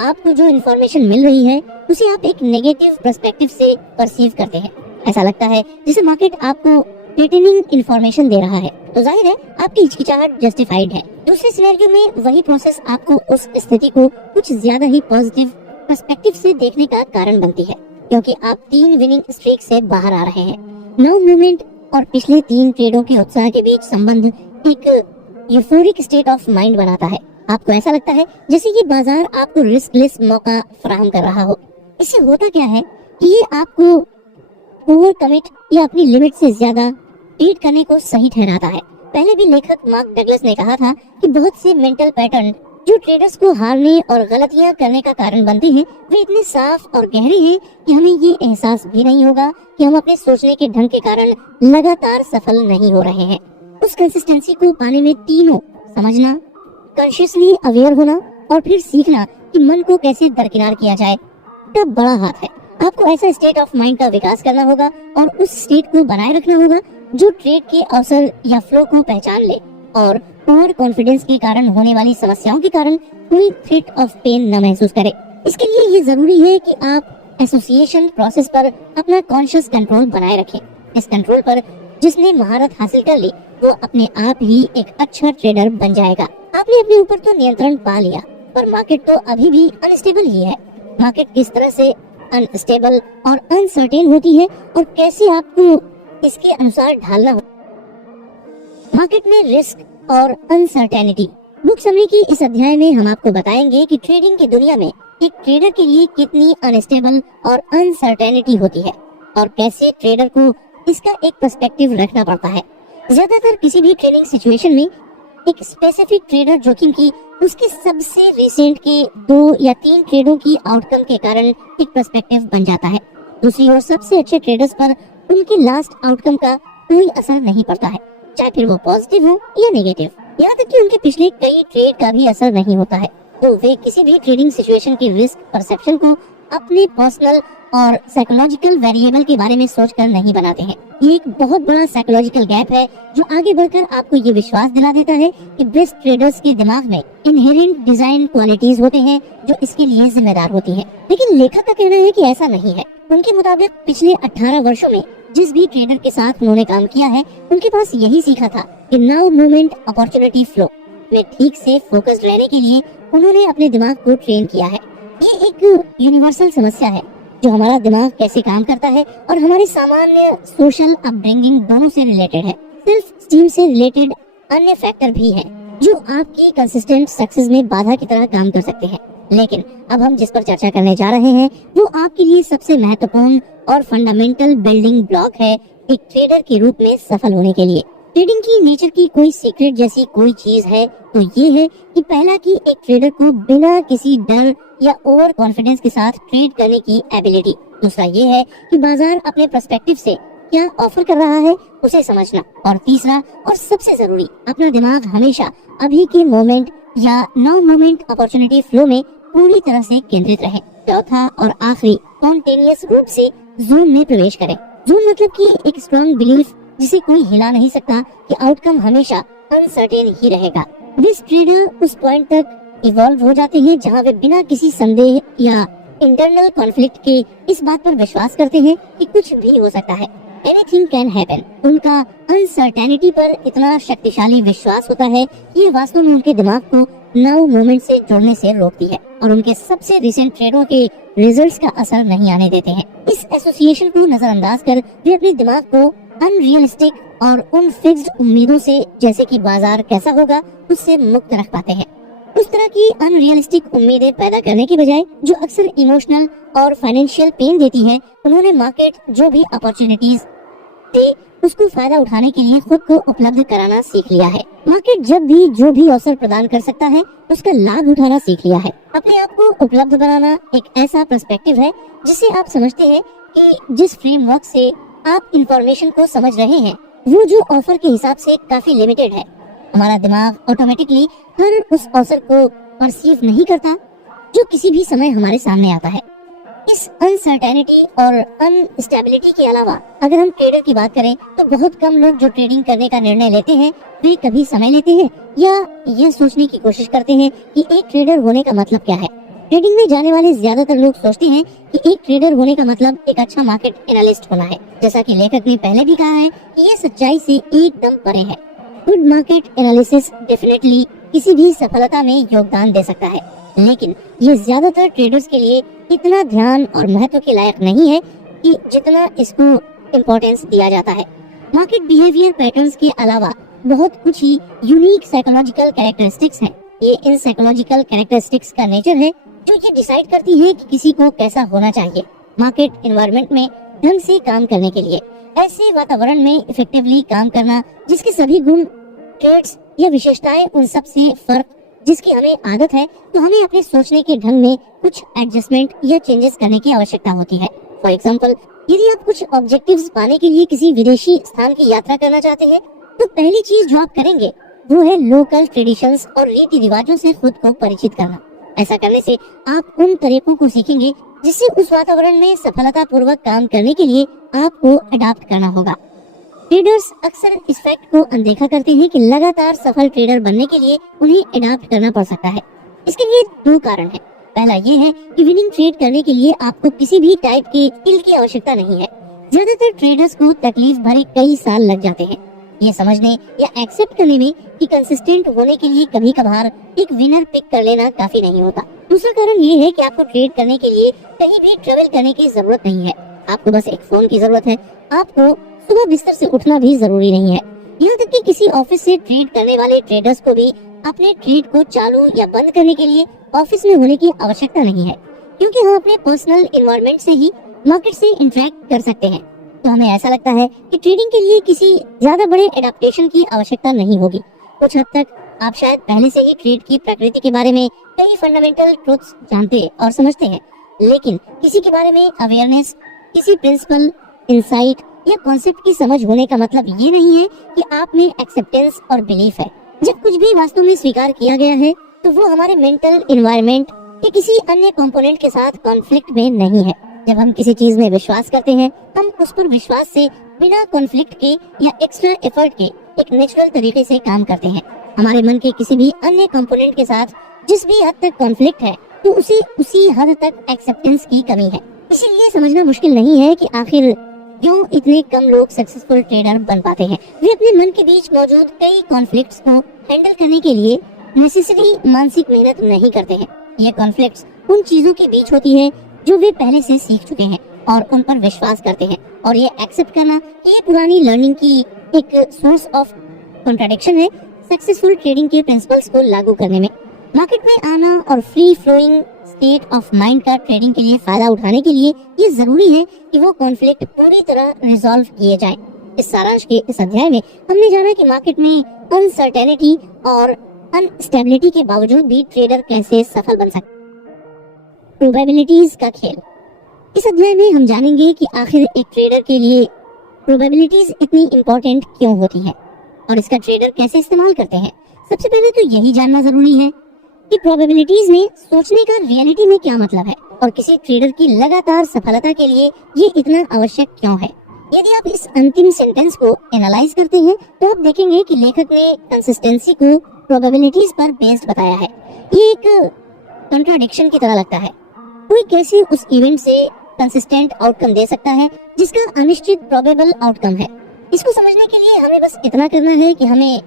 आपको जो इन्फॉर्मेशन मिल रही है उसे आप एक नेगेटिव पर्सपेक्टिव से परसीव करते हैं। ऐसा लगता है जैसे मार्केट आपको थ्रेटनिंग इन्फॉर्मेशन दे रहा है, तो जाहिर है आपकी हिचकिचाहट जस्टिफाइड है। दूसरे सिनेरियो में वही प्रोसेस आपको उस स्थिति को कुछ ज्यादा ही पॉजिटिव पर्सपेक्टिव से देखने का कारण बनती है, क्योंकि आप 3 विनिंग स्ट्रीक से बाहर आ रहे हैं। नाउ मूवमेंट और पिछले 3 ट्रेडों के उत्साह के बीच संबंध एक यूफोरिक स्टेट ऑफ माइंड बनाता है। आपको ऐसा लगता है जैसे ये बाजार आपको रिस्कलेस मौका फराहम कर रहा हो। इससे होता क्या है कि ये आपको ओवर कमिट या अपनी लिमिट से ज्यादा ट्रेड करने को सही ठहराता है। पहले भी लेखक मार्क डगलस ने कहा था कि बहुत से मेंटल पैटर्न जो ट्रेडर्स को हारने और गलतियां करने का कारण बनते हैं वे इतने साफ और गहरे हैं कि हमें ये एहसास भी नहीं होगा कि हम अपने सोचने के ढंग के कारण लगातार सफल नहीं हो रहे हैं। उस कंसिस्टेंसी को पाने में तीनों समझना, कॉन्शियसली अवेयर होना और फिर सीखना कि मन को कैसे दरकिनार किया जाए का बड़ा हाथ है। आपको ऐसा स्टेट ऑफ माइंड का विकास करना होगा और उस स्टेट को बनाए रखना होगा जो ट्रेड के अवसर या फ्लो को पहचान ले और ओवर कॉन्फिडेंस के कारण होने वाली समस्याओं के कारण कोई थ्रेट ऑफ पेन न महसूस करे। इसके लिए ये जरूरी है कि आप एसोसिएशन प्रोसेस पर अपना कॉन्शियस कंट्रोल बनाए रखें। इस कंट्रोल पर जिसने महारत हासिल कर ली वो अपने आप ही एक अच्छा ट्रेडर बन जाएगा। आपने अपने ऊपर तो नियंत्रण पा लिया, पर मार्केट तो अभी भी अनस्टेबल ही है। मार्केट किस तरह से अनस्टेबल और अनसर्टेन होती है और कैसे आपको इसके अनुसार ढालना हो। मार्केट में रिस्क और अनसर्टेनिटी। बुक समरी की इस अध्याय में हम आपको बताएंगे कि ट्रेडिंग की दुनिया में एक ट्रेडर के लिए कितनी अनस्टेबल और अनसर्टेनिटी होती है और कैसे ट्रेडर को इसका एक पर्सपेक्टिव रखना पड़ता है। ज्यादातर किसी भी ट्रेडिंग सिचुएशन में एक स्पेसिफिक ट्रेडर जोखिम की उसके सबसे रिसेंट के 2 या 3 ट्रेडों की आउटकम के कारण एक पर्सपेक्टिव बन जाता है। दूसरी ओर सबसे अच्छे ट्रेडर्स पर उनके लास्ट आउटकम का कोई असर नहीं पड़ता है, चाहे फिर वो पॉजिटिव हो या नेगेटिव। यहाँ तक कि उनके पिछले कई ट्रेड का भी असर नहीं होता है। तो वे किसी भी ट्रेडिंग सिचुएशन की रिस्क परसेप्शन को अपने पर्सनल और साइकोलॉजिकल वेरिएबल के बारे में सोचकर नहीं बनाते हैं। ये एक बहुत बड़ा साइकोलॉजिकल गैप है जो आगे बढ़कर आपको ये विश्वास दिला देता है कि बेस्ट ट्रेडर्स के दिमाग में इनहेरेंट डिजाइन क्वालिटीज होते हैं जो इसके लिए जिम्मेदार होती हैं। लेकिन लेखक का कहना है कि ऐसा नहीं है। उनके मुताबिक पिछले 18 वर्षों में जिस भी ट्रेडर के साथ उन्होंने काम किया है उनके पास यही सीखा था कि नाउ मोमेंट अपॉर्चुनिटी फ्लो में ठीक से फोकस्ड रहने के लिए उन्होंने अपने दिमाग को ट्रेन किया है। ये एक यूनिवर्सल समस्या है जो हमारा दिमाग कैसे काम करता है और हमारे सामान्य सोशल अपब्रिंगिंग दोनों से रिलेटेड है। सेल्फ स्टीम से रिलेटेड अन्य फैक्टर भी हैं जो आपकी कंसिस्टेंट सक्सेस में बाधा की तरह काम कर सकते हैं। लेकिन अब हम जिस पर चर्चा करने जा रहे हैं वो आपके लिए सबसे महत्वपूर्ण और फंडामेंटल बिल्डिंग ब्लॉक है एक ट्रेडर के रूप में सफल होने के लिए। ट्रेडिंग की नेचर की कोई सीक्रेट जैसी कोई चीज है तो ये है कि पहला कि एक ट्रेडर को बिना किसी डर या ओवर कॉन्फिडेंस के साथ ट्रेड करने की एबिलिटी। दूसरा ये है कि बाजार अपने पर्सपेक्टिव से क्या ऑफर कर रहा है उसे समझना। और तीसरा और सबसे जरूरी, अपना दिमाग हमेशा अभी के मोमेंट या नाउ मोमेंट अपॉर्चुनिटी फ्लो में पूरी तरह से केंद्रित रहे। चौथा और आखिरी, स्पॉन्टेनियस रूप से जोन में प्रवेश करें। जोन मतलब कि एक स्ट्रॉन्ग बिलीफ जिसे कोई हिला नहीं सकता कि आउटकम हमेशा अनसर्टेन ही रहेगा। दिस ट्रेडर उस पॉइंट तक इवॉल्व हो जाते हैं जहां वे बिना किसी संदेह या इंटरनल कॉन्फ्लिक्ट के इस बात पर विश्वास करते हैं कि कुछ भी हो सकता है, एनीथिंग कैन हैपन। उनका अनसर्टेनिटी पर इतना शक्तिशाली विश्वास होता है कि ये वास्तव में उनके दिमाग को नाउ मोमेंट से जोड़ने से रोकती है और उनके सबसे रिसेंट ट्रेडों के रिजल्ट्स का असर नहीं आने देते हैं। इस एसोसिएशन को नजरअंदाज कर वे अपने दिमाग को अनरियलिस्टिक और उन फिक्स्ड उम्मीदों से, जैसे कि बाजार कैसा होगा, उससे मुक्त रख पाते हैं। उस तरह की अनरियलिस्टिक उम्मीदें पैदा करने की बजाय जो अक्सर इमोशनल और फाइनेंशियल पेन देती है, उन्होंने मार्केट जो भी अपॉर्चुनिटीज दे उसको फायदा उठाने के लिए खुद को उपलब्ध कराना सीख लिया है। मार्केट जब भी जो भी अवसर प्रदान कर सकता है उसका लाभ उठाना सीख लिया है। अपने आप को उपलब्ध बनाना एक ऐसा पर्सपेक्टिव है जिसे आप समझते हैं कि जिस फ्रेमवर्क से आप इंफॉर्मेशन को समझ रहे हैं वो जो ऑफर के हिसाब से काफी लिमिटेड है। हमारा दिमाग ऑटोमेटिकली हर उस अवसर को परसीव नहीं करता जो किसी भी समय हमारे सामने आता है। इस अनसर्टेनिटी और अनस्टेबिलिटी के अलावा अगर हम ट्रेडर की बात करें तो बहुत कम लोग जो ट्रेडिंग करने का निर्णय लेते हैं वे कभी समय लेते हैं या यह सोचने की कोशिश करते हैं कि एक ट्रेडर होने का मतलब क्या है। ट्रेडिंग में जाने वाले ज्यादातर लोग सोचते हैं कि एक ट्रेडर होने का मतलब एक अच्छा मार्केट एनालिस्ट होना है। जैसा कि लेखक ने पहले भी कहा है कि यह सच्चाई से एकदम परे है। गुड मार्केट एनालिसिस डेफिनेटली किसी भी सफलता में योगदान दे सकता है, लेकिन ये ज्यादातर ट्रेडर्स के लिए इतना ध्यान और महत्व के लायक नहीं है कि जितना इसको इम्पोर्टेंस दिया जाता है। मार्केट बिहेवियर पैटर्न्स के अलावा बहुत कुछ ही यूनिक साइकोलॉजिकल कैरेक्टरिस्टिक्स हैं। ये इन साइकोलॉजिकल कैरेक्टरिस्टिक्स का नेचर है जो ये डिसाइड करती है कि किसी को कैसा होना चाहिए मार्केट एनवायरनमेंट में ढंग से काम करने के लिए। ऐसे वातावरण में इफेक्टिवली काम करना जिसके सभी गुण, ट्रेड्स या विशेषताएं उन सब से फर्क जिसकी हमें आदत है, तो हमें अपने सोचने के ढंग में कुछ एडजस्टमेंट या चेंजेस करने की आवश्यकता होती है। फॉर एग्जाम्पल, यदि आप कुछ ऑब्जेक्टिव्स पाने के लिए किसी विदेशी स्थान की यात्रा करना चाहते हैं, तो पहली चीज जो आप करेंगे वो है लोकल ट्रेडिशंस और रीति रिवाजों से खुद को परिचित करना। ऐसा करने से आप उन तरीकों को सीखेंगे जिससे उस वातावरण में सफलतापूर्वक काम करने के लिए आपको अडॉप्ट करना होगा। ट्रेडर्स अक्सर इस फैक्ट को अनदेखा करते हैं कि लगातार सफल ट्रेडर बनने के लिए उन्हें अडॉप्ट करना पड़ सकता है। इसके लिए दो कारण हैं। पहला ये है कि विनिंग ट्रेड करने के लिए आपको किसी भी टाइप के स्किल की आवश्यकता नहीं है। ज्यादातर ट्रेडर्स को तकलीफ भरे कई साल लग जाते हैं ये समझने या एक्सेप्ट करने में कि कंसिस्टेंट होने के लिए कभी कभार एक विनर पिक कर लेना काफी नहीं होता। दूसरा कारण ये है कि आपको ट्रेड करने के लिए कहीं भी ट्रेवल करने की जरूरत नहीं है। आपको बस एक फोन की जरूरत है। आपको सुबह बिस्तर से उठना भी जरूरी नहीं है। यहाँ तक कि किसी ऑफिस से ट्रेड करने वाले ट्रेडर्स को भी अपने ट्रेड को चालू या बंद करने के लिए ऑफिस में होने की आवश्यकता नहीं है, क्योंकि हम अपने पर्सनल एनवायरनमेंट से ही मार्केट से इंटरेक्ट कर सकते हैं। तो हमें ऐसा लगता है कि ट्रेडिंग के लिए किसी ज्यादा बड़े एडेप्टेशन की आवश्यकता नहीं होगी। कुछ हद तक आप शायद पहले से ही ट्रेड की प्रकृति के बारे में कई फंडामेंटल ट्रुथ्स जानते और समझते हैं, लेकिन किसी के बारे में अवेयरनेस, किसी प्रिंसिपल, इंसाइट या कॉन्सेप्ट की समझ होने का मतलब ये नहीं है कि आप में एक्सेप्टेंस और बिलीफ है। जब कुछ भी वास्तव में स्वीकार किया गया है तो वो हमारे मेंटल एनवायरनमेंट या किसी अन्य कंपोनेंट के साथ कॉन्फ्लिक्ट में नहीं है। जब हम किसी चीज में विश्वास करते हैं, हम उस पर विश्वास से बिना कॉन्फ्लिक्ट के या एक्स्ट्रा एफर्ट के एक नेचुरल तरीके से काम करते हैं। हमारे मन के किसी भी अन्य कंपोनेंट के साथ जिस भी हद तक कॉन्फ्लिक्ट है, तो उसे उसी हद तक एक्सेप्टेंस की कमी है। इसीलिए समझना मुश्किल नहीं है कि आखिर क्यों इतने कम लोग सक्सेसफुल ट्रेडर बन पाते हैं। वे अपने मन के बीच मौजूद कई कॉन्फ्लिक्ट्स को हैंडल करने के लिए नेसेसरी मानसिक मेहनत नहीं करते हैं। ये कॉन्फ्लिक्ट्स उन चीजों के बीच होती है जो वे पहले से सीख चुके हैं और उन पर विश्वास करते हैं, और ये एक्सेप्ट करना कि ये पुरानी लर्निंग की एक सोर्स ऑफ कॉन्ट्राडिक्शन है सक्सेसफुल ट्रेडिंग के प्रिंसिपल्स को लागू करने में। मार्केट में आना और free flowing state of mind का ट्रेडिंग के लिए फायदा उठाने के लिए ये जरूरी है कि वो कॉन्फ्लिक्ट पूरी तरह रिजॉल्व किए जाएं। इस सारांश के इस अध्याय में हमने जाना कि मार्केट में अनसर्टेनिटी और अनस्टेबिलिटी के बावजूद भी ट्रेडर कैसे सफल बन सकते। प्रोबेबिलिटीज का खेल। इस अध्याय में हम जानेंगे कि आखिर एक ट्रेडर के लिए प्रोबेबिलिटीज इतनी इम्पोर्टेंट क्यों होती है और इसका ट्रेडर कैसे इस्तेमाल करते हैं। सबसे पहले तो यही जानना जरूरी है कि प्रोबेबिलिटीज में सोचने का रियलिटी में क्या मतलब है और किसी ट्रेडर की लगातार सफलता के लिए ये इतना आवश्यक क्यों है। यदि आप इस अंतिम सेंटेंस को एनालाइज करते हैं तो आप देखेंगे कि लेखक ने कंसिस्टेंसी को प्रोबेबिलिटीज पर बेस्ड बताया है। ये एक कॉन्ट्राडिक्शन की तरह लगता है। कोई कैसे उस इवेंट से कंसिस्टेंट आउटकम दे सकता है जिसका अनिश्चित प्रोबेबल आउटकम है। इसको समझने के लिए हमें बस इतना करना है कि हमें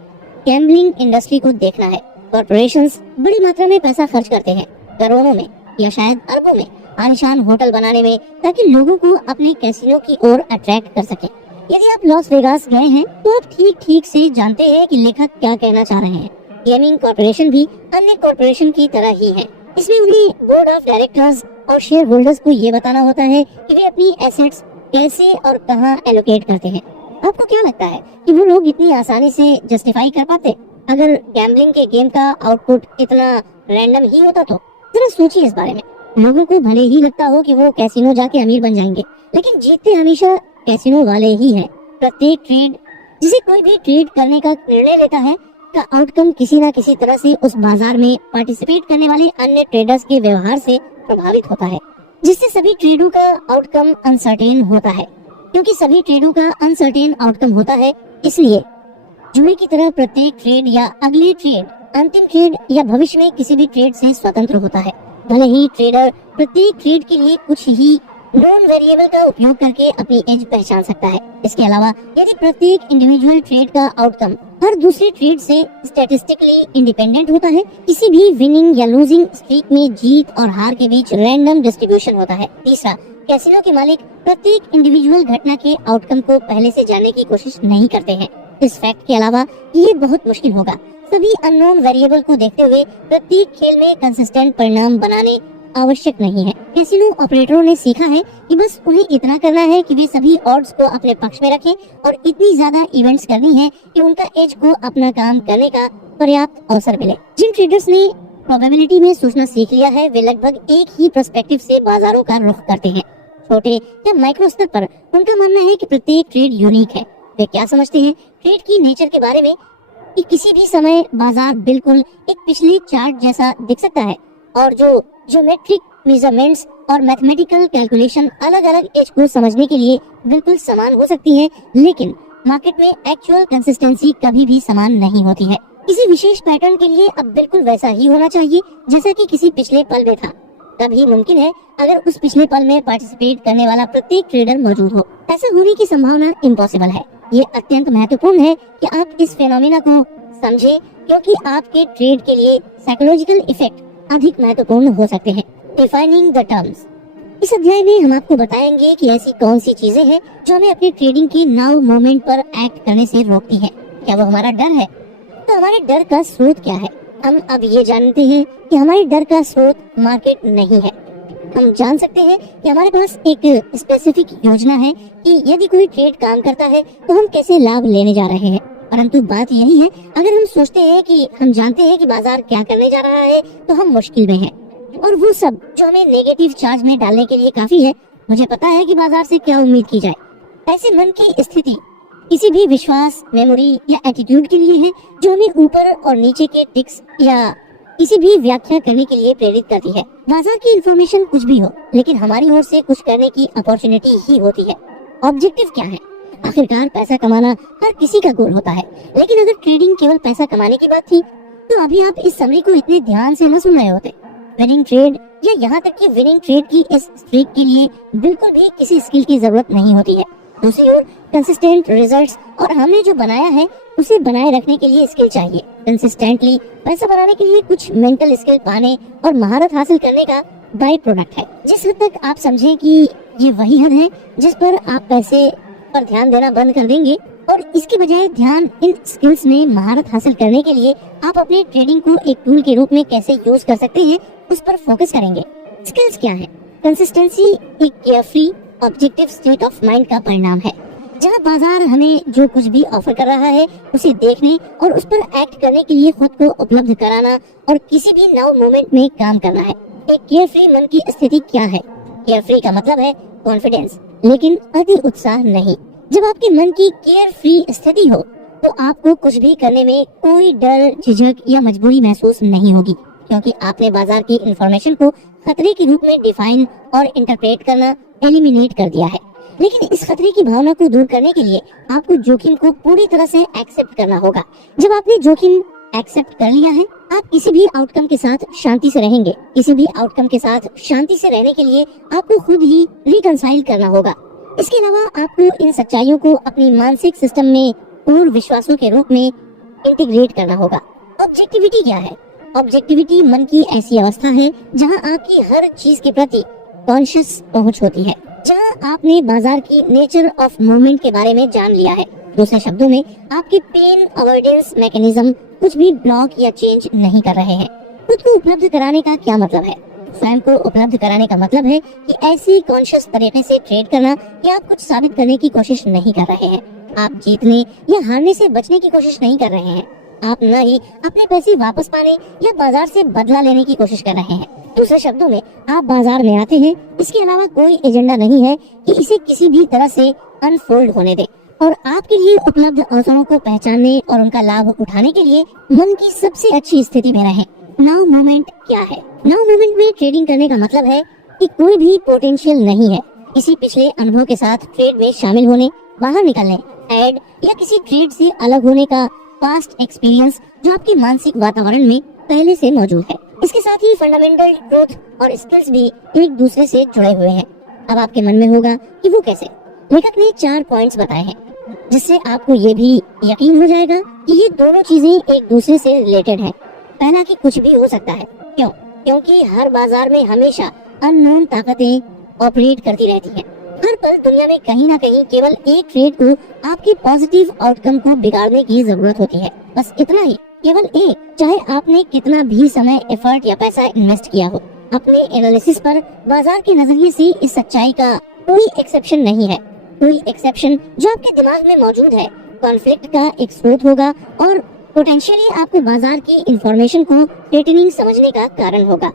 गैम्बलिंग इंडस्ट्री को देखना है। कॉर्पोरेशंस बड़ी मात्रा में पैसा खर्च करते हैं, करोड़ों में या शायद अरबों में, आलीशान होटल बनाने में, ताकि लोगों को अपने कैसीनो की ओर अट्रैक्ट कर सके। यदि आप लॉस वेगास गए हैं तो आप ठीक से जानते हैं कि लेखक क्या कहना चाह रहे हैं। गेमिंग कॉर्पोरेशन भी अन्य कॉर्पोरेशन की तरह ही है। इसमें उन्हें बोर्ड ऑफ डायरेक्टर्स और शेयर होल्डर्स को ये बताना होता है कि वे अपनी एसेट्स कैसे और कहां एलोकेट करते हैं। आपको क्या लगता है कि वो लोग इतनी आसानी से जस्टिफाई कर पाते अगर गैम्बलिंग के गेम का आउटपुट इतना रैंडम ही होता तो? जरा सोचिए इस बारे में। लोगों को भले ही लगता हो कि वो कैसीनो जाके अमीर बन जाएंगे, लेकिन जीतते हमेशा कैसीनो वाले ही हैं। प्रत्येक ट्रेड जिसे कोई भी ट्रेड करने का निर्णय लेता है का आउटकम किसी न किसी तरह से उस बाजार में पार्टिसिपेट करने वाले अन्य ट्रेडर्स के व्यवहार से प्रभावित होता है, जिससे सभी ट्रेडों का आउटकम अनसर्टेन होता है। क्योंकि सभी ट्रेडों का अनसर्टेन आउटकम होता है, इसलिए जुए की तरह प्रत्येक ट्रेड या अगले ट्रेड, अंतिम ट्रेड या भविष्य में किसी भी ट्रेड से स्वतंत्र होता है। भले ही ट्रेडर प्रत्येक ट्रेड के लिए कुछ ही नॉन वेरिएबल का उपयोग करके अपनी एज पहचान सकता है। इसके अलावा यदि प्रत्येक इंडिविजुअल ट्रेड का आउटकम हर दूसरे ट्रेड से स्टैटिस्टिकली इंडिपेंडेंट होता है, किसी भी विनिंग या लूजिंग स्ट्रीक में जीत और हार के बीच रैंडम डिस्ट्रीब्यूशन होता है। तीसरा, कैसीनो के मालिक प्रत्येक इंडिविजुअल घटना के आउटकम को पहले से जानने की कोशिश नहीं करते हैं। इस फैक्ट के अलावा ये बहुत मुश्किल होगा सभी अननोन वेरिएबल को देखते हुए प्रत्येक खेल में कंसिस्टेंट परिणाम बनाने आवश्यक नहीं है। कैसीनो ऑपरेटरों ने सीखा है कि बस उन्हें इतना करना है कि वे सभी ऑड्स को अपने पक्ष में रखें और इतनी ज्यादा इवेंट्स करनी है कि उनका एज को अपना काम करने का पर्याप्त अवसर मिले। जिन ट्रेडर्स ने प्रोबेबिलिटी में सोचना सीख लिया है वे लगभग एक ही पर्सपेक्टिव से बाजारों का रुख करते हैं। छोटे या माइक्रो स्तर पर उनका मानना है कि प्रत्येक ट्रेड यूनिक है। वे क्या समझते हैं ट्रेड की नेचर के बारे में कि किसी भी समय बाजार बिल्कुल एक पिछले चार्ट जैसा दिख सकता है और जो ज्योमेट्रिक मेजरमेंट्स और मैथमेटिकल कैलकुलेशन अलग अलग एज को समझने के लिए बिल्कुल समान हो सकती है, लेकिन मार्केट में एक्चुअल कंसिस्टेंसी कभी भी समान नहीं होती है। किसी विशेष पैटर्न के लिए अब बिल्कुल वैसा ही होना चाहिए जैसा कि किसी पिछले पल में था तभी मुमकिन है अगर उस पिछले पल में पार्टिसिपेट करने वाला प्रत्येक ट्रेडर मौजूद हो। ऐसा होने की संभावना इम्पॉसिबल है। ये अत्यंत महत्वपूर्ण है कि आप इस फेनोमेना को समझें क्योंकि आपके ट्रेड के लिए साइकोलॉजिकल इफेक्ट अधिक महत्वपूर्ण हो सकते हैं। Defining the terms. इस अध्याय में हम आपको बताएंगे कि ऐसी कौन सी चीजें हैं जो हमें अपने ट्रेडिंग के नाउ मोमेंट पर एक्ट करने से रोकती है। क्या वो हमारा डर है? तो हमारे डर का स्रोत क्या है? हम अब ये जानते हैं कि हमारे डर का स्रोत मार्केट नहीं है। हम जान सकते हैं कि हमारे पास एक स्पेसिफिक योजना है कि यदि कोई ट्रेड काम करता है तो हम कैसे लाभ लेने जा रहे हैं। परंतु बात यही है, अगर हम सोचते हैं कि हम जानते हैं कि बाजार क्या करने जा रहा है तो हम मुश्किल में हैं और वो सब जो हमें नेगेटिव चार्ज में डालने के लिए काफी है। मुझे पता है कि बाजार से क्या उम्मीद की जाए। ऐसे मन की स्थिति किसी भी विश्वास, मेमोरी या एटीट्यूड के लिए है जो हमें ऊपर और नीचे के टिक्स या किसी भी व्याख्या करने के लिए प्रेरित करती है। बाजार की इंफॉर्मेशन कुछ भी हो, लेकिन हमारी ओर से कुछ करने की अपॉर्चुनिटी ही होती है। ऑब्जेक्टिव क्या है? आखिरकार पैसा कमाना हर किसी का गोल होता है, लेकिन अगर ट्रेडिंग केवल पैसा कमाने की बात थी तो अभी आप इस समरी को इतने ध्यान से न सुन रहे होते। विनिंग ट्रेड या यहाँ तक कि विनिंग ट्रेड की इस स्ट्रीक के लिए बिल्कुल भी किसी स्किल की जरूरत नहीं होती है। दूसरी ओर कंसिस्टेंट रिजल्ट्स और हमने जो बनाया है उसे बनाए रखने के लिए स्किल चाहिए। कंसिस्टेंटली पैसा बनाने के लिए कुछ मेंटल स्किल पाने और महारत हासिल करने का बाई प्रोडक्ट है। जिस हद तक आप समझें कि ये वही हद है जिस पर आप पैसे पर ध्यान देना बंद कर देंगे और इसके बजाय ध्यान इन स्किल्स में महारत हासिल करने के लिए आप अपने ट्रेडिंग को एक टूल के रूप में कैसे यूज कर सकते हैं उस पर फोकस करेंगे। स्किल्स क्या है? कंसिस्टेंसी एक carefree objective state of mind का परिणाम है, जहां बाजार हमें जो कुछ भी ऑफर कर रहा है उसे देखने और उस पर एक्ट करने के लिए खुद को उपलब्ध कराना और किसी भी नाउ मोमेंट में काम करना है। एक केयरफ्री मन की स्थिति क्या है? केयरफ्री का मतलब है कॉन्फिडेंस, लेकिन अति उत्साह नहीं। जब आपके मन की केयरफ्री स्थिति हो तो आपको कुछ भी करने में कोई डर, झिझक या मजबूरी महसूस नहीं होगी, क्योंकि आपने बाजार की इंफॉर्मेशन को खतरे के रूप में डिफाइन और इंटरप्रेट करना एलिमिनेट कर दिया है। लेकिन इस खतरे की भावना को दूर करने के लिए आपको जोखिम को पूरी तरह से एक्सेप्ट करना होगा। जब आपने जोखिम एक्सेप्ट कर लिया है, आप किसी भी आउटकम के साथ शांति से रहेंगे। किसी भी आउटकम के साथ शांति से रहने के लिए आपको खुद ही रिकंसाइल करना होगा। इसके अलावा आपको इन सच्चाइयों को अपनी मानसिक सिस्टम में पूर्व विश्वासों के रूप में इंटीग्रेट करना होगा। ऑब्जेक्टिविटी क्या है? ऑब्जेक्टिविटी मन की ऐसी अवस्था है जहां आपकी हर चीज के प्रति कॉन्शियस पहुंच होती है, जहां आपने बाजार की नेचर ऑफ मूवमेंट के बारे में जान लिया है। दूसरे शब्दों में आपके पेन अवॉइडेंस मैकेनिज्म कुछ भी ब्लॉक या चेंज नहीं कर रहे हैं। खुद को उपलब्ध कराने का क्या मतलब है? स्वयं को उपलब्ध कराने का मतलब है कि ऐसी कॉन्शियस तरीके से ट्रेड करना कि आप कुछ साबित करने की कोशिश नहीं कर रहे हैं। आप जीतने या हारने से बचने की कोशिश नहीं कर रहे हैं। आप न ही अपने पैसे वापस पाने या बाजार से बदला लेने की कोशिश कर रहे हैं। दूसरे शब्दों में आप बाजार में आते हैं, इसके अलावा कोई एजेंडा नहीं है कि इसे किसी भी तरह से अनफोल्ड होने दे और आपके लिए उपलब्ध अवसरों को पहचानने और उनका लाभ उठाने के लिए मन की सबसे अच्छी स्थिति में रहें। नाउ मोमेंट क्या है? नाउ मोमेंट में ट्रेडिंग करने का मतलब है कि कोई भी पोटेंशियल नहीं है किसी पिछले अनुभव के साथ ट्रेड में शामिल होने, बाहर निकलने, ऐड या किसी ट्रेड से अलग होने का पास्ट एक्सपीरियंस जो आपके मानसिक वातावरण में पहले से मौजूद है। इसके साथ ही फंडामेंटल ग्रोथ और स्किल्स भी एक दूसरे से जुड़े हुए हैं। अब आपके मन में होगा कि वो कैसे? लेखक ने 4 पॉइंट्स बताए हैं जिससे आपको ये भी यकीन हो जाएगा कि ये दोनों चीजें एक दूसरे से रिलेटेड हैं। पहला कि कुछ भी हो सकता है। क्यों? क्योंकि हर बाजार में हमेशा अननोन ताकतें ऑपरेट करती रहती हैं। हर पल दुनिया में कहीं ना कहीं केवल एक ट्रेड को आपके पॉजिटिव आउटकम को बिगाड़ने की जरूरत होती है। बस इतना ही, केवल एक, चाहे आपने कितना भी समय, एफर्ट या पैसा इन्वेस्ट किया हो। अपने एनालिसिस पर बाजार के नजरिए से इस सच्चाई का कोई एक्सेप्शन नहीं है। कोई एक्सेप्शन जो आपके दिमाग में मौजूद है कॉन्फ्लिक्ट का एक स्रोत होगा और पोटेंशियली आपको बाजार की इंफॉर्मेशन को ट्रेडिंग समझने का कारण होगा।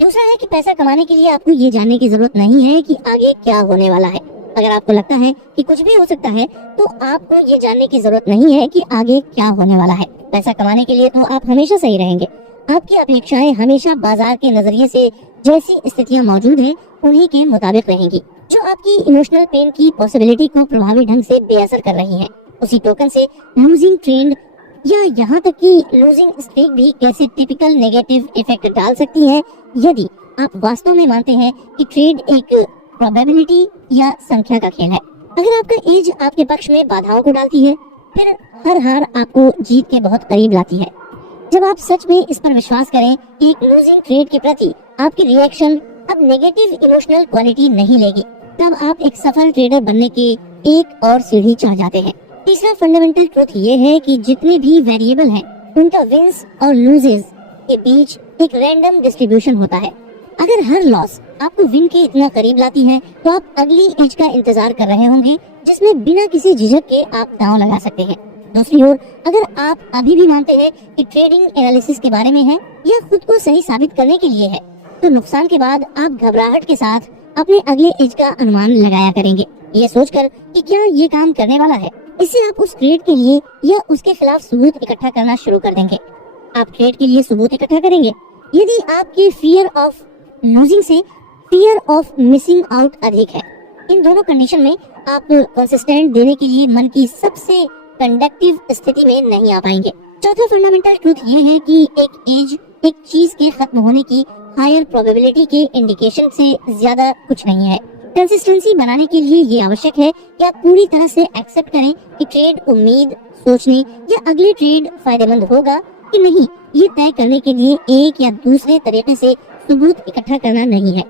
दूसरा है कि पैसा कमाने के लिए आपको ये जानने की जरूरत नहीं है कि आगे क्या होने वाला है। अगर आपको लगता है कि कुछ भी हो सकता है तो आपको ये जानने की जरूरत नहीं है कि आगे क्या होने वाला है। पैसा कमाने के लिए तो आप हमेशा सही रहेंगे। आपकी अपेक्षाएं हमेशा बाजार के नजरिए से जैसी स्थितियां मौजूद हैं उन्हीं के मुताबिक रहेंगी, जो आपकी इमोशनल पेन की पॉसिबिलिटी को प्रभावी ढंग से बेअसर कर रही है। उसी टोकन से लूजिंग ट्रेंड या यहाँ तक कि लूजिंग स्ट्रीक भी कैसे टिपिकल नेगेटिव इफेक्ट डाल सकती है, यदि आप वास्तव में मानते हैं कि ट्रेड एक प्रोबेबिलिटी या संख्या का खेल है। अगर आपका एज आपके पक्ष में बाधाओं को डालती है, फिर हर हार आपको जीत के बहुत करीब लाती है। जब आप सच में इस पर विश्वास करें कि एक लूजिंग ट्रेड के प्रति आपकी रिएक्शन अब नेगेटिव इमोशनल क्वालिटी नहीं लेगी, तब आप एक सफल ट्रेडर बनने की एक और सीढ़ी चढ़ जाते हैं। तीसरा फंडामेंटल ट्रूथ ये है कि जितने भी वेरिएबल हैं, उनका विंस और लूजेस के बीच एक रैंडम डिस्ट्रीब्यूशन होता है। अगर हर लॉस आपको विन के इतना करीब लाती है, तो आप अगली एज का इंतजार कर रहे होंगे जिसमें बिना किसी झिझक के आप दांव लगा सकते हैं। दूसरी ओर, अगर आप अभी भी मानते हैं कि ट्रेडिंग एनालिसिस के बारे में है या खुद को सही साबित करने के लिए है, तो नुकसान के बाद आप घबराहट के साथ अपने अगले एज का अनुमान लगाया करेंगे, ये सोचकर कि क्या ये काम करने वाला है। इससे आप उस ट्रेड के लिए या उसके खिलाफ सबूत इकट्ठा करना शुरू कर देंगे। आप ट्रेड के लिए सबूत इकट्ठा करेंगे यदि आपके फियर ऑफ लूजिंग से फियर ऑफ मिसिंग आउट अधिक है। इन दोनों कंडीशन में आप कंसिस्टेंट देने के लिए मन की सबसे कंडक्टिव स्थिति में नहीं आ पाएंगे। चौथा फंडामेंटल ट्रूथ ये है कि एक एज एक चीज के खत्म होने की हायर प्रोबेबिलिटी के इंडिकेशन से ज्यादा कुछ नहीं है। कंसिस्टेंसी बनाने के लिए ये आवश्यक है कि आप पूरी तरह से एक्सेप्ट करें कि ट्रेड उम्मीद, सोचने या अगले ट्रेड फायदेमंद होगा कि नहीं, ये तय करने के लिए एक या दूसरे तरीके से सबूत इकट्ठा करना नहीं है।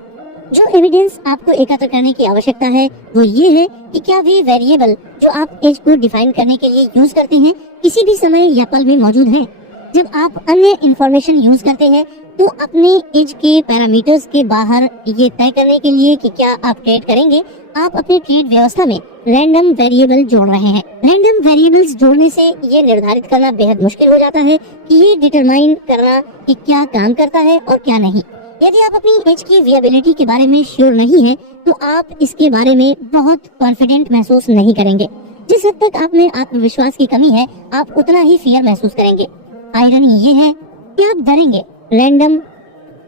जो एविडेंस आपको एकत्र करने की आवश्यकता है वो ये है कि क्या वे वेरिएबल जो आप एज को डिफाइन करने के लिए यूज करते हैं किसी भी समय या पल में मौजूद हैं। जब आप अन्य इंफॉर्मेशन यूज करते हैं तो अपने एज के पैरामीटर्स के बाहर ये तय करने के लिए कि क्या आप ट्रेड करेंगे, आप अपने ट्रेड व्यवस्था में रैंडम वेरिएबल जोड़ रहे हैं। रैंडम वेरिएबल्स जोड़ने से ये निर्धारित करना बेहद मुश्किल हो जाता है कि ये डिटरमाइन करना कि क्या काम करता है और क्या नहीं। यदि आप अपनी एज की विएबिलिटी के बारे में श्योर नहीं है तो आप इसके बारे में बहुत कॉन्फिडेंट महसूस नहीं करेंगे। जिस हद तक आप में आत्मविश्वास की कमी है, आप उतना ही फियर महसूस करेंगे। आयरनी ये है कि आप डरेंगे रैंडम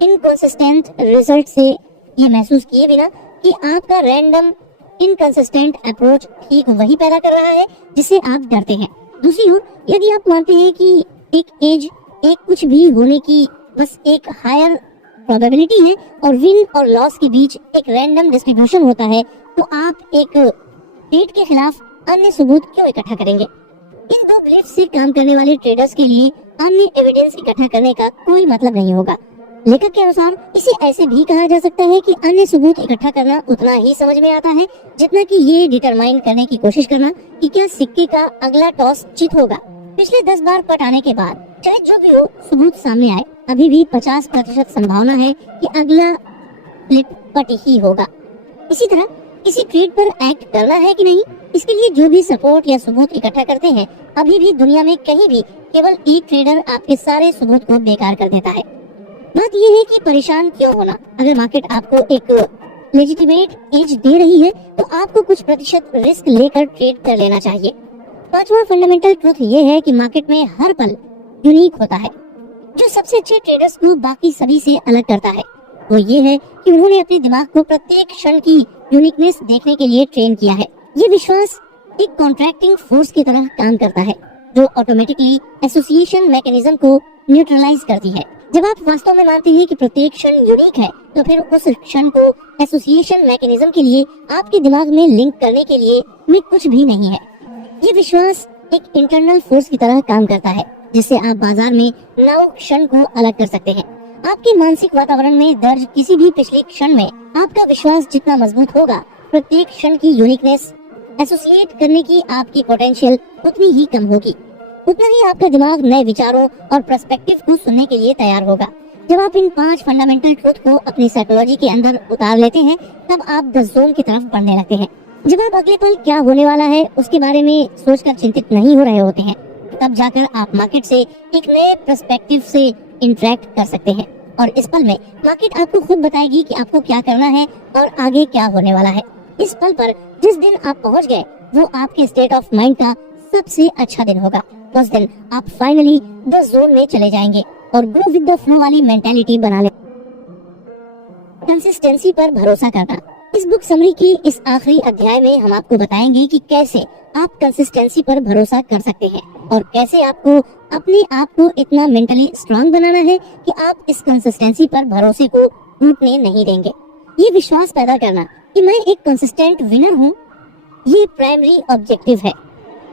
इनकंसिस्टेंट रिजल्ट से ये महसूस किए बिना कि आपका रैंडम इनकंसिस्टेंट अप्रोच ठीक वही पैदा कर रहा है जिससे आप डरते हैं। दूसरी ओर, यदि आप मानते हैं कि एक एज एक कुछ भी होने की बस एक हायर प्रोबेबिलिटी है और विन और लॉस के बीच एक रैंडम डिस्ट्रीब्यूशन होता है, तो आप एक ट्रेड के खिलाफ अन्य सबूत क्यों इकट्ठा करेंगे? इन दो बिलीफ से काम करने वाले ट्रेडर्स के लिए अन्य एविडेंस इकट्ठा करने का कोई मतलब नहीं होगा। लेखक के अनुसार इसे ऐसे भी कहा जा सकता है कि अन्य सबूत इकट्ठा करना उतना ही समझ में आता है जितना कि ये डिटरमाइन करने की कोशिश करना कि क्या सिक्के का अगला टॉस चित होगा। पिछले 10 बार पट आने के बाद चाहे जो भी हो सबूत सामने आए, अभी भी 50% संभावना है कि अगला फ्लिप पट ही होगा। इसी तरह किसी ट्रेड पर एक्ट करना है कि नहीं, इसके लिए जो भी सपोर्ट या सबूत इकट्ठा करते हैं, अभी भी दुनिया में कहीं भी केवल एक ट्रेडर आपके सारे सबूत को बेकार कर देता है। बात यह है कि परेशान क्यों होना। अगर मार्केट आपको एक लेजिटिमेट एज दे रही है तो आपको कुछ प्रतिशत रिस्क लेकर ट्रेड कर लेना चाहिए। पांचवा फंडामेंटल ट्रूथ ये है कि मार्केट में हर पल यूनिक होता है। जो सबसे अच्छे ट्रेडर्स को बाकी सभी से अलग करता है वो ये है कि उन्होंने अपने दिमाग को प्रत्येक क्षण की यूनिकनेस देखने के लिए ट्रेन किया है। ये विश्वास एक कॉन्ट्रैक्टिंग फोर्स की तरह काम करता है जो ऑटोमेटिकली एसोसिएशन मैकेनिज्म को न्यूट्रलाइज करती है। जब आप वास्तव में मानते हैं कि प्रत्येक क्षण यूनिक है, तो फिर उस क्षण को एसोसिएशन मैकेनिज्म के लिए आपके दिमाग में लिंक करने के लिए में कुछ भी नहीं है। ये विश्वास एक इंटरनल फोर्स की तरह काम करता है जिससे आप बाजार में नव क्षण को अलग कर सकते हैं। आपके मानसिक वातावरण में दर्ज किसी भी पिछले क्षण में आपका विश्वास जितना मजबूत होगा, प्रत्येक क्षण की यूनिकनेस एसोसिएट करने की आपकी पोटेंशियल उतनी ही कम होगी। उतना ही आपका दिमाग नए विचारों और पर्सपेक्टिव को सुनने के लिए तैयार होगा। जब आप इन 5 फंडामेंटल ट्रूथ को अपनी साइकोलॉजी के अंदर उतार लेते हैं, तब आप द जोन की तरफ बढ़ने लगते हैं। जब आप अगले पल क्या होने वाला है उसके बारे में सोचकर चिंतित नहीं हो रहे होते हैं, तब जाकर आप मार्केट से एक नए पर्सपेक्टिव से इंटरेक्ट कर सकते हैं और इस पल में मार्केट आपको खुद बताएगी कि आपको क्या करना है और आगे क्या होने वाला है। इस पल पर जिस दिन आप पहुंच गए वो आपके स्टेट ऑफ माइंड का सबसे अच्छा दिन होगा। उस दिन आप फाइनली द जोन में चले जाएंगे और गो विद द फ्लो वाली मेंटालिटी बना ले। कंसिस्टेंसी पर भरोसा करना। इस बुक समरी की इस आखिरी अध्याय में हम आपको बताएंगे कि कैसे आप कंसिस्टेंसी पर भरोसा कर सकते हैं और कैसे आपको अपने आप को इतना मेंटली स्ट्रांग बनाना है कि आप इस कंसिस्टेंसी पर भरोसे को टूटने नहीं देंगे। ये विश्वास पैदा करना कि मैं एक कंसिस्टेंट विनर हूँ, ये प्राइमरी ऑब्जेक्टिव है।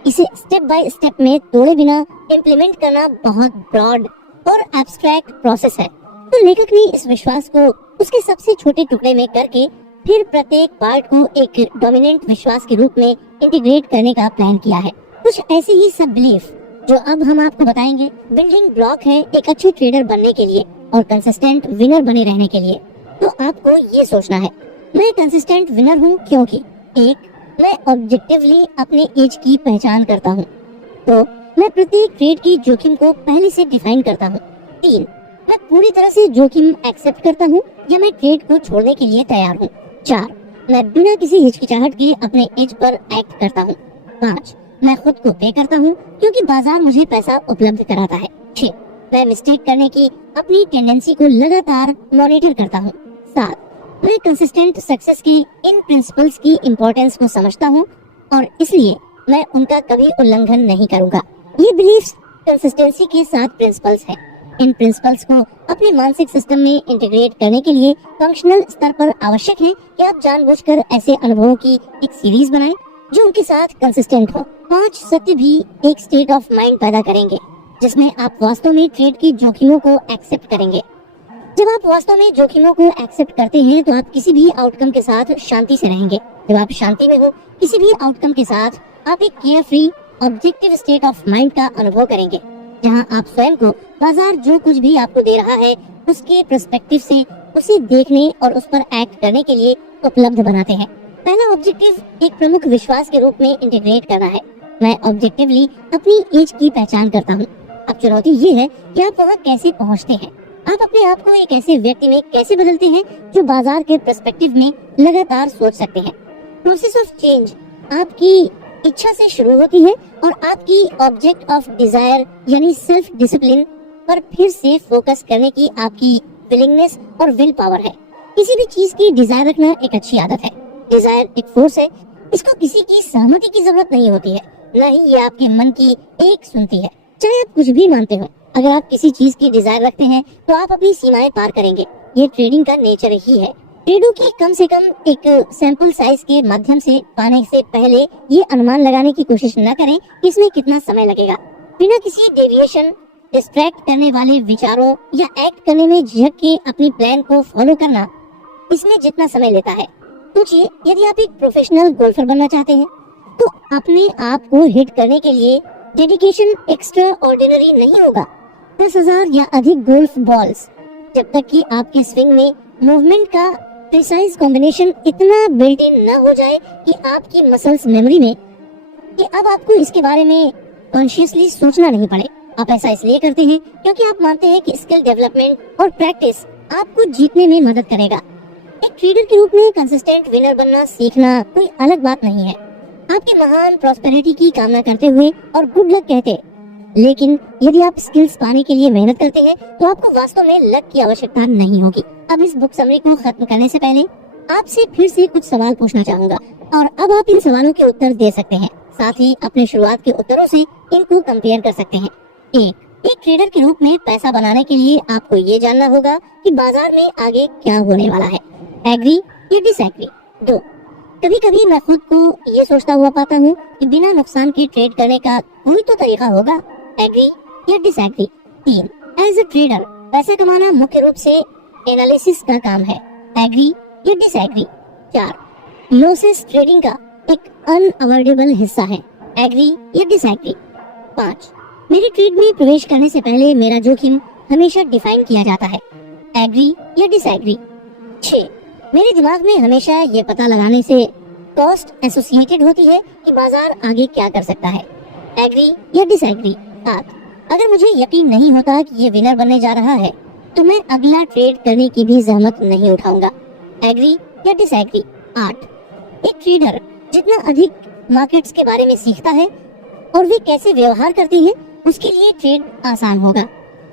इसे स्टेप बाय स्टेप में तोड़े बिना इम्प्लीमेंट करना बहुत ब्रॉड और एब्स्ट्रैक्ट प्रोसेस है। तो लेखक ने इस विश्वास को उसके सबसे छोटे टुकड़े में करके फिर प्रत्येक पार्ट को एक डोमिनेंट विश्वास के रूप में इंटीग्रेट करने का प्लान किया है। कुछ ऐसे ही सब बिलीफ जो अब हम आपको बताएंगे बिल्डिंग ब्लॉक है एक अच्छे ट्रेडर बनने के लिए और कंसिस्टेंट विनर बने रहने के लिए। तो आपको ये सोचना है, मैं कंसिस्टेंट विनर हूँ क्योंकि एक, मैं ऑब्जेक्टिवली अपने एज की पहचान करता हूँ। तो मैं प्रत्येक ट्रेड की जोखिम को पहले से डिफाइन करता हूँ। 3, मैं पूरी तरह से जोखिम एक्सेप्ट करता हूँ या मैं ट्रेड को छोड़ने के लिए तैयार हूँ। 4, मैं बिना किसी हिचकिचाहट के अपने एज पर एक्ट करता हूँ। 5, मैं खुद को पे करता हूँ क्योंकि बाजार मुझे पैसा उपलब्ध कराता है। 6, मैं मिस्टेक करने की अपनी टेंडेंसी को लगातार मॉनिटर करता हूँ। 7, मैं कंसिस्टेंट सक्सेस की इन प्रिंसिपल्स की इम्पोर्टेंस को समझता हूँ और इसलिए मैं उनका कभी उल्लंघन नहीं करूँगा। ये बिलीफ्स कंसिस्टेंसी के 7 प्रिंसिपल्स हैं। इन प्रिंसिपल्स को अपने मानसिक सिस्टम में इंटीग्रेट करने के लिए फंक्शनल स्तर पर आवश्यक है कि आप जानबूझकर ऐसे अनुभवों की एक सीरीज बनाएं जो उनके साथ कंसिस्टेंट हो। 5 सत्य भी एक स्टेट ऑफ माइंड पैदा करेंगे जिसमें आप वास्तव में ट्रेड की जोखिमों को एक्सेप्ट करेंगे। जब आप वास्तव में जोखिमों को एक्सेप्ट करते हैं तो आप किसी भी आउटकम के साथ शांति से रहेंगे। जब आप शांति में हो किसी भी आउटकम के साथ आप एक care free objective state of mind का अनुभव करेंगे जहां आप स्वयं को बाजार जो कुछ भी आपको दे रहा है उसके पर्सपेक्टिव से उसे देखने और उस पर एक्ट करने के लिए उपलब्ध बनाते हैं। पहला ऑब्जेक्टिव एक प्रमुख विश्वास के रूप में इंटीग्रेट करना है। मैं ऑब्जेक्टिवली अपनी एज की पहचान करता हूँ। अब चुनौती ये है कि आप वहाँ कैसे पहुँचते हैं। आप अपने आप को एक ऐसे व्यक्ति में कैसे बदलते हैं जो बाजार के पर्सपेक्टिव में लगातार सोच सकते हैं। प्रोसेस ऑफ चेंज आपकी इच्छा से शुरू होती है और आपकी ऑब्जेक्ट ऑफ डिजायर यानी सेल्फ डिसिप्लिन पर फिर से फोकस करने की आपकी विलिंगनेस और विल पावर है। किसी भी चीज की डिजायर रखना एक अच्छी आदत है। डिजायर एक फोर्स है, इसको किसी की सहमति की जरूरत नहीं होती है, न ही ये आपके मन की एक सुनती है। चाहे आप कुछ भी मानते हो, अगर आप किसी चीज की डिजायर रखते हैं तो आप अपनी सीमाएं पार करेंगे। ये ट्रेडिंग का नेचर ही है। ट्रेडों की कम से कम एक सैंपल साइज के माध्यम से पाने से पहले ये अनुमान लगाने की कोशिश न करें कि इसमें कितना समय लगेगा। बिना किसी डेविएशन, डिस्ट्रैक्ट करने वाले विचारों या एक्ट करने में झिझक के अपनी प्लान को फॉलो करना इसमें जितना समय लेता है। सोचिए, यदि आप एक प्रोफेशनल गोल्फर बनना चाहते हैं तो अपने आप को हिट करने के लिए डेडिकेशन एक्स्ट्रा ऑर्डिनरी नहीं होगा। 10,000 या अधिक गोल्फ बॉल्स, जब तक कि आपके स्विंग में मूवमेंट का प्रिसाइज कॉम्बिनेशन इतना बिल्ट इन न हो जाए कि आपकी मसल्स मेमोरी में कि अब आपको इसके बारे में कॉन्शियसली सोचना नहीं पड़े। आप ऐसा इसलिए करते हैं क्योंकि आप मानते हैं कि स्किल डेवलपमेंट और प्रैक्टिस आपको जीतने में मदद करेगा। एक ट्रेडर के रूप में कंसिस्टेंट विनर बनना सीखना कोई अलग बात नहीं है। आपकी महान प्रॉस्पेरिटी की कामना करते हुए और गुड लक कहते, लेकिन यदि आप स्किल्स पाने के लिए मेहनत करते हैं तो आपको वास्तव में लक की आवश्यकता नहीं होगी। अब इस बुक समरी को खत्म करने से पहले आपसे फिर से कुछ सवाल पूछना चाहूंगा और अब आप इन सवालों के उत्तर दे सकते हैं। साथ ही अपने शुरुआत के उत्तरों से इनको कंपेयर कर सकते हैं। एक ट्रेडर के रूप में पैसा बनाने के लिए आपको ये जानना होगा कि बाजार में आगे क्या होने वाला है। एग्री या डिसएग्री। 2, कभी कभी मैं खुद को ये सोचता हुआ पाता हूँ कि बिना नुकसान के ट्रेड करने का कोई तो तरीका होगा। एग्री या डिसएग्री। 3, एज अ ट्रेडर पैसा कमाना मुख्य रूप से एनालिसिस का काम है। एग्री या डिसएग्री। 4, लॉसेस ट्रेडिंग का एक अनअवॉइडेबल हिस्सा है। एग्री या डिसएग्री। 5, मेरे ट्रेड में प्रवेश करने से पहले मेरा जोखिम हमेशा डिफाइन किया जाता है। एग्री या डिसएग्री। 6, मेरे दिमाग में हमेशा ये पता लगाने से कॉस्ट एसोसिएटेड होती है कि बाजार आगे क्या कर सकता है। एग्री या डिसएग्री। 7, अगर मुझे यकीन नहीं होता कि ये विनर बनने जा रहा है तो मैं अगला ट्रेड करने की भी जहमत नहीं उठाऊंगा। एग्री या डिसएग्री? 8, एक ट्रेडर जितना अधिक मार्केट्स के बारे में सीखता है और वे कैसे व्यवहार करती है उसके लिए ट्रेड आसान होगा।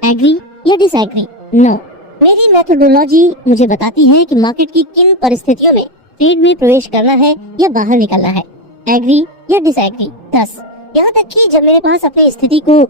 एग्री या डिसएग्री? 9, मेरी मेथोडोलॉजी मुझे बताती है कि मार्केट की किन परिस्थितियों में ट्रेड में प्रवेश करना है या बाहर निकलना है। एग्री या डिसएग्री? 10, यहाँ तक कि जब मेरे पास अपनी स्थिति को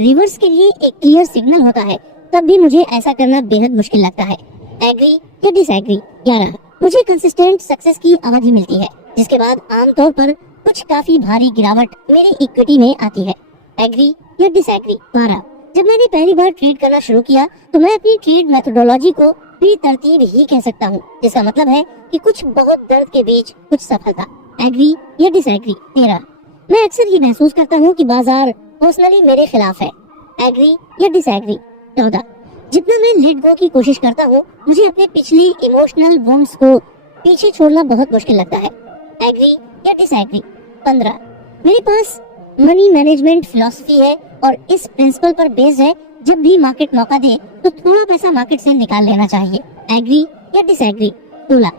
रिवर्स के लिए एक क्लियर सिग्नल होता है तब भी मुझे ऐसा करना बेहद मुश्किल लगता है। एग्री या डिसएग्री? 11, मुझे कंसिस्टेंट सक्सेस की अवधि मिलती है जिसके बाद आमतौर पर कुछ काफी भारी गिरावट मेरी इक्विटी में आती है। एग्री या डिसएग्री? 12, जब मैंने पहली बार ट्रेड करना शुरू किया तो मैं अपनी ट्रेड मेथोडोलॉजी को बेतरतीब ही कह सकता हूँ, जिसका मतलब है कि कुछ बहुत दर्द के बीच कुछ सफलता। एग्री या डिसएग्री? 13, मैं अक्सर ये महसूस करता हूँ कि बाजार पर्सनली मेरे खिलाफ है। एग्री या डिसएग्री? 14, जितना मैं लेट गो की कोशिश करता हूँ मुझे अपने पिछली इमोशनल वुंड्स को पीछे छोड़ना बहुत मुश्किल लगता है। एग्री या डिसएग्री? 15, मेरे पास मनी मैनेजमेंट फिलॉसफी है और इस प्रिंसिपल पर बेस्ड है, जब भी मार्केट मौका दे तो थोड़ा पैसा मार्केट से निकाल लेना चाहिए। एग्री या डिसएग्री? 16,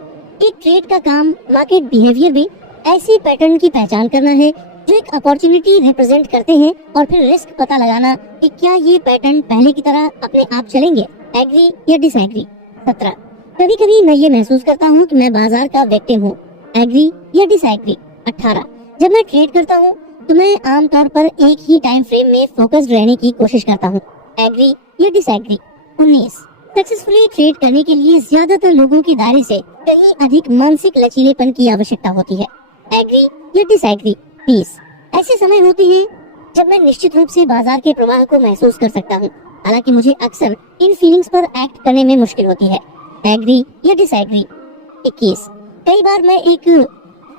एक ट्रेड का काम मार्केट बिहेवियर में ऐसी पैटर्न की पहचान करना है जो एक अपॉर्चुनिटी रिप्रेजेंट करते हैं और फिर रिस्क पता लगाना कि क्या ये पैटर्न पहले की तरह अपने आप चलेंगे। एग्री या डिसएग्री? 17, कभी कभी मैं ये महसूस करता हूँ कि मैं बाजार का विक्टिम हूँ। एग्री या डिसएग्री? 18, जब मैं ट्रेड करता हूँ तो मैं आमतौर पर एक ही टाइम फ्रेम में फोकस्ड रहने की कोशिश करता हूँ। एग्री या डिसएग्री? 19, सक्सेसफुली ट्रेड करने के लिए ज्यादातर लोगों के दायरे से कहीं अधिक मानसिक लचीलेपन की आवश्यकता होती है। एग्री या डिसएग्री? 20, ऐसे समय होते हैं जब मैं निश्चित रूप से बाजार के प्रवाह को महसूस कर सकता हूँ, हालांकि मुझे अक्सर इन फीलिंग्स पर एक्ट करने में मुश्किल होती है। एग्री या डिसएग्री? 21, कई बार मैं एक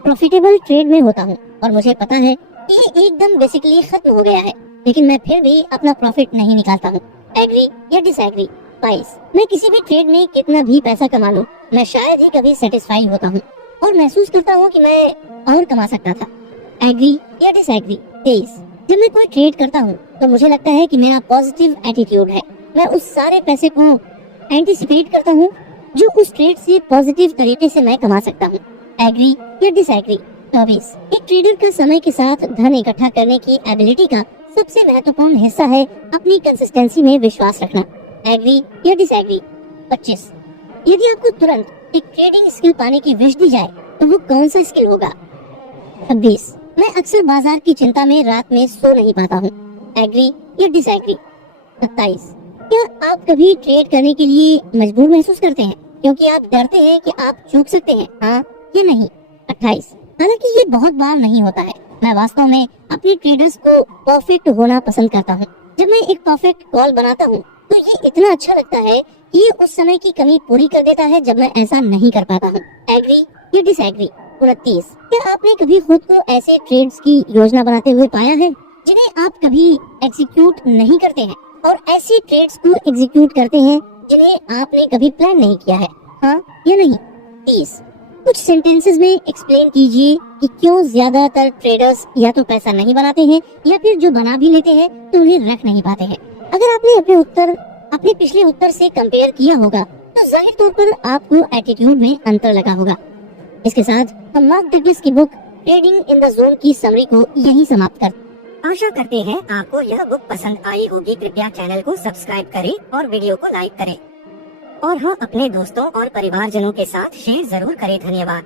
प्रॉफिटेबल ट्रेड में होता हूँ और मुझे पता है कि ये एकदम बेसिकली खत्म हो गया है, लेकिन मैं फिर भी अपना प्रॉफिट नहीं निकालता हूँ। एग्री या डिसएग्री? 22, मैं किसी भी ट्रेड में कितना भी पैसा कमा लूं, मैं शायद ही कभी सेटिस्फाई होता हूँ और महसूस करता हूँ कि मैं और कमा सकता था। एग्री या डिसएग्री? 23, जब मैं कोई ट्रेड करता हूँ तो मुझे लगता है कि मेरा पॉजिटिव एटीट्यूड है, मैं उस सारे पैसे को एंटिसिपेट करता हूँ जो उस ट्रेड से पॉजिटिव तरीके से मैं कमा सकता हूँ। एग्री या डिसएग्री? 24, एक ट्रेडर का समय के साथ धन इकट्ठा करने की एबिलिटी का सबसे महत्वपूर्ण हिस्सा है अपनी कंसिस्टेंसी में विश्वास रखना। एग्री या डिसएग्री? 25, यदि आपको तुरंत एक ट्रेडिंग स्किल पाने की विश दी जाए तो वो कौन सा स्किल होगा? 26, मैं अक्सर बाजार की चिंता में रात में सो नहीं पाता हूँ। एग्री या डिसएग्री? 27, क्या आप कभी ट्रेड करने के लिए मजबूर महसूस करते हैं क्योंकि आप डरते हैं कि आप चूक सकते हैं, हाँ या नहीं? 28, हालांकि ये बहुत बार नहीं होता है, मैं वास्तव में अपने ट्रेडर्स को परफेक्ट होना पसंद करता हूँ। जब मैं एक परफेक्ट कॉल बनाता हूँ तो ये इतना अच्छा लगता है कि ये उस समय की कमी पूरी कर देता है जब मैं ऐसा नहीं कर पाता हूँ। एग्री या डिसएग्री? 29, क्या आपने कभी खुद को ऐसे ट्रेड्स की योजना बनाते हुए पाया है जिन्हें आप कभी एग्जीक्यूट नहीं करते हैं और ऐसी ट्रेड्स को एग्जीक्यूट करते हैं जिन्हें आपने कभी प्लान नहीं किया है, हाँ या नहीं? 30, कुछ सेंटेंसेस में एक्सप्लेन कीजिए कि क्यों ज्यादातर ट्रेडर्स या तो पैसा नहीं बनाते हैं या फिर जो बना भी लेते हैं तो उन्हें रख नहीं पाते हैं। अगर आपने अपने पिछले उत्तर से कंपेयर किया होगा तो जाहिर तौर पर आपको एटीट्यूड में अंतर लगा होगा। इसके साथ हम मार्क डगलस की book trading in the zone की समरी को यहीं समाप्त कर। आशा करते हैं आपको यह बुक पसंद आई होगी। कृपया चैनल को सब्सक्राइब करें और वीडियो को लाइक करें और हाँ, अपने दोस्तों और परिवारजनों के साथ शेयर जरूर करें। धन्यवाद।